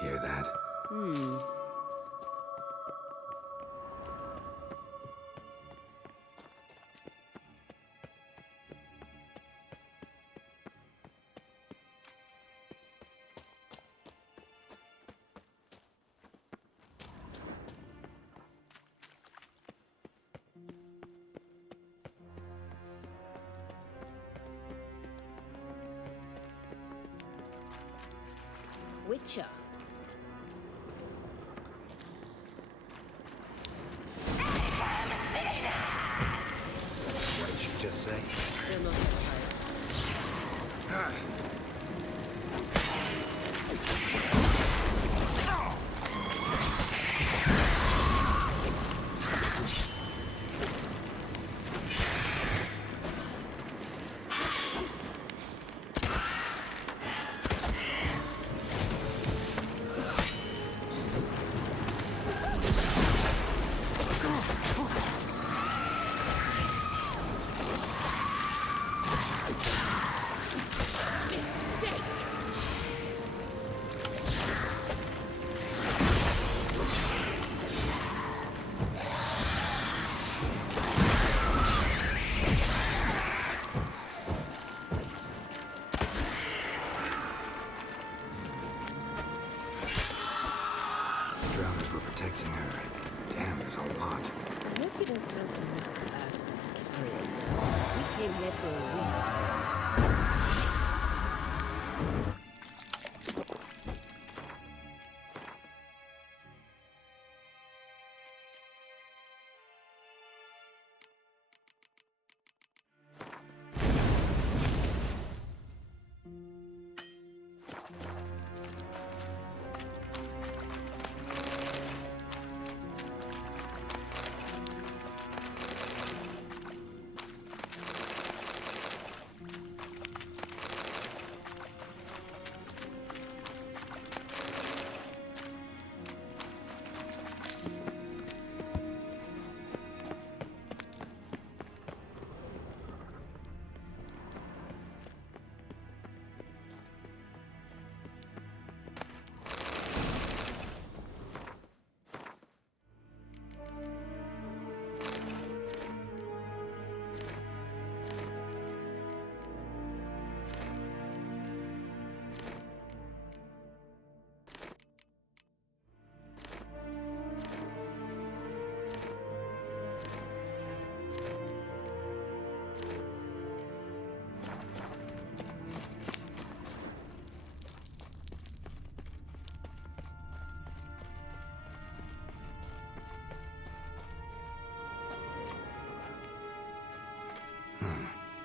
Hear that? Witcher. What did she just say? You're not tired. Drowners were protecting her. Damn, there's a lot. I hope you don't count him out as carrion. We came here for a reason.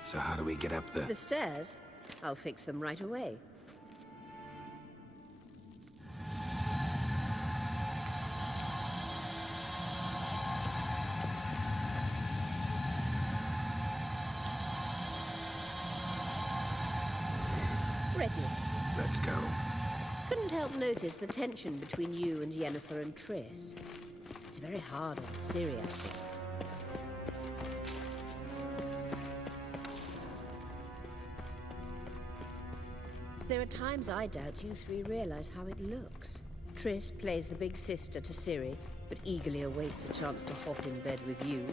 So how do we get up The stairs? I'll fix them right away. Ready. Let's go. Couldn't help notice the tension between you and Yennefer and Triss. It's very hard on Ciri, I think. There are times I doubt you three realize how it looks. Triss plays the big sister to Ciri, but eagerly awaits a chance to hop in bed with you.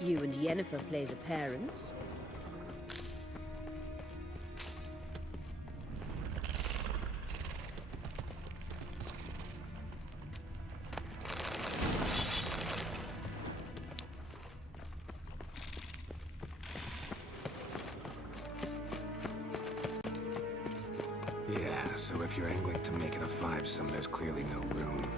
You and Yennefer play the parents. So if you're angling to make it a five-some, there's clearly no room.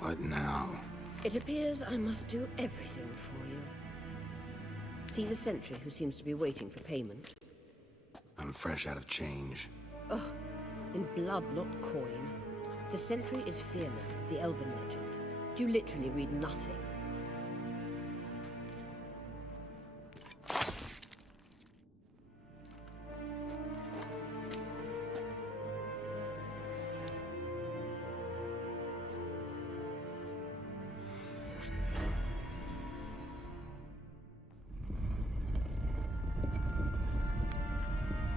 What now? It appears I must do everything for you. See the sentry who seems to be waiting for payment? I'm fresh out of change. Ugh, in blood, not coin. The sentry is Fearman of the Elven legend. You literally read nothing.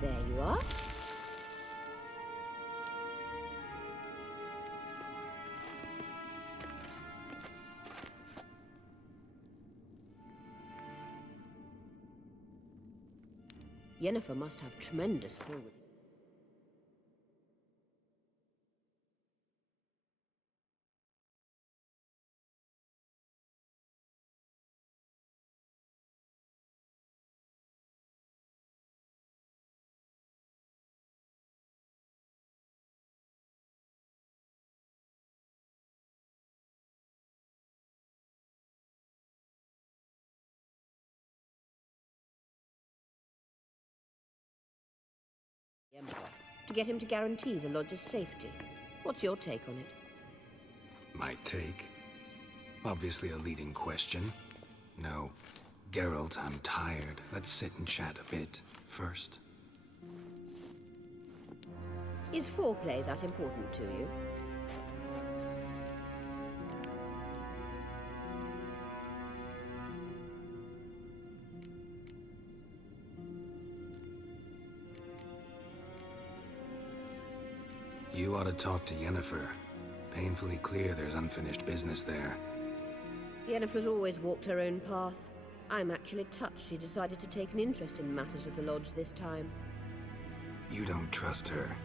There you are. Yennefer must have tremendous pull with it. The Emperor, to get him to guarantee the Lodge's safety. What's your take on it? My take? Obviously a leading question. No. Geralt, I'm tired. Let's sit and chat a bit first. Is foreplay that important to you? You ought to talk to Yennefer. Painfully clear there's unfinished business there. Yennefer's always walked her own path. I'm actually touched she decided to take an interest in matters of the Lodge this time. You don't trust her.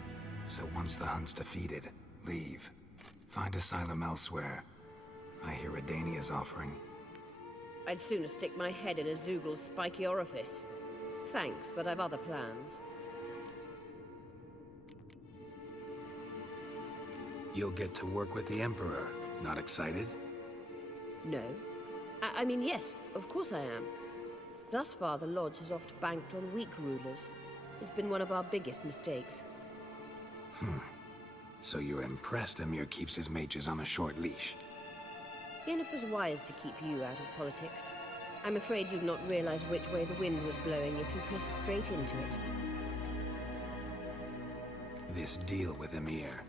So once the hunt's defeated, leave. Find asylum elsewhere. I hear Redania's offering. I'd sooner stick my head in a Zoogl's spiky orifice. Thanks, but I've other plans. You'll get to work with the Emperor. Not excited? No. I mean, yes, of course I am. Thus far, the Lodge has oft banked on weak rulers. It's been one of our biggest mistakes. So you're impressed Emir keeps his mages on a short leash? Yennefer's wise to keep you out of politics. I'm afraid you'd not realize which way the wind was blowing if you pissed straight into it. This deal with Emir.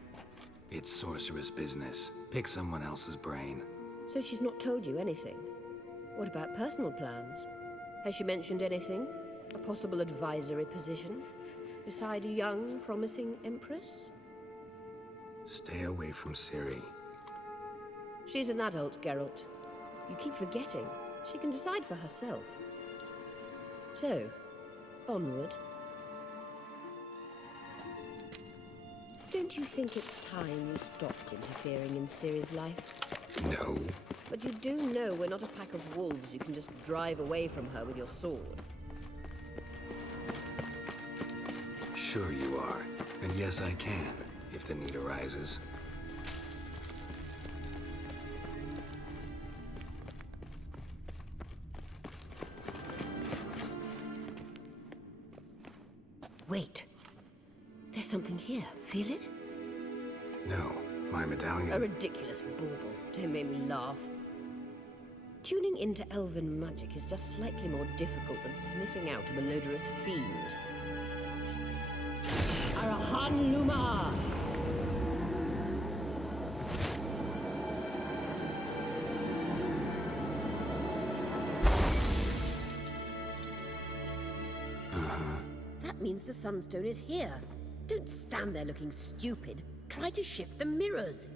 It's sorceress business. Pick someone else's brain. So she's not told you anything? What about personal plans? Has she mentioned anything? A possible advisory position? Beside a young, promising empress? Stay away from Ciri. She's an adult, Geralt. You keep forgetting. She can decide for herself. So, onward. Don't you think it's time you stopped interfering in Ciri's life? No. But you do know we're not a pack of wolves you can just drive away from her with your sword. sure you are. And yes, I can, if the need arises. Wait. There's something here. Feel it? No, my medallion. A ridiculous bauble. Don't make me laugh. Tuning into elven magic is just slightly more difficult than sniffing out a malodorous fiend. Arahan Luma! That means the Sunstone is here. Don't stand there looking stupid. Try to shift the mirrors.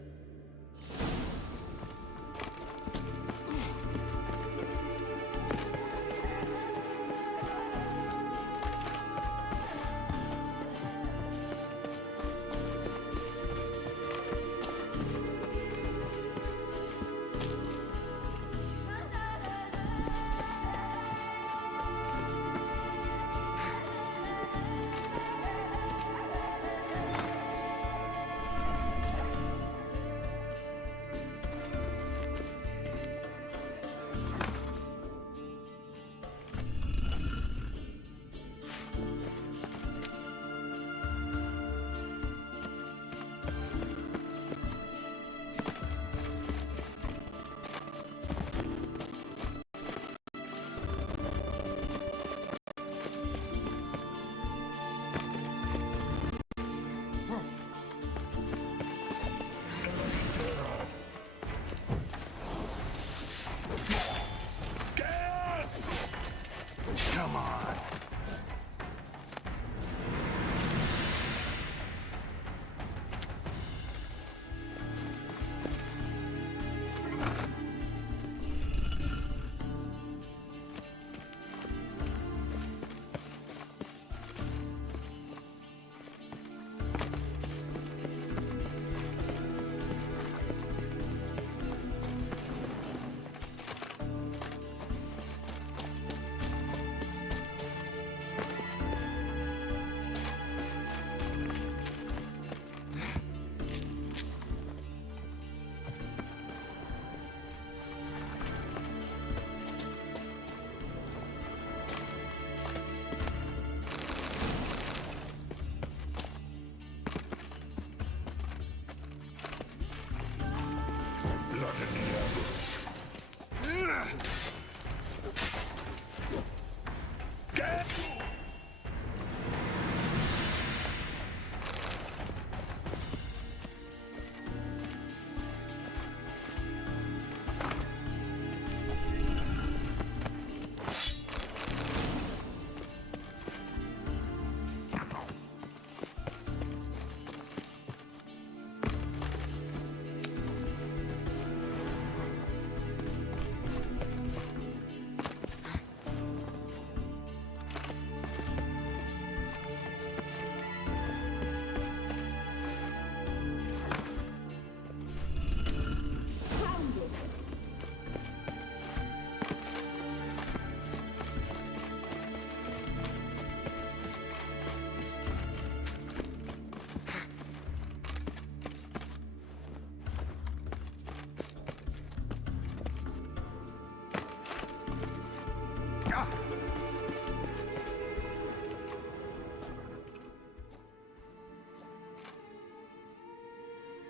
Come on.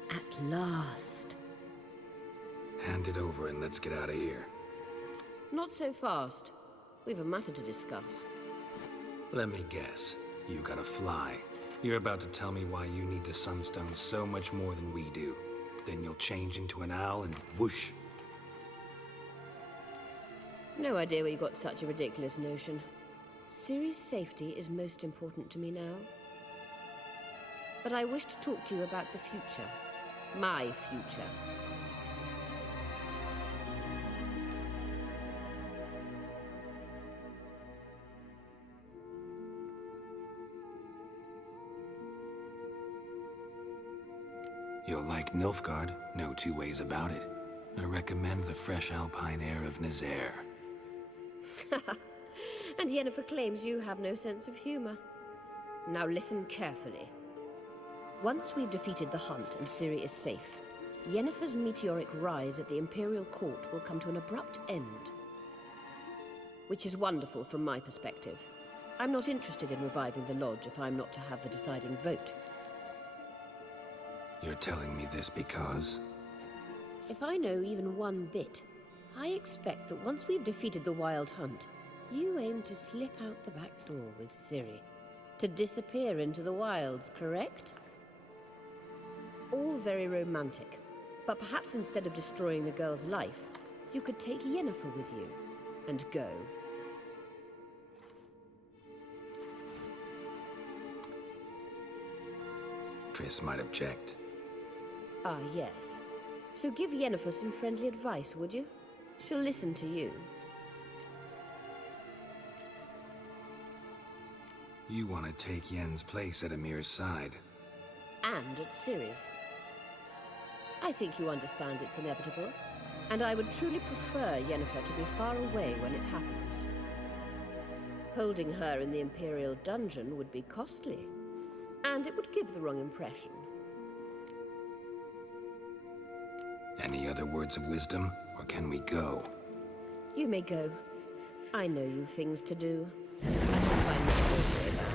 At last. Hand it over and let's get out of here. Not so fast. We've a matter to discuss. Let me guess. You gotta fly. You're about to tell me why you need the Sunstone so much more than we do. Then you'll change into an owl and whoosh. No idea where you got such a ridiculous notion. Ciri's safety is most important to me now. But I wish to talk to you about the future. My future. You'll like Nilfgaard, no two ways about it. I recommend the fresh alpine air of Nazaire. And Yennefer claims you have no sense of humor. Now listen carefully. Once we've defeated the Hunt and Ciri is safe, Yennefer's meteoric rise at the Imperial Court will come to an abrupt end. Which is wonderful from my perspective. I'm not interested in reviving the Lodge if I'm not to have the deciding vote. You're telling me this because... If I know even one bit, I expect that once we've defeated the Wild Hunt, you aim to slip out the back door with Ciri. To disappear into the wilds, correct? All very romantic. But perhaps instead of destroying the girl's life, you could take Yennefer with you and go. Triss might object. Ah, yes. So give Yennefer some friendly advice, would you? She'll listen to you. You want to take Yen's place at Emir's side. And at Ciri's. I think you understand it's inevitable, and I would truly prefer Yennefer to be far away when it happens. Holding her in the Imperial dungeon would be costly, and it would give the wrong impression. Any other words of wisdom, or can we go? You may go. I know you've things to do. I can find my way back.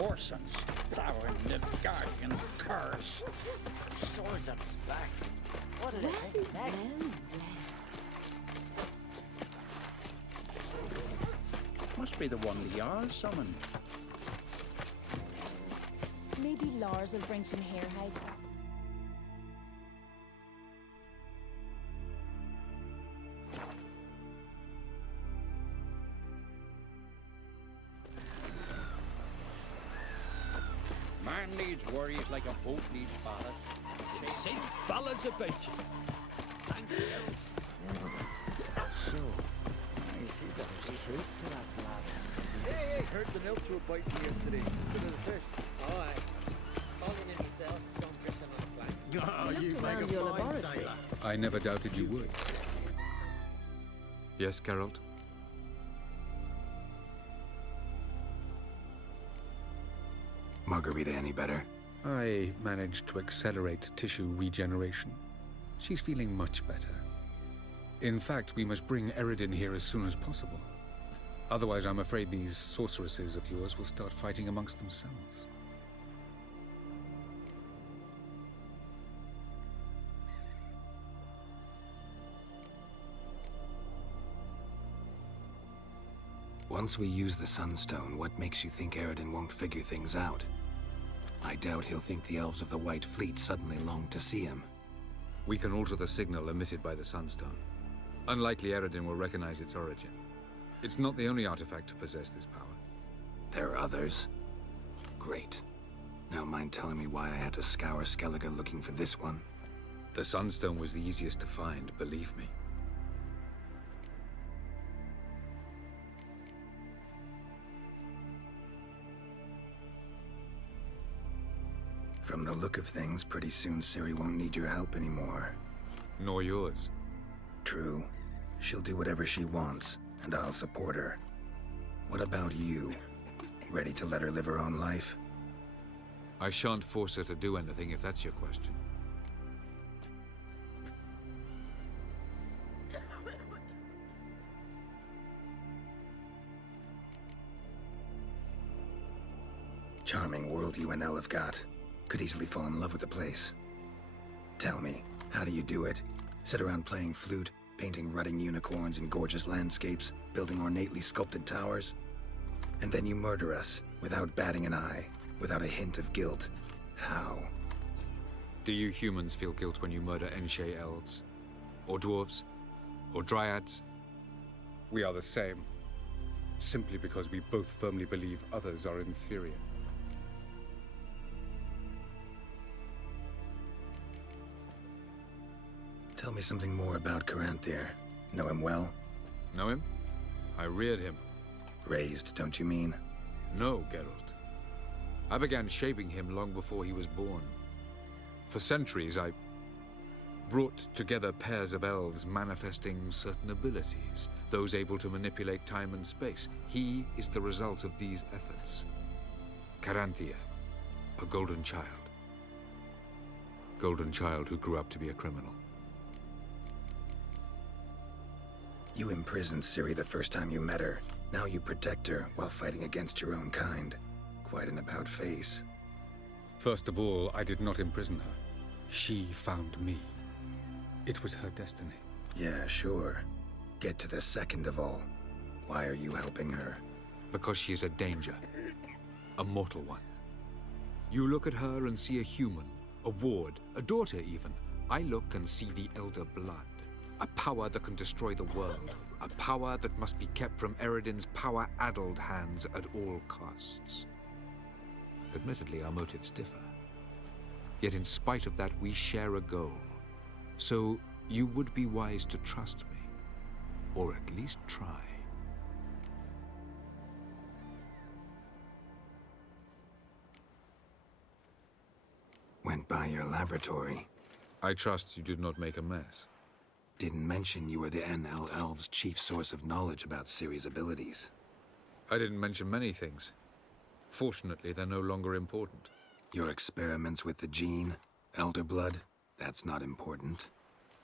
Orson's plowing the guardian curse. Swords at his back. What did it take next? Must be the one the Jarl summoned. Maybe Lars will bring some hair hide. Man needs warriors like a boat needs ballads. Sing ballads about you. Thanks, So, I see that there's truth to that lad. Hey, heard the nymphs were biting yesterday. Instead of the fish. Oh, aye. Calling in myself, don't drift them on the flank. Oh, you make a fine sailor. I never doubted you would. Yes, Geralt? Margarita any better? I managed to accelerate tissue regeneration. She's feeling much better. In fact, we must bring Eredin here as soon as possible. Otherwise, I'm afraid these sorceresses of yours will start fighting amongst themselves. Once we use the Sunstone, what makes you think Eredin won't figure things out? I doubt he'll think the elves of the White Fleet suddenly long to see him. We can alter the signal emitted by the Sunstone. Unlikely Eredin will recognize its origin. It's not the only artifact to possess this power. There are others? Great. Now mind telling me why I had to scour Skellige looking for this one? The Sunstone was the easiest to find, believe me. From the look of things, pretty soon Ciri won't need your help anymore. Nor yours. True. She'll do whatever she wants, and I'll support her. What about you? Ready to let her live her own life? I shan't force her to do anything if that's your question. Charming world you and Elle have got. Could easily fall in love with the place. Tell me, how do you do it? Sit around playing flute, painting rutting unicorns in gorgeous landscapes, building ornately sculpted towers? And then you murder us, without batting an eye, without a hint of guilt. How? Do you humans feel guilt when you murder Enshe elves? Or dwarves? Or dryads? We are the same. Simply because we both firmly believe others are inferior. Tell me something more about Caranthir. Know him well? Know him? I reared him. Raised, don't you mean? No, Geralt. I began shaping him long before he was born. For centuries, I brought together pairs of elves manifesting certain abilities, those able to manipulate time and space. He is the result of these efforts. Caranthir, a golden child. Golden child who grew up to be a criminal. You imprisoned Ciri the first time you met her. Now you protect her while fighting against your own kind. Quite an about-face. First of all, I did not imprison her. She found me. It was her destiny. Yeah, sure. Get to the second of all. Why are you helping her? Because she is a danger. A mortal one. You look at her and see a human, a ward, a daughter even. I look and see the Elder Blood. A power that can destroy the world. A power that must be kept from Eredin's power-addled hands at all costs. Admittedly, our motives differ. Yet in spite of that, we share a goal. So you would be wise to trust me. Or at least try. Went by your laboratory. I trust you did not make a mess. Didn't mention you were the NL Elves' chief source of knowledge about Ciri's abilities. I didn't mention many things. Fortunately, they're no longer important. Your experiments with the gene, Elder Blood, that's not important.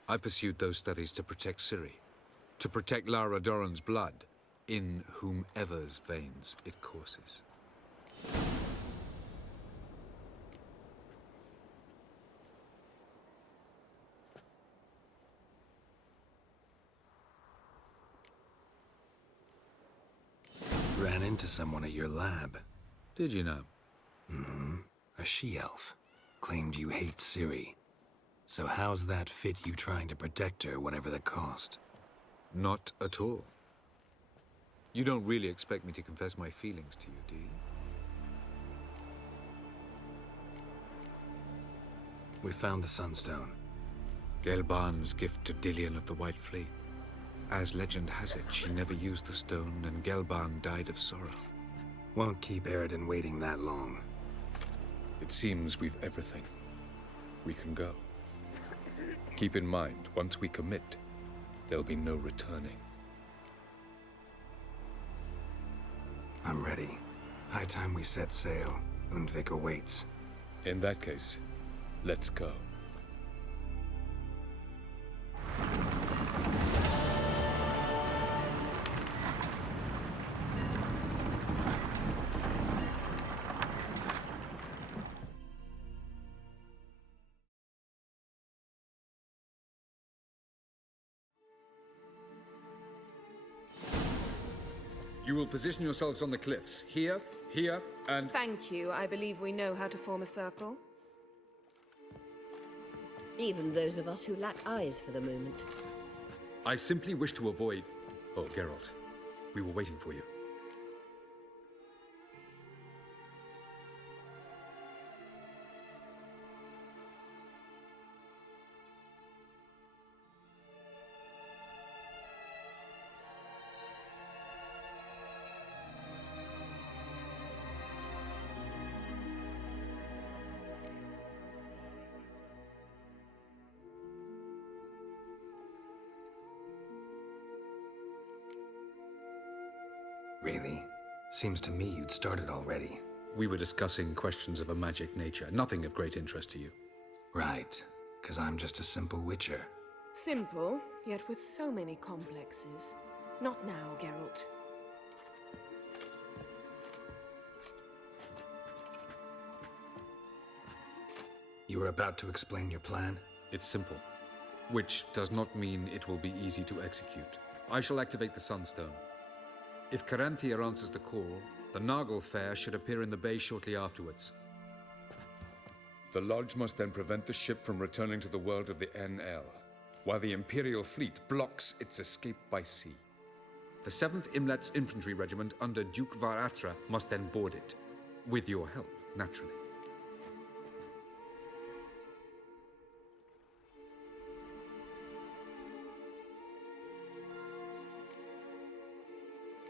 I pursued those studies to protect Ciri. To protect Lara Dorren's blood, in whomever's veins it courses. Ran into someone at your lab. Did you know? Mm-hmm. A she-elf. Claimed you hate Ciri. So how's that fit you trying to protect her, whatever the cost? Not at all. You don't really expect me to confess my feelings to you, do you? We found the Sunstone. Gelban's gift to Dillion of the White Fleet. As legend has it, she never used the stone, and Gelban died of sorrow. Won't keep Eredin waiting that long. It seems we've everything. We can go. Keep in mind, once we commit, there'll be no returning. I'm ready. High time we set sail. Undvik awaits. In that case, let's go. You will position yourselves on the cliffs. Here, here, and... Thank you. I believe we know how to form a circle. Even those of us who lack eyes for the moment. I simply wish to avoid... Oh, Geralt. We were waiting for you. Really? Seems to me you'd started already. We were discussing questions of a magic nature, nothing of great interest to you. Right, because I'm just a simple witcher. Simple, yet with so many complexes. Not now, Geralt. You were about to explain your plan? It's simple, which does not mean it will be easy to execute. I shall activate the Sunstone. If Caranthia answers the call, the Nagel Fair should appear in the bay shortly afterwards. The Lodge must then prevent the ship from returning to the world of the NL, while the Imperial fleet blocks its escape by sea. The 7th Imlet's Infantry Regiment under Duke Var-Attre must then board it, with your help, naturally.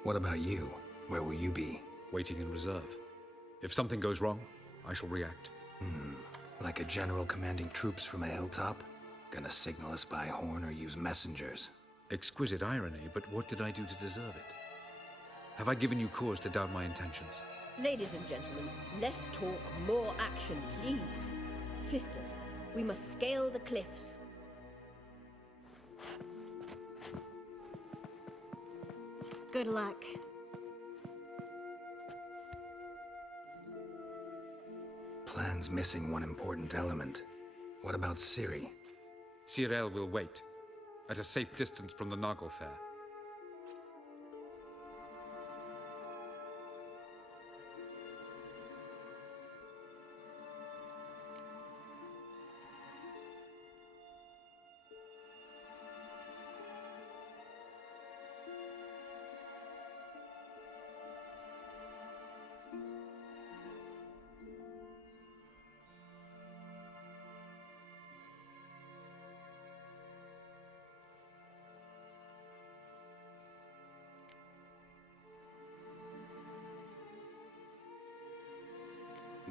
What about you? Where will you be? Waiting in reserve. If something goes wrong, I shall react. Like a general commanding troops from a hilltop? Gonna signal us by horn or use messengers? Exquisite irony, but what did I do to deserve it? Have I given you cause to doubt my intentions? Ladies and gentlemen, less talk, more action, please. Sisters, we must scale the cliffs. Good luck. Plan's missing one important element. What about Ciri? Cyril will wait, at a safe distance from the Naglfar.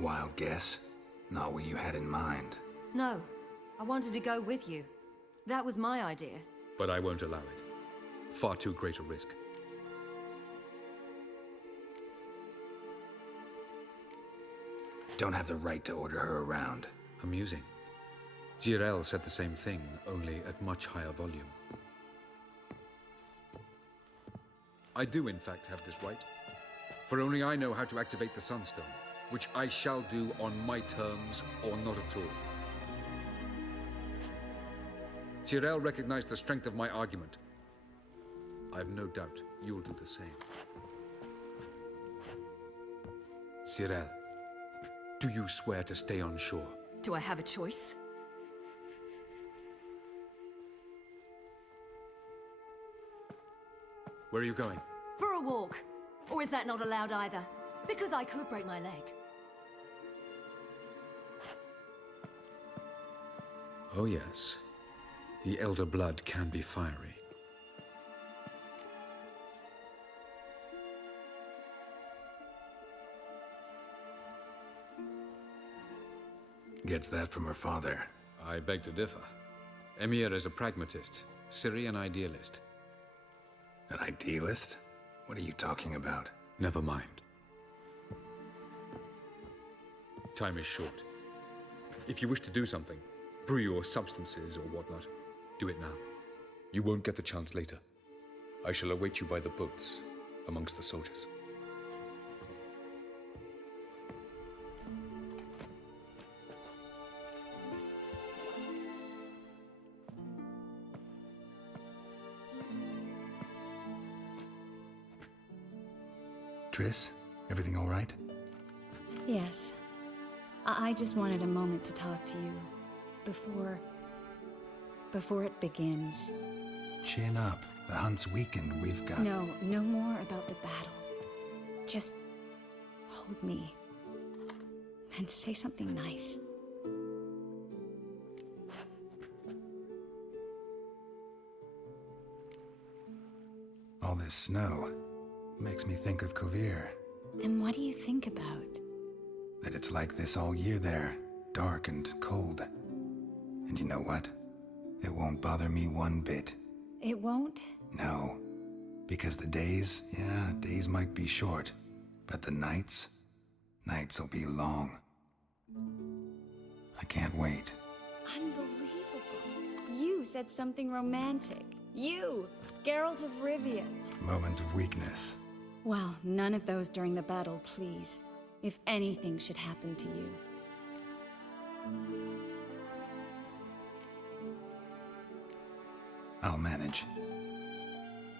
Wild guess? Not what you had in mind. No, I wanted to go with you. That was my idea. But I won't allow it. Far too great a risk. Don't have the right to order her around. Amusing. Cyril said the same thing, only at much higher volume. I do, in fact, have this right. For only I know how to activate the Sunstone, which I shall do on my terms or not at all. Cyril recognized the strength of my argument. I have no doubt you'll do the same. Cyril, do you swear to stay on shore? Do I have a choice? Where are you going? For a walk. Or is that not allowed either? Because I could break my leg. Oh yes. The Elder Blood can be fiery. Gets that from her father. I beg to differ. Emir is a pragmatist, Ciri an idealist. An idealist? What are you talking about? Never mind. Time is short. If you wish to do something, brew your substances or whatnot, do it now. You won't get the chance later. I shall await you by the boats, amongst the soldiers. Triss, everything all right? Yes. I just wanted a moment to talk to you. Before it begins. Chin up. The hunt's weakened. We've got... No more about the battle. Just hold me. And say something nice. All this snow makes me think of Kovir. And what do you think about? That it's like this all year there. Dark and cold. And you know what? It won't bother me one bit. It won't? No. Because the days might be short. But the nights will be long. I can't wait. Unbelievable. You said something romantic. You, Geralt of Rivia. Moment of weakness. Well, none of those during the battle, please. If anything should happen to you. I'll manage.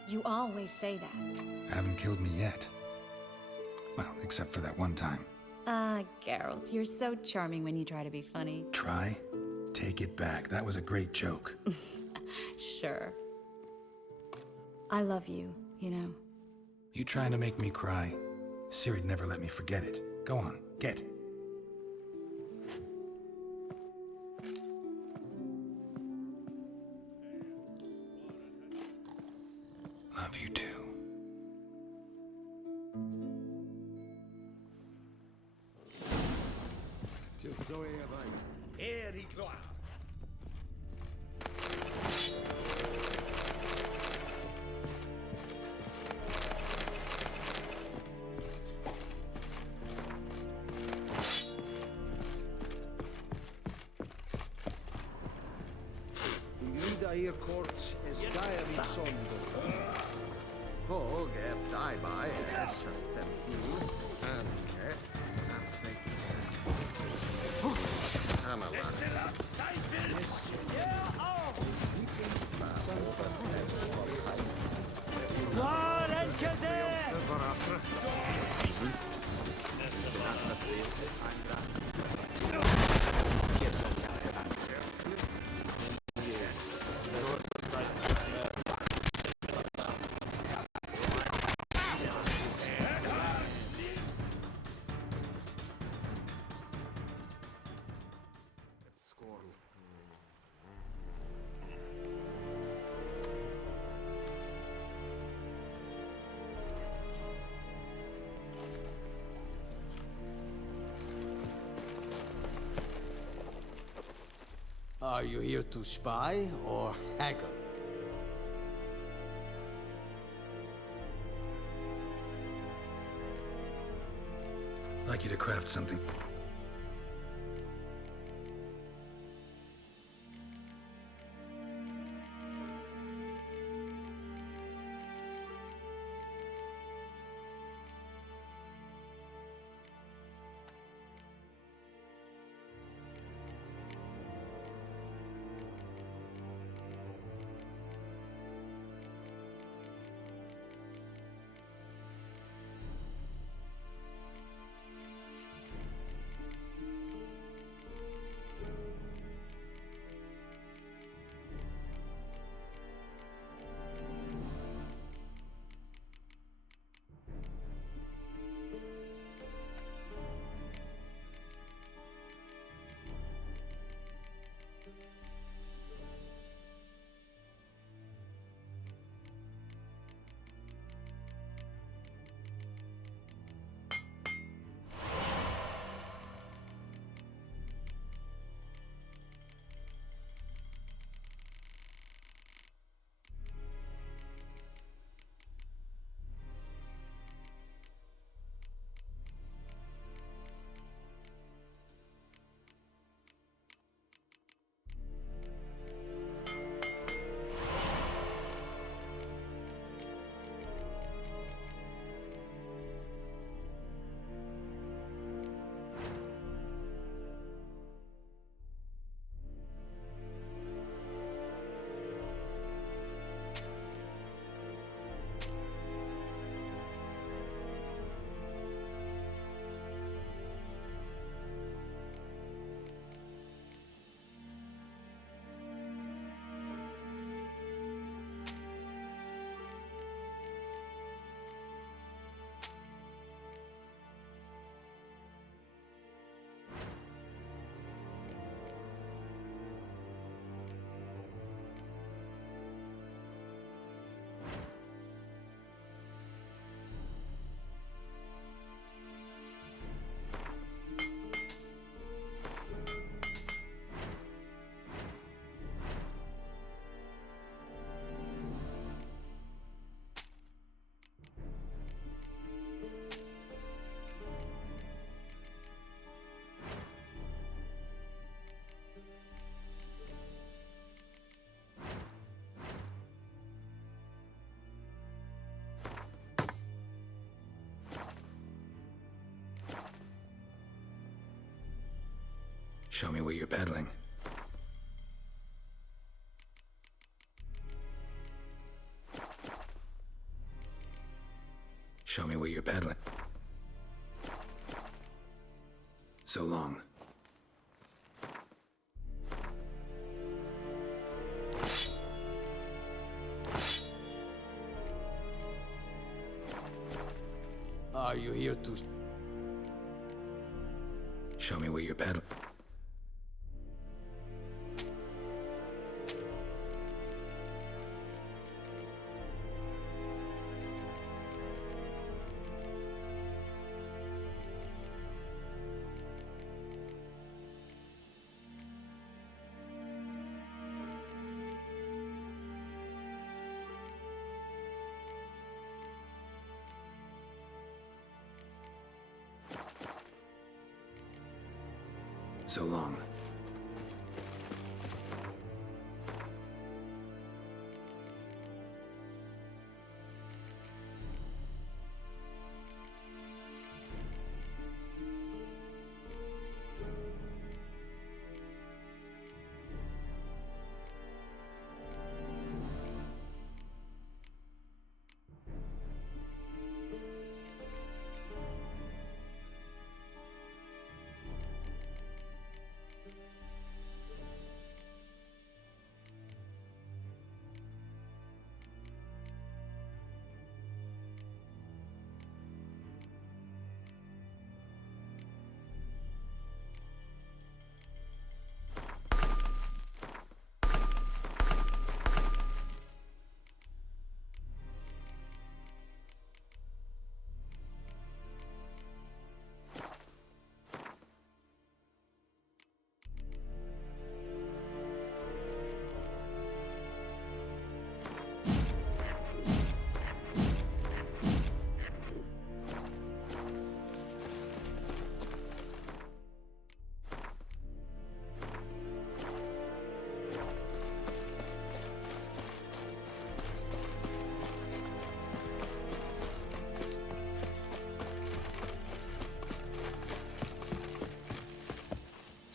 You always say that. Haven't killed me yet. Well, except for that one time. Ah, Geralt, you're so charming when you try to be funny. Try? Take it back. That was a great joke. Sure. I love you, you know. You trying to make me cry? Ciri'd never let me forget it. Go on, get. Love you too. Here he gloire. Vida ir courts es dire sondo. Hog die by SFMU. Are you here to spy or haggle? I'd like you to craft something. Show me what you're peddling. Show me what you're peddling. So long. Are you here to... Show me what you're peddling. So long.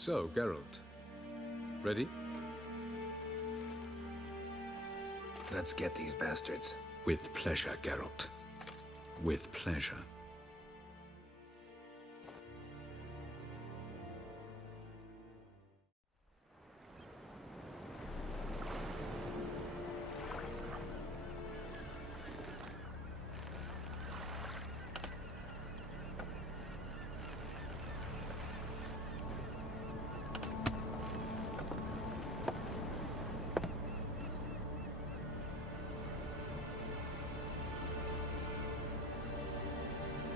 So, Geralt. Ready? Let's get these bastards. With pleasure, Geralt. With pleasure.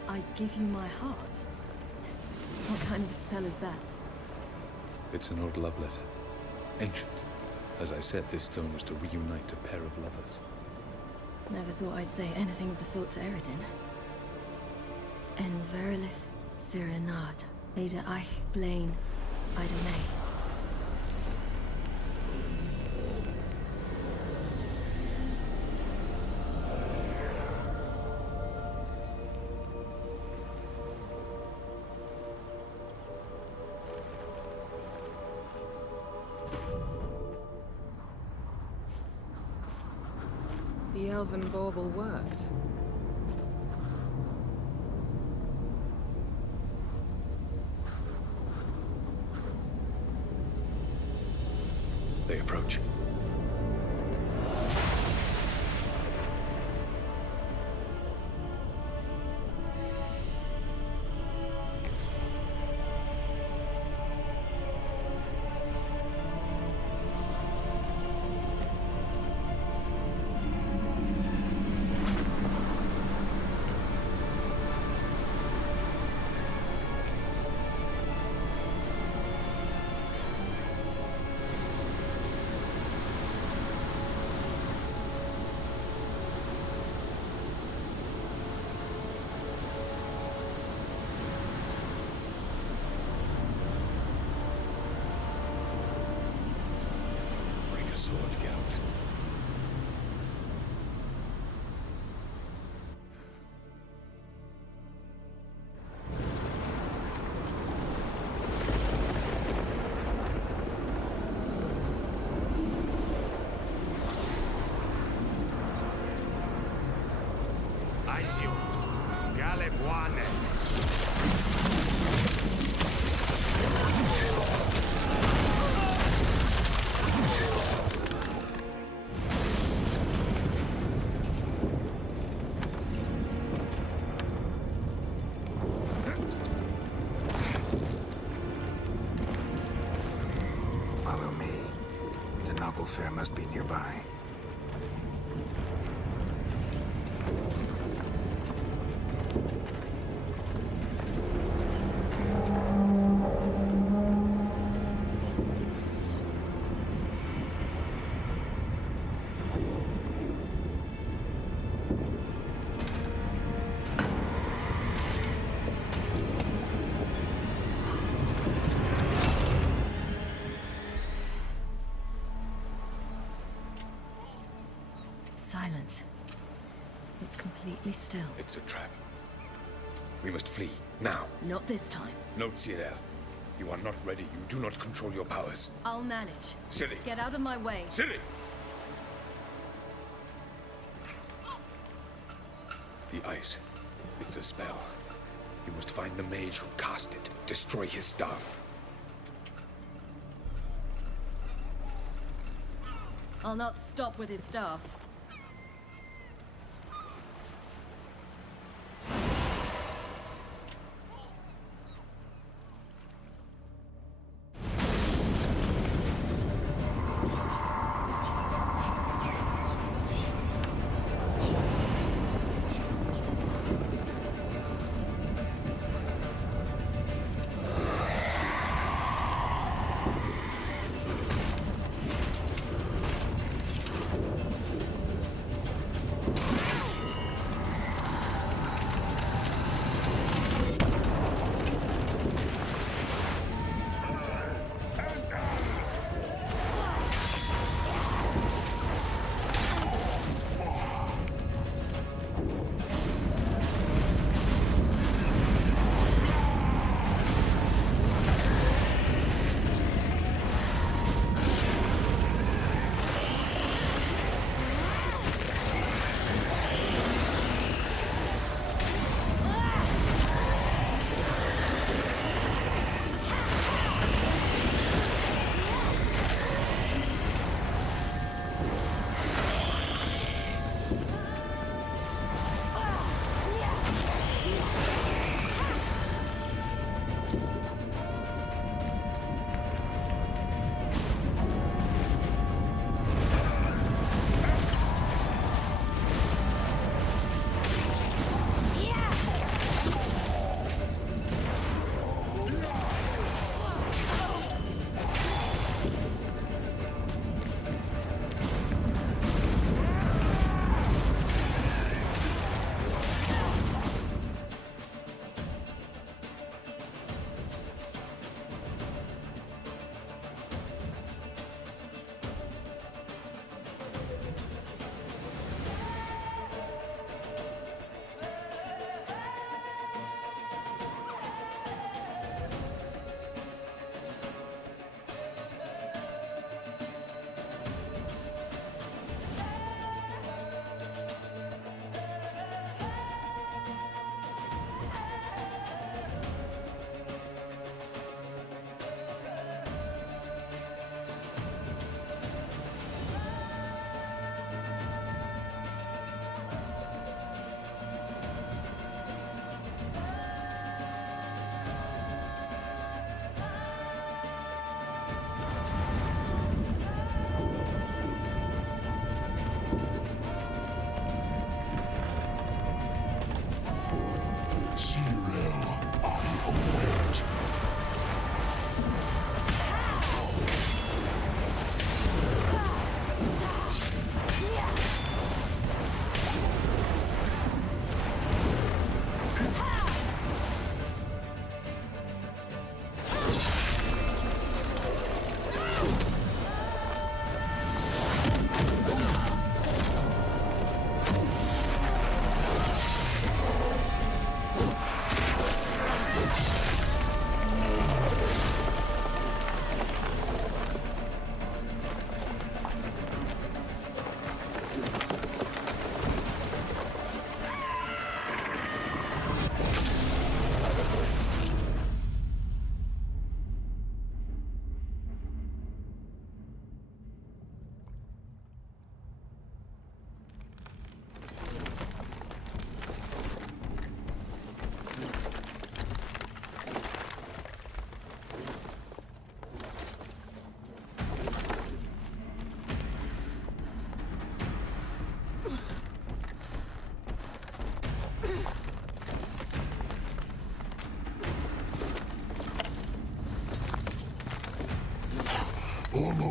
I give you my heart? What kind of spell is that? It's an old love letter. Ancient. As I said, this stone was to reunite a pair of lovers. Never thought I'd say anything of the sort to Eredin. En verilith Sirenad, Ada Eich Blaine, Idonay. The elven bauble worked. They approach. Sword, Geralt. Aizio, Galebuane. Follow me. The noble fair must be nearby. Silence. It's completely still. It's a trap. We must flee, now. Not this time. Note, Cyril. You are not ready. You do not control your powers. I'll manage. Ciri! Get out of my way. Ciri! The ice. It's a spell. You must find the mage who cast it. Destroy his staff. I'll not stop with his staff.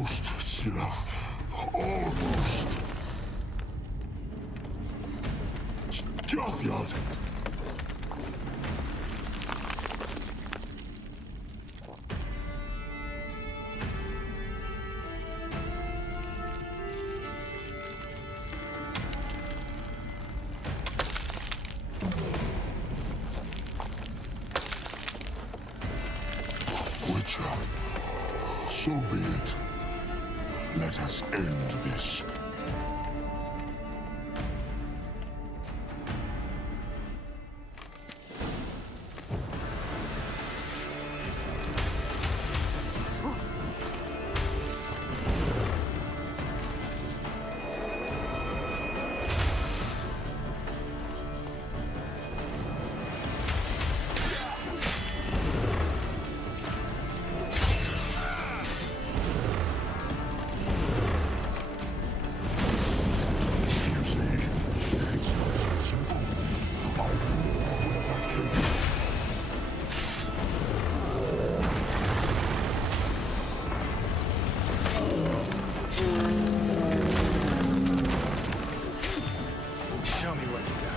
Almost, Sirach. Almost. Jothyard. Witcher, so be it. Let us end this. Tell me what you got.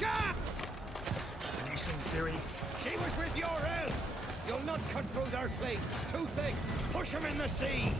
Have you seen Ciri? She was with your elf. You'll not cut through their plate. Too thick. Push him in the sea.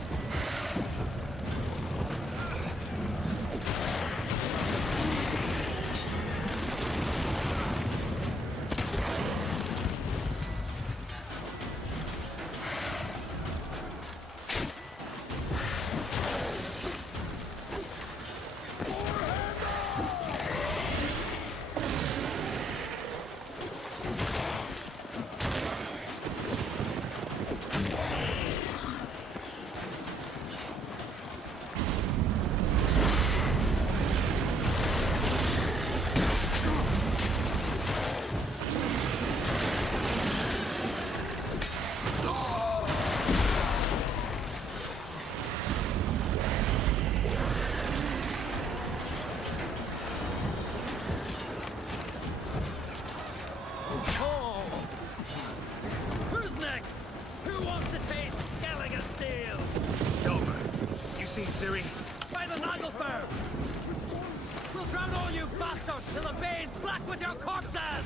bastards till the bay's black with your corpses!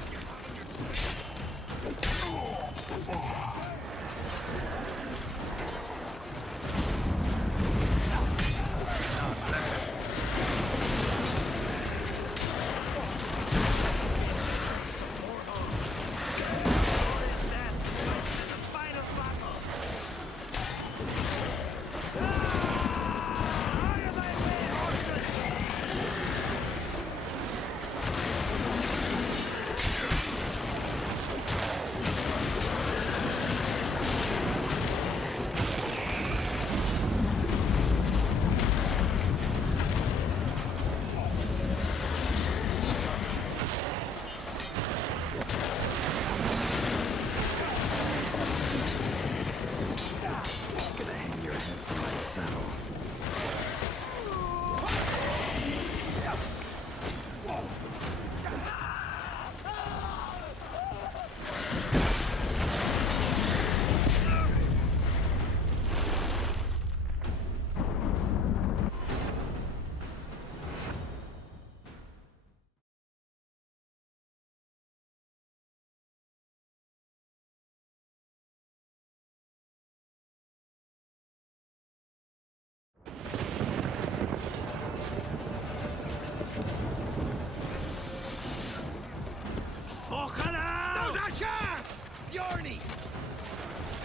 Now's our chance! Bjorny!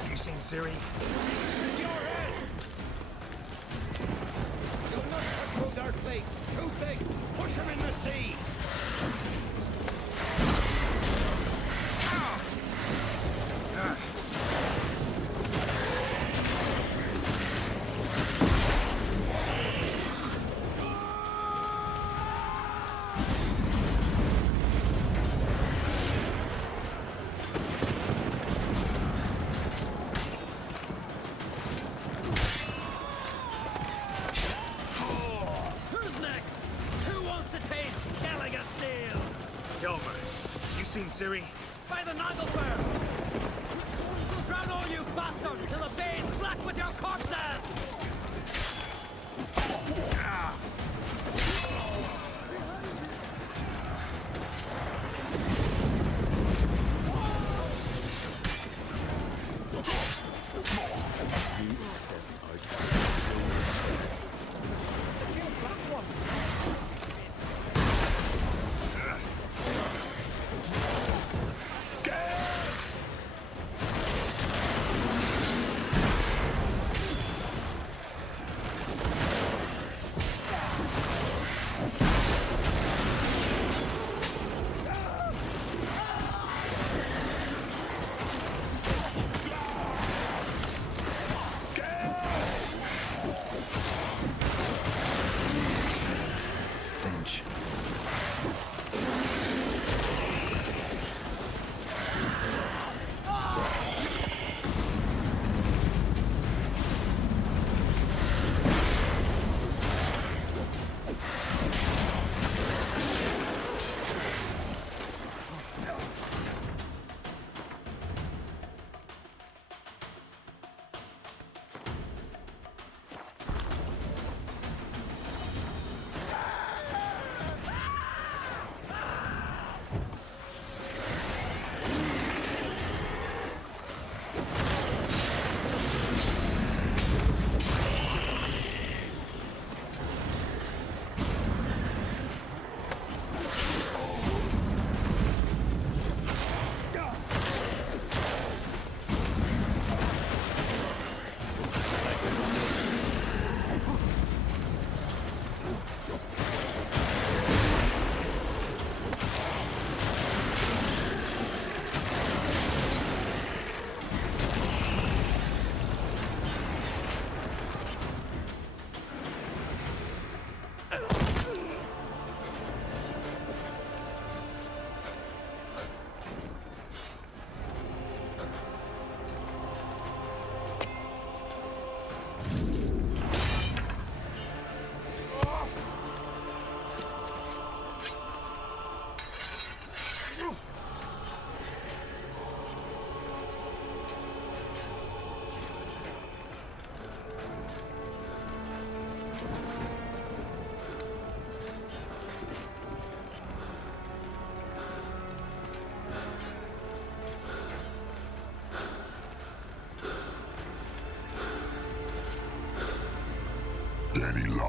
Have you seen Ciri? In your head! You'll not cut through their fleet. Too big. Push them in the sea. Who's next? Who wants to taste Skellige steel? Hjalmar, you seen Ciri? By the Nagelbear! We'll drown all you bastards till the bay's black with your corpses!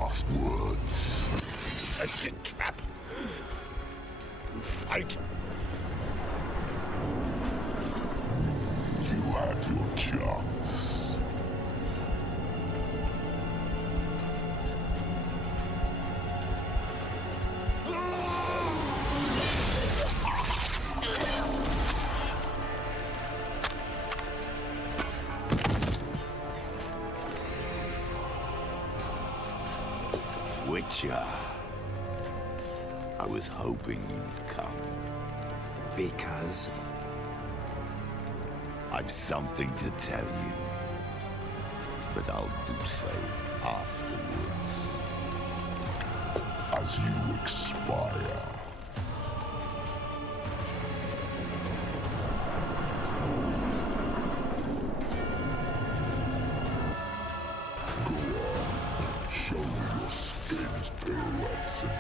last words? Set the trap. Fight. You had your chance. Witcher. I was hoping you'd come. Because? I've something to tell you. But I'll do so afterwards. As you expire. Show me your spins, pirouettes, and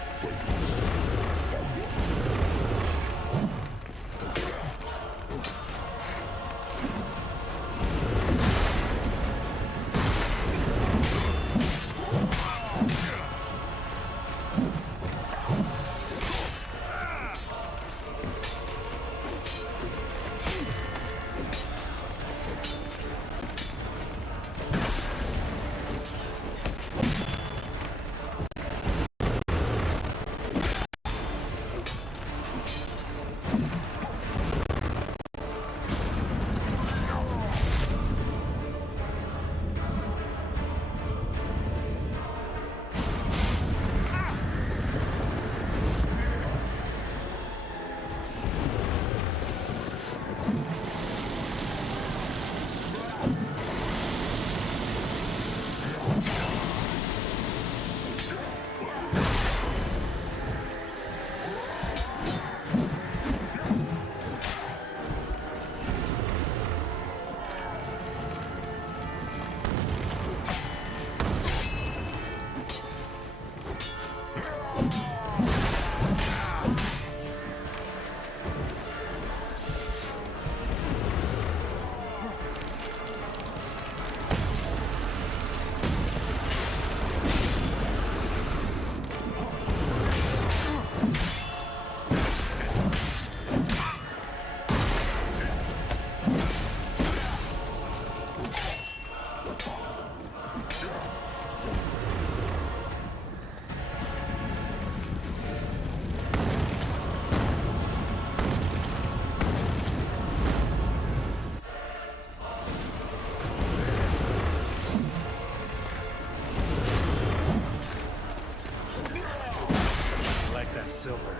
Silver.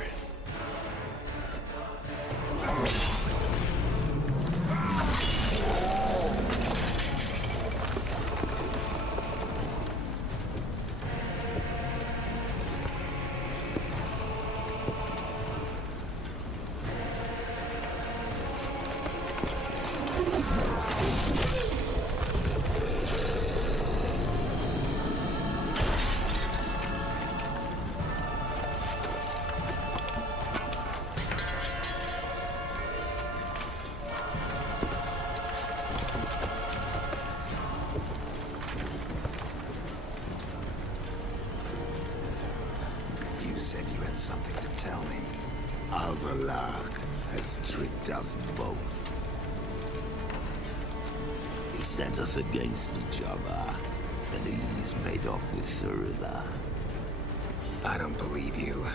Said you had something to tell me. Alvalark has tricked us both. He sent us against each other, and he's made off with Cirilla. I don't believe you.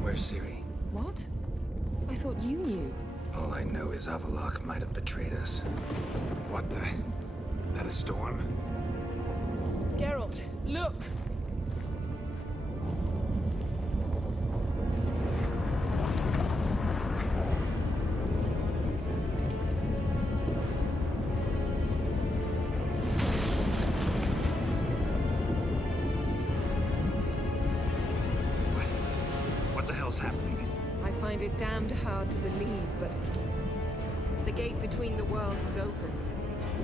Where's Ciri? What? I thought you knew. All I know is Avallac'h might have betrayed us. What the? That a storm? Geralt, look! hell's happening? I find it damned hard to believe, but the gate between the worlds is open.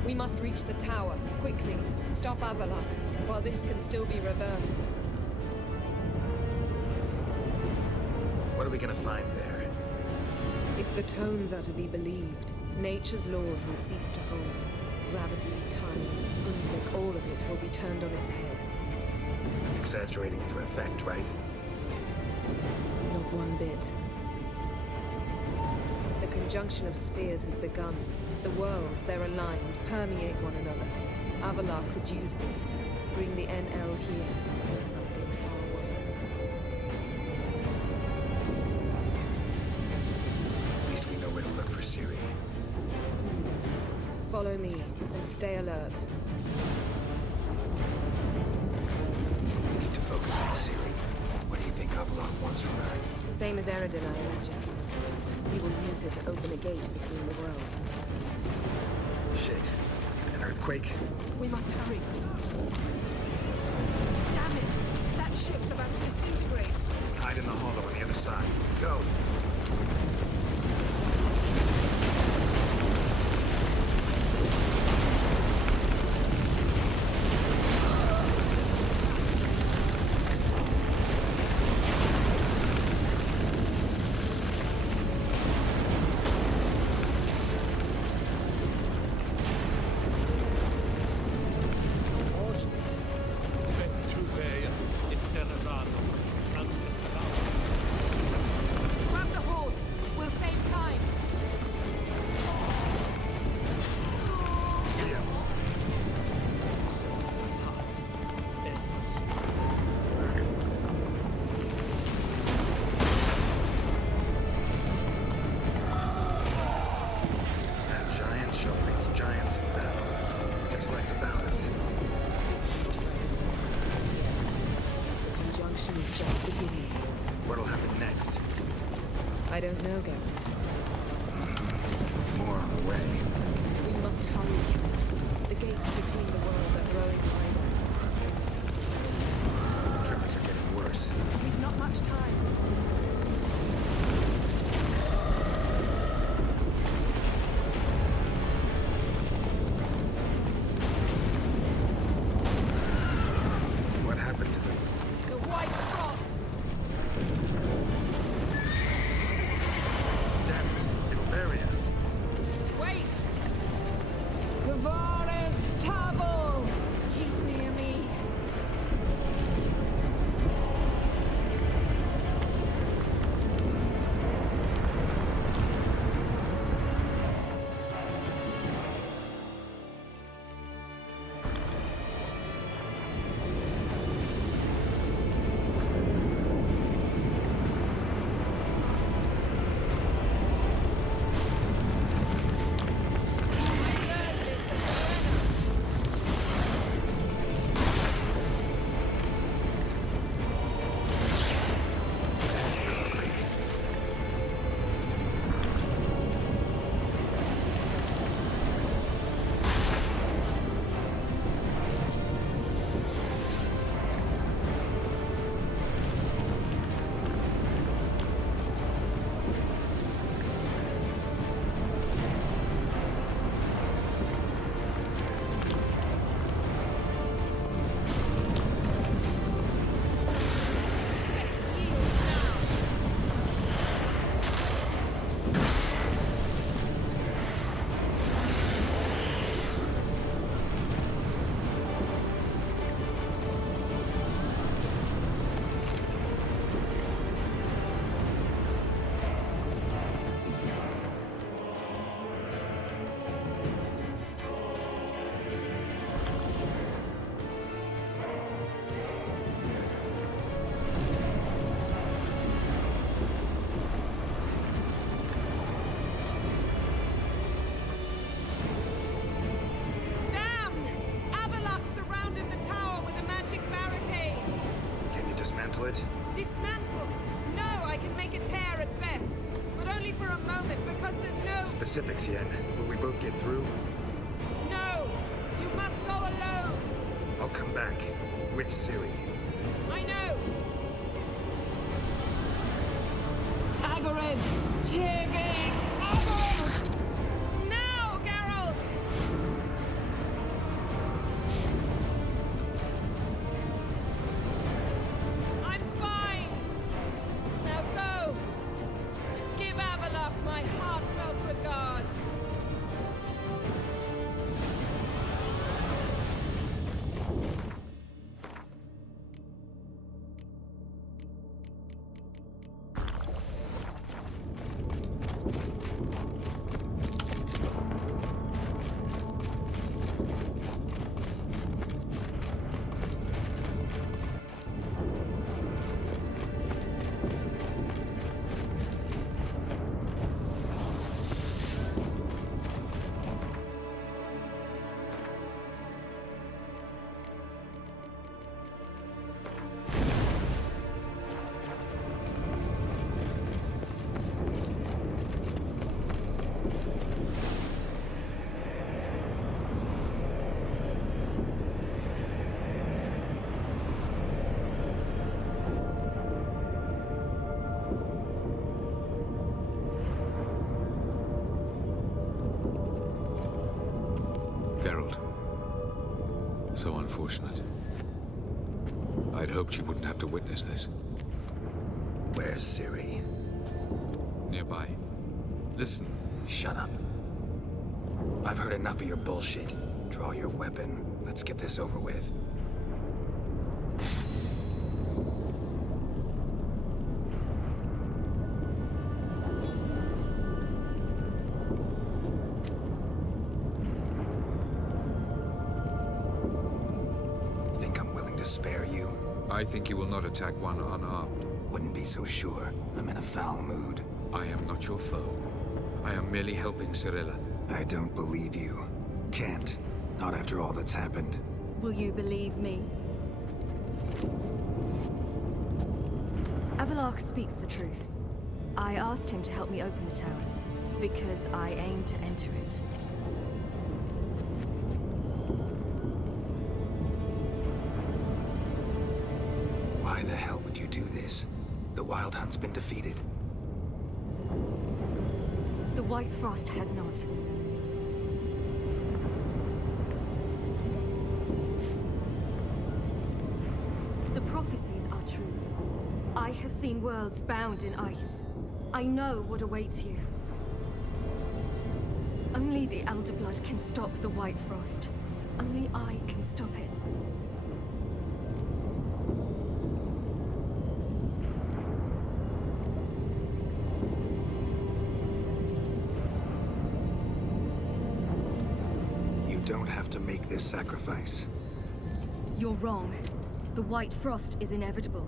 We must reach the tower, quickly. Stop Avallac'h, while this can still be reversed. What are we gonna find there? If the tomes are to be believed, nature's laws will cease to hold. Gravity, time, Undvik, all of it will be turned on its head. Exaggerating for effect, right? Not one bit. The conjunction of spheres has begun. The worlds, they're aligned, permeate one another. Avallac'h could use this. Bring the NL here, or something far worse. At least we know where to look for Ciri. Follow me, and stay alert. We need to focus on Ciri. What do you think Avallac'h wants from her? Same as Eredin, I imagine. He will use it to open a gate between the worlds. Shit. An earthquake? We must hurry. Damn it! That ship's about to disintegrate. Hide in the hollow on the other side. Go! Grab the horse. We'll save time. That giant show makes giants in battle. Just like the balance. The conjunction is just beginning. What'll happen next? I don't know, Geralt. More on the way. We must hurry, Geralt. The gates between the worlds are growing wider. Trippers are getting worse. We've not much time. What happened to them? The White Frost! Damn it. It'll bury us. Wait! Gavares Tabel! Keep near me. dismantle it? Dismantle? No, I can make a tear at best. But only for a moment, because there's no... Specifics, Yen. Will we both get through? No! You must go alone! I'll come back. With Ciri. I know! is taking over! Now, Geralt! I'm fine. Now go. Give Avalok my heartfelt regards. Geralt. So unfortunate. I'd hoped you wouldn't have to witness this. Where's Ciri? Nearby. Listen. Shut up. I've heard enough of your bullshit. Draw your weapon. Let's get this over with. Think I'm willing to spare you? I think you will not attack one unarmed. Wouldn't be so sure. I'm in a foul mood. I am not your foe. I am merely helping Cirilla. I don't believe you. Can't. Not after all that's happened. Will you believe me? Avalok speaks the truth. I asked him to help me open the tower, because I aim to enter it. Why the hell would you do this? The Wild Hunt's been defeated. The White Frost has not. The prophecies are true. I have seen worlds bound in ice. I know what awaits you. Only the Elder Blood can stop the White Frost. Only I can stop it. You don't have to make this sacrifice. You're wrong. The White Frost is inevitable.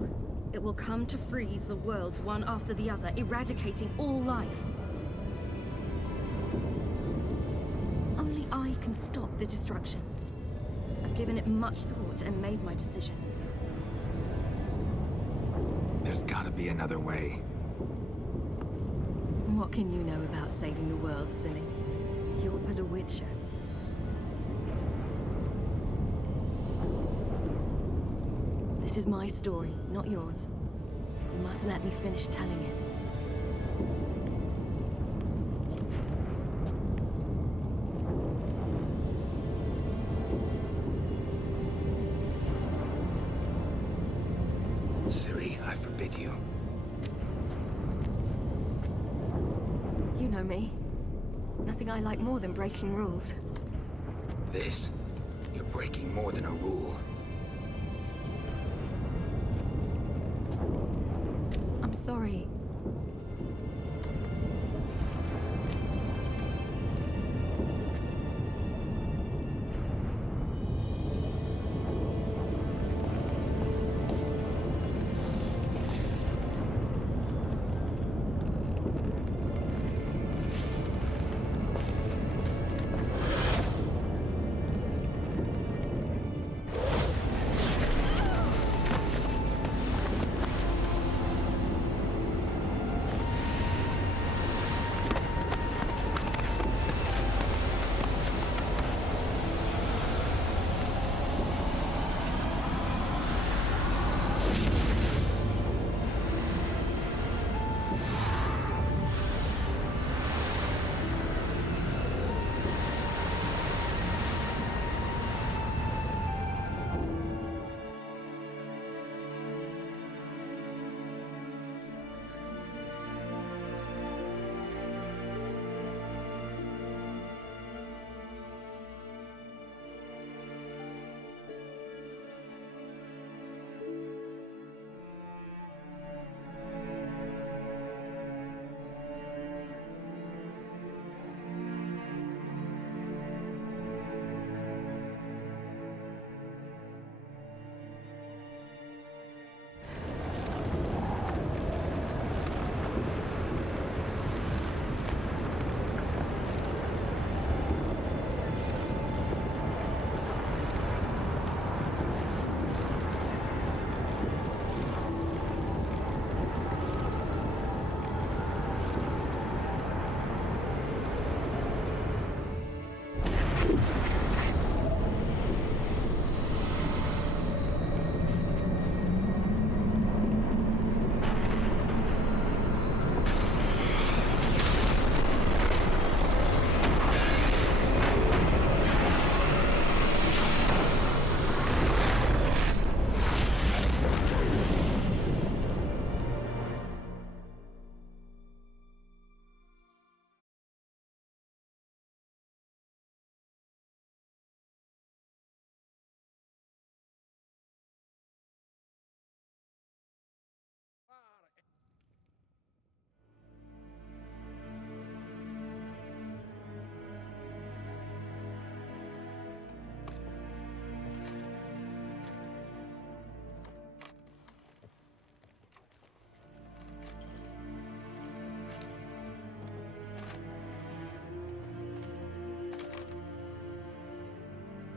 It will come to freeze the worlds one after the other, eradicating all life. Only I can stop the destruction. I've given it much thought and made my decision. There's gotta be another way. What can you know about saving the world, silly? You're but a witcher. This is my story, not yours. You must let me finish telling it. Ciri, I forbid you. You know me. Nothing I like more than breaking rules. This? You're breaking more than a rule. I'm sorry.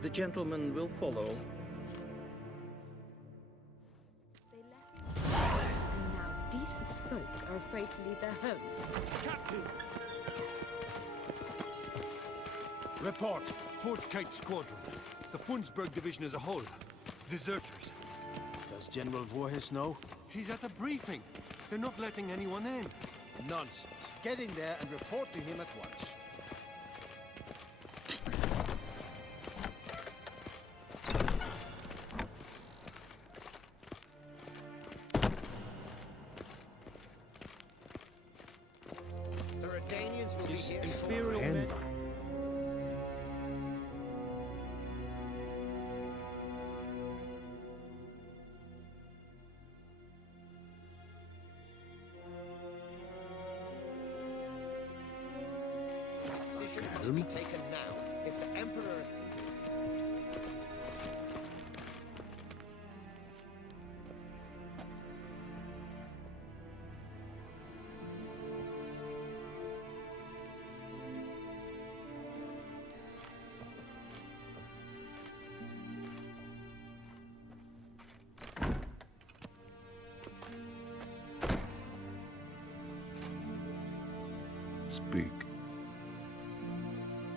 The gentleman will follow. And now decent folk are afraid to leave their homes. Captain! Report. 4th Kite Squadron. The Funsberg Division as a whole. Deserters. Does General Voorhis know? He's at a briefing. They're not letting anyone in. Nonsense. Get in there and report to him at once. The Redanians will be here. Imperial men. Decision must be taken now. If the Emperor... Speak.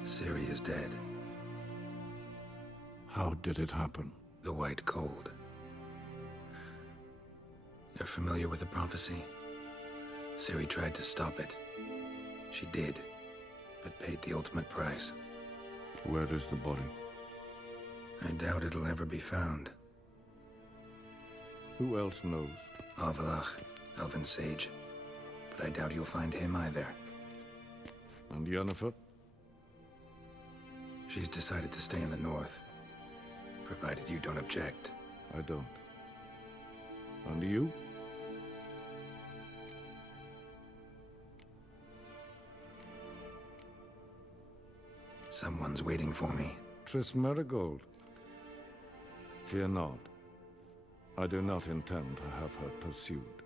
Ciri is dead. How did it happen? The White Cold. You're familiar with the prophecy? Ciri tried to stop it. She did, but paid the ultimate price. Where is the body? I doubt it'll ever be found. Who else knows? Avallac'h, Elven Sage. But I doubt you'll find him either. And Yennefer? She's decided to stay in the north. Provided you don't object. I don't. And you? Someone's waiting for me. Triss Merigold. Fear not. I do not intend to have her pursued.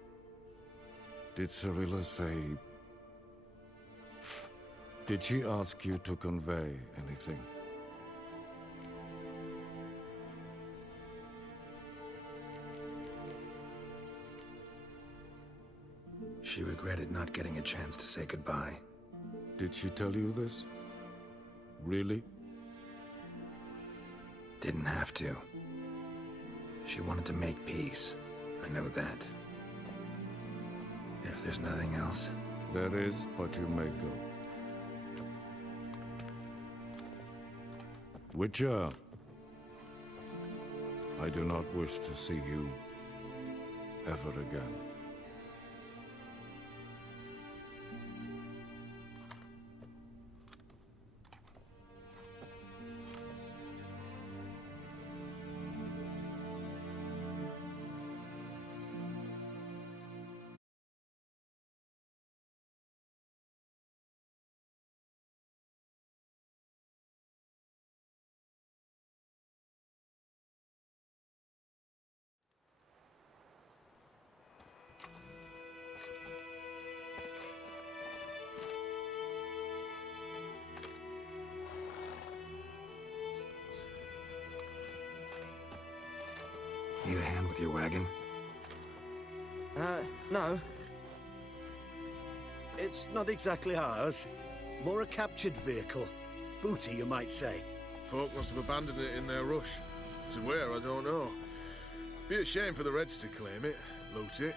Did Cirilla say... Did she ask you to convey anything? She regretted not getting a chance to say goodbye. Did she tell you this? Really? Didn't have to. She wanted to make peace. I know that. If there's nothing else... There is, but you may go. Witcher, I do not wish to see you ever again. Need a hand with your wagon? No. It's not exactly ours. More a captured vehicle. Booty, you might say. Folk must have abandoned it in their rush. To where, I don't know. Be a shame for the Reds to claim it, loot it.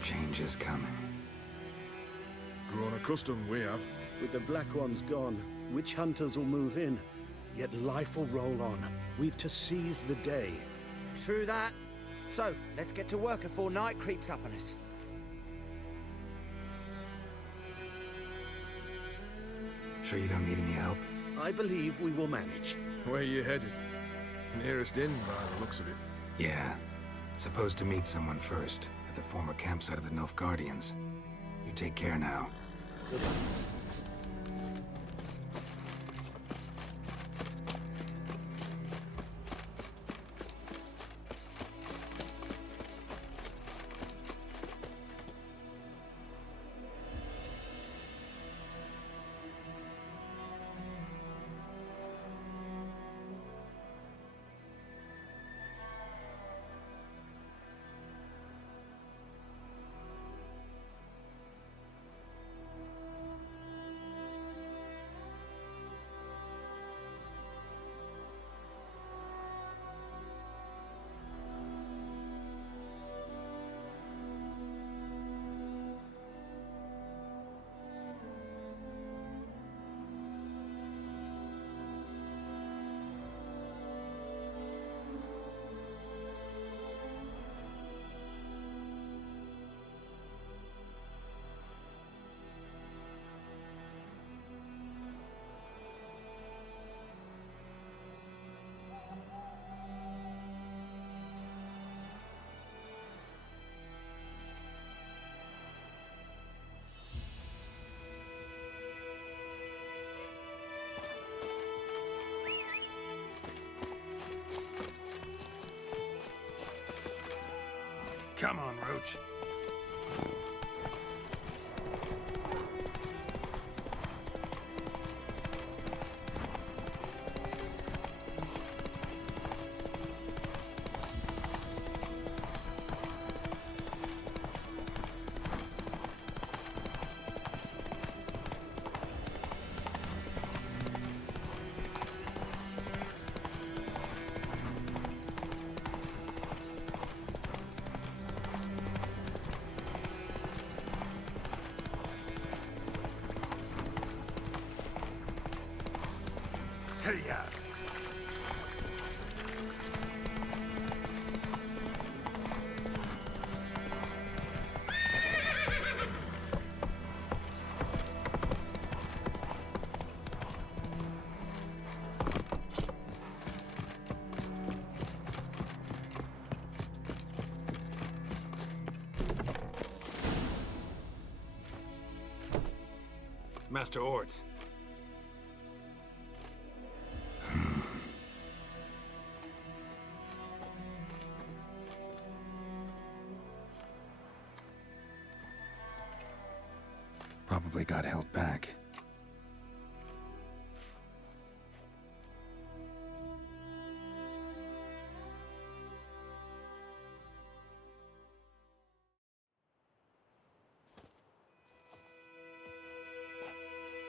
Change is coming. Grown accustomed, we have. With the Black Ones gone, witch hunters will move in. Yet life will roll on. We've to seize the day. True that. So, let's get to work before night creeps up on us. Sure you don't need any help? I believe we will manage. Where you headed? Nearest inn, by the looks of it. Yeah. Supposed to meet someone first, at the former campsite of the Nilfgaardians. You take care now. Come on, Roach. Hey-ya! Master Ort. Probably got held back.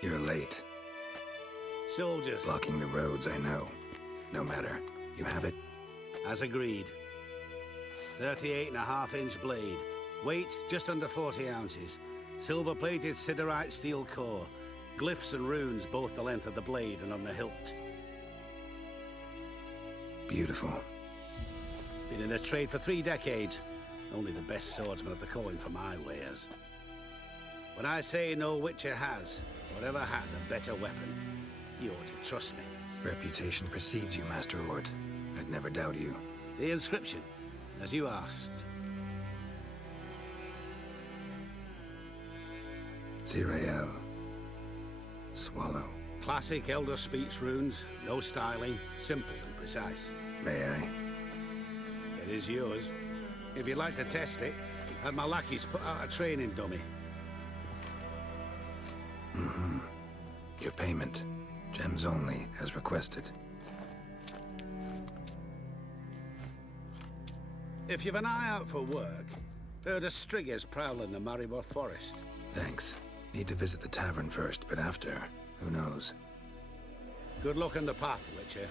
You're late. Soldiers. Blocking the roads, I know. No matter. You have it? As agreed. 38.5-inch blade. Weight just under 40 ounces. Silver-plated siderite steel core. Glyphs and runes both the length of the blade and on the hilt. Beautiful. Been in this trade for 3 decades. Only the best swordsman of the coin for my wares. When I say no Witcher has, or ever had, a better weapon, you ought to trust me. Reputation precedes you, Master Ort. I'd never doubt you. The inscription, as you asked. Zirael. Swallow. Classic Elder Speech runes, no styling, simple and precise. May I? It is yours. If you'd like to test it, have my lackeys put out a training dummy. Mm-hmm. Your payment. Gems only, as requested. If you've an eye out for work, heard of Striggers prowling the Maribor Forest. Thanks. Need to visit the tavern first, but after, who knows? Good luck on the path, Witcher.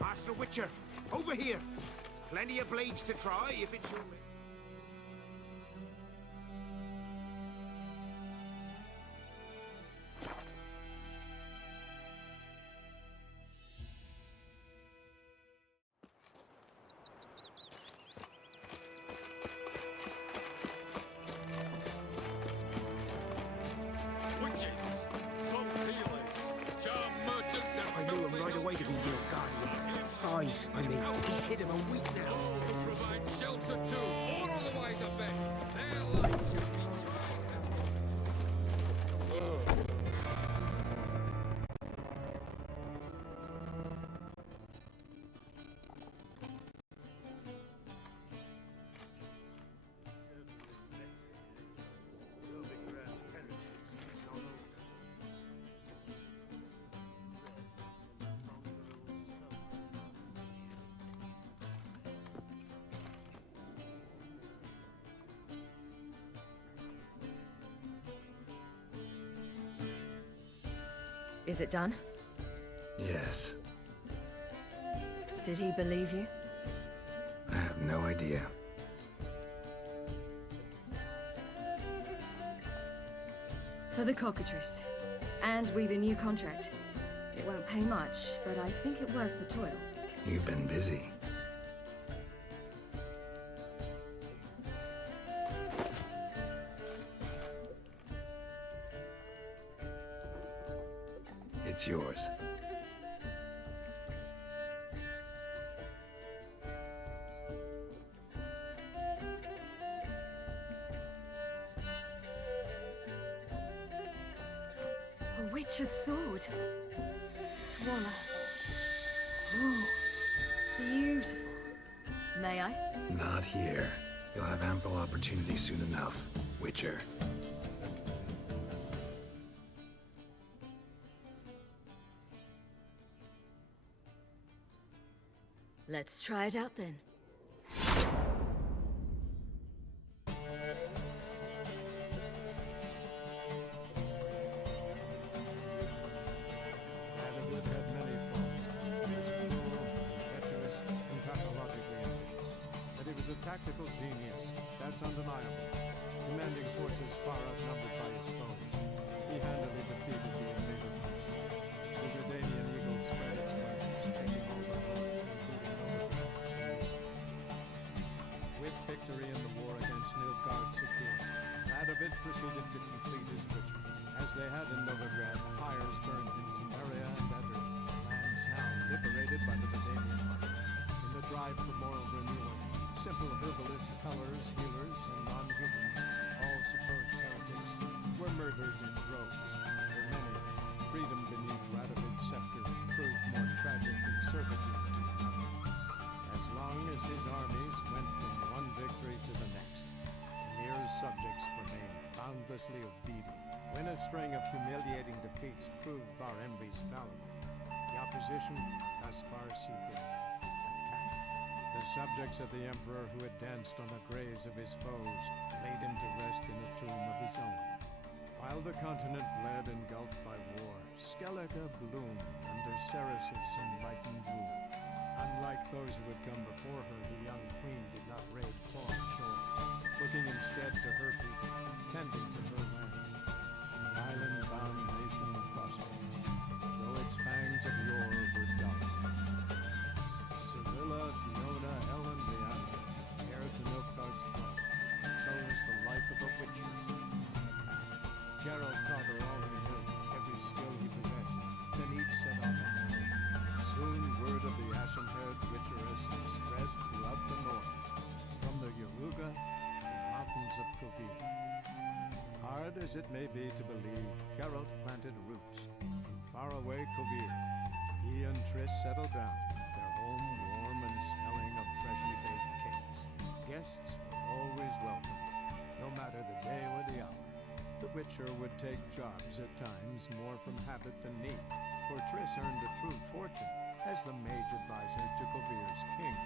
Master Witcher, over here. Plenty of blades to try if it's your... I knew him right away to be Nilfgaardians. Spies, I mean. He's hid him a week now. Provide shelter too, or otherwise a bet. Their lives should be Is it done? Yes. Did he believe you? I have no idea. For the cockatrice. And we've a new contract. It won't pay much, but I think it worth the toil. You've been busy. It's yours. A witch's sword. Swallow. Ooh, beautiful. May I? Not here. You'll have ample opportunity soon enough, Witcher. Let's try it out then. Adamwood had many faults. He was cruel, impetuous, and pathologically ambitious. But he was a tactical genius, that's undeniable. Commanding forces far outnumbered by his foes, he handily defeated the invader forces. The Redanian eagle spread its wings, taking all the north, including Novigrad. With victory in the war against Nilfgaard secured, Radovid proceeded to complete his ritual. As they had in Novigrad, pyres burned in Temeria and Eder, lands now liberated by the Redanian army. In the drive for moral renewal, simple herbalists, colors, healers, and non-humans, all supposed heretics, were murdered in droves. For many, freedom beneath Radovid's scepter proved more tragic than servitude to another. As long as his armies went from one victory to the next, Emir's subjects remained boundlessly obedient. When a string of humiliating defeats proved Varembi's fallible, the opposition, thus far secret, attacked. The subjects of the Emperor who had danced on the graves of his foes laid him to rest in a tomb of his own. While the continent bled engulfed by war, Skellige bloomed under Ceres's enlightened rule. Unlike those who had come before her, the young queen did not raid foreign shores, looking instead to her people, tending to her land. The island-bound nation prospered, though its fangs of yore were dull. Cyrilla, Fiona, Helen, Rhiannon, heir to Nilfgaard's throne, chose the life of a witcher. Geralt taught her all he knew, every skill he possessed, then each set off on their own. Soon word of the ashen-haired witcheress spread throughout the north, from the Yaruga to the mountains of Kovir. Hard as it may be to believe, Geralt planted roots in faraway Kovir. He and Triss settled down, their home warm and smelling of freshly baked cakes. Guests were always welcome, no matter the day or the hour. The Witcher would take jobs at times more from habit than need, for Triss earned a true fortune as the mage advisor to Kovir's king.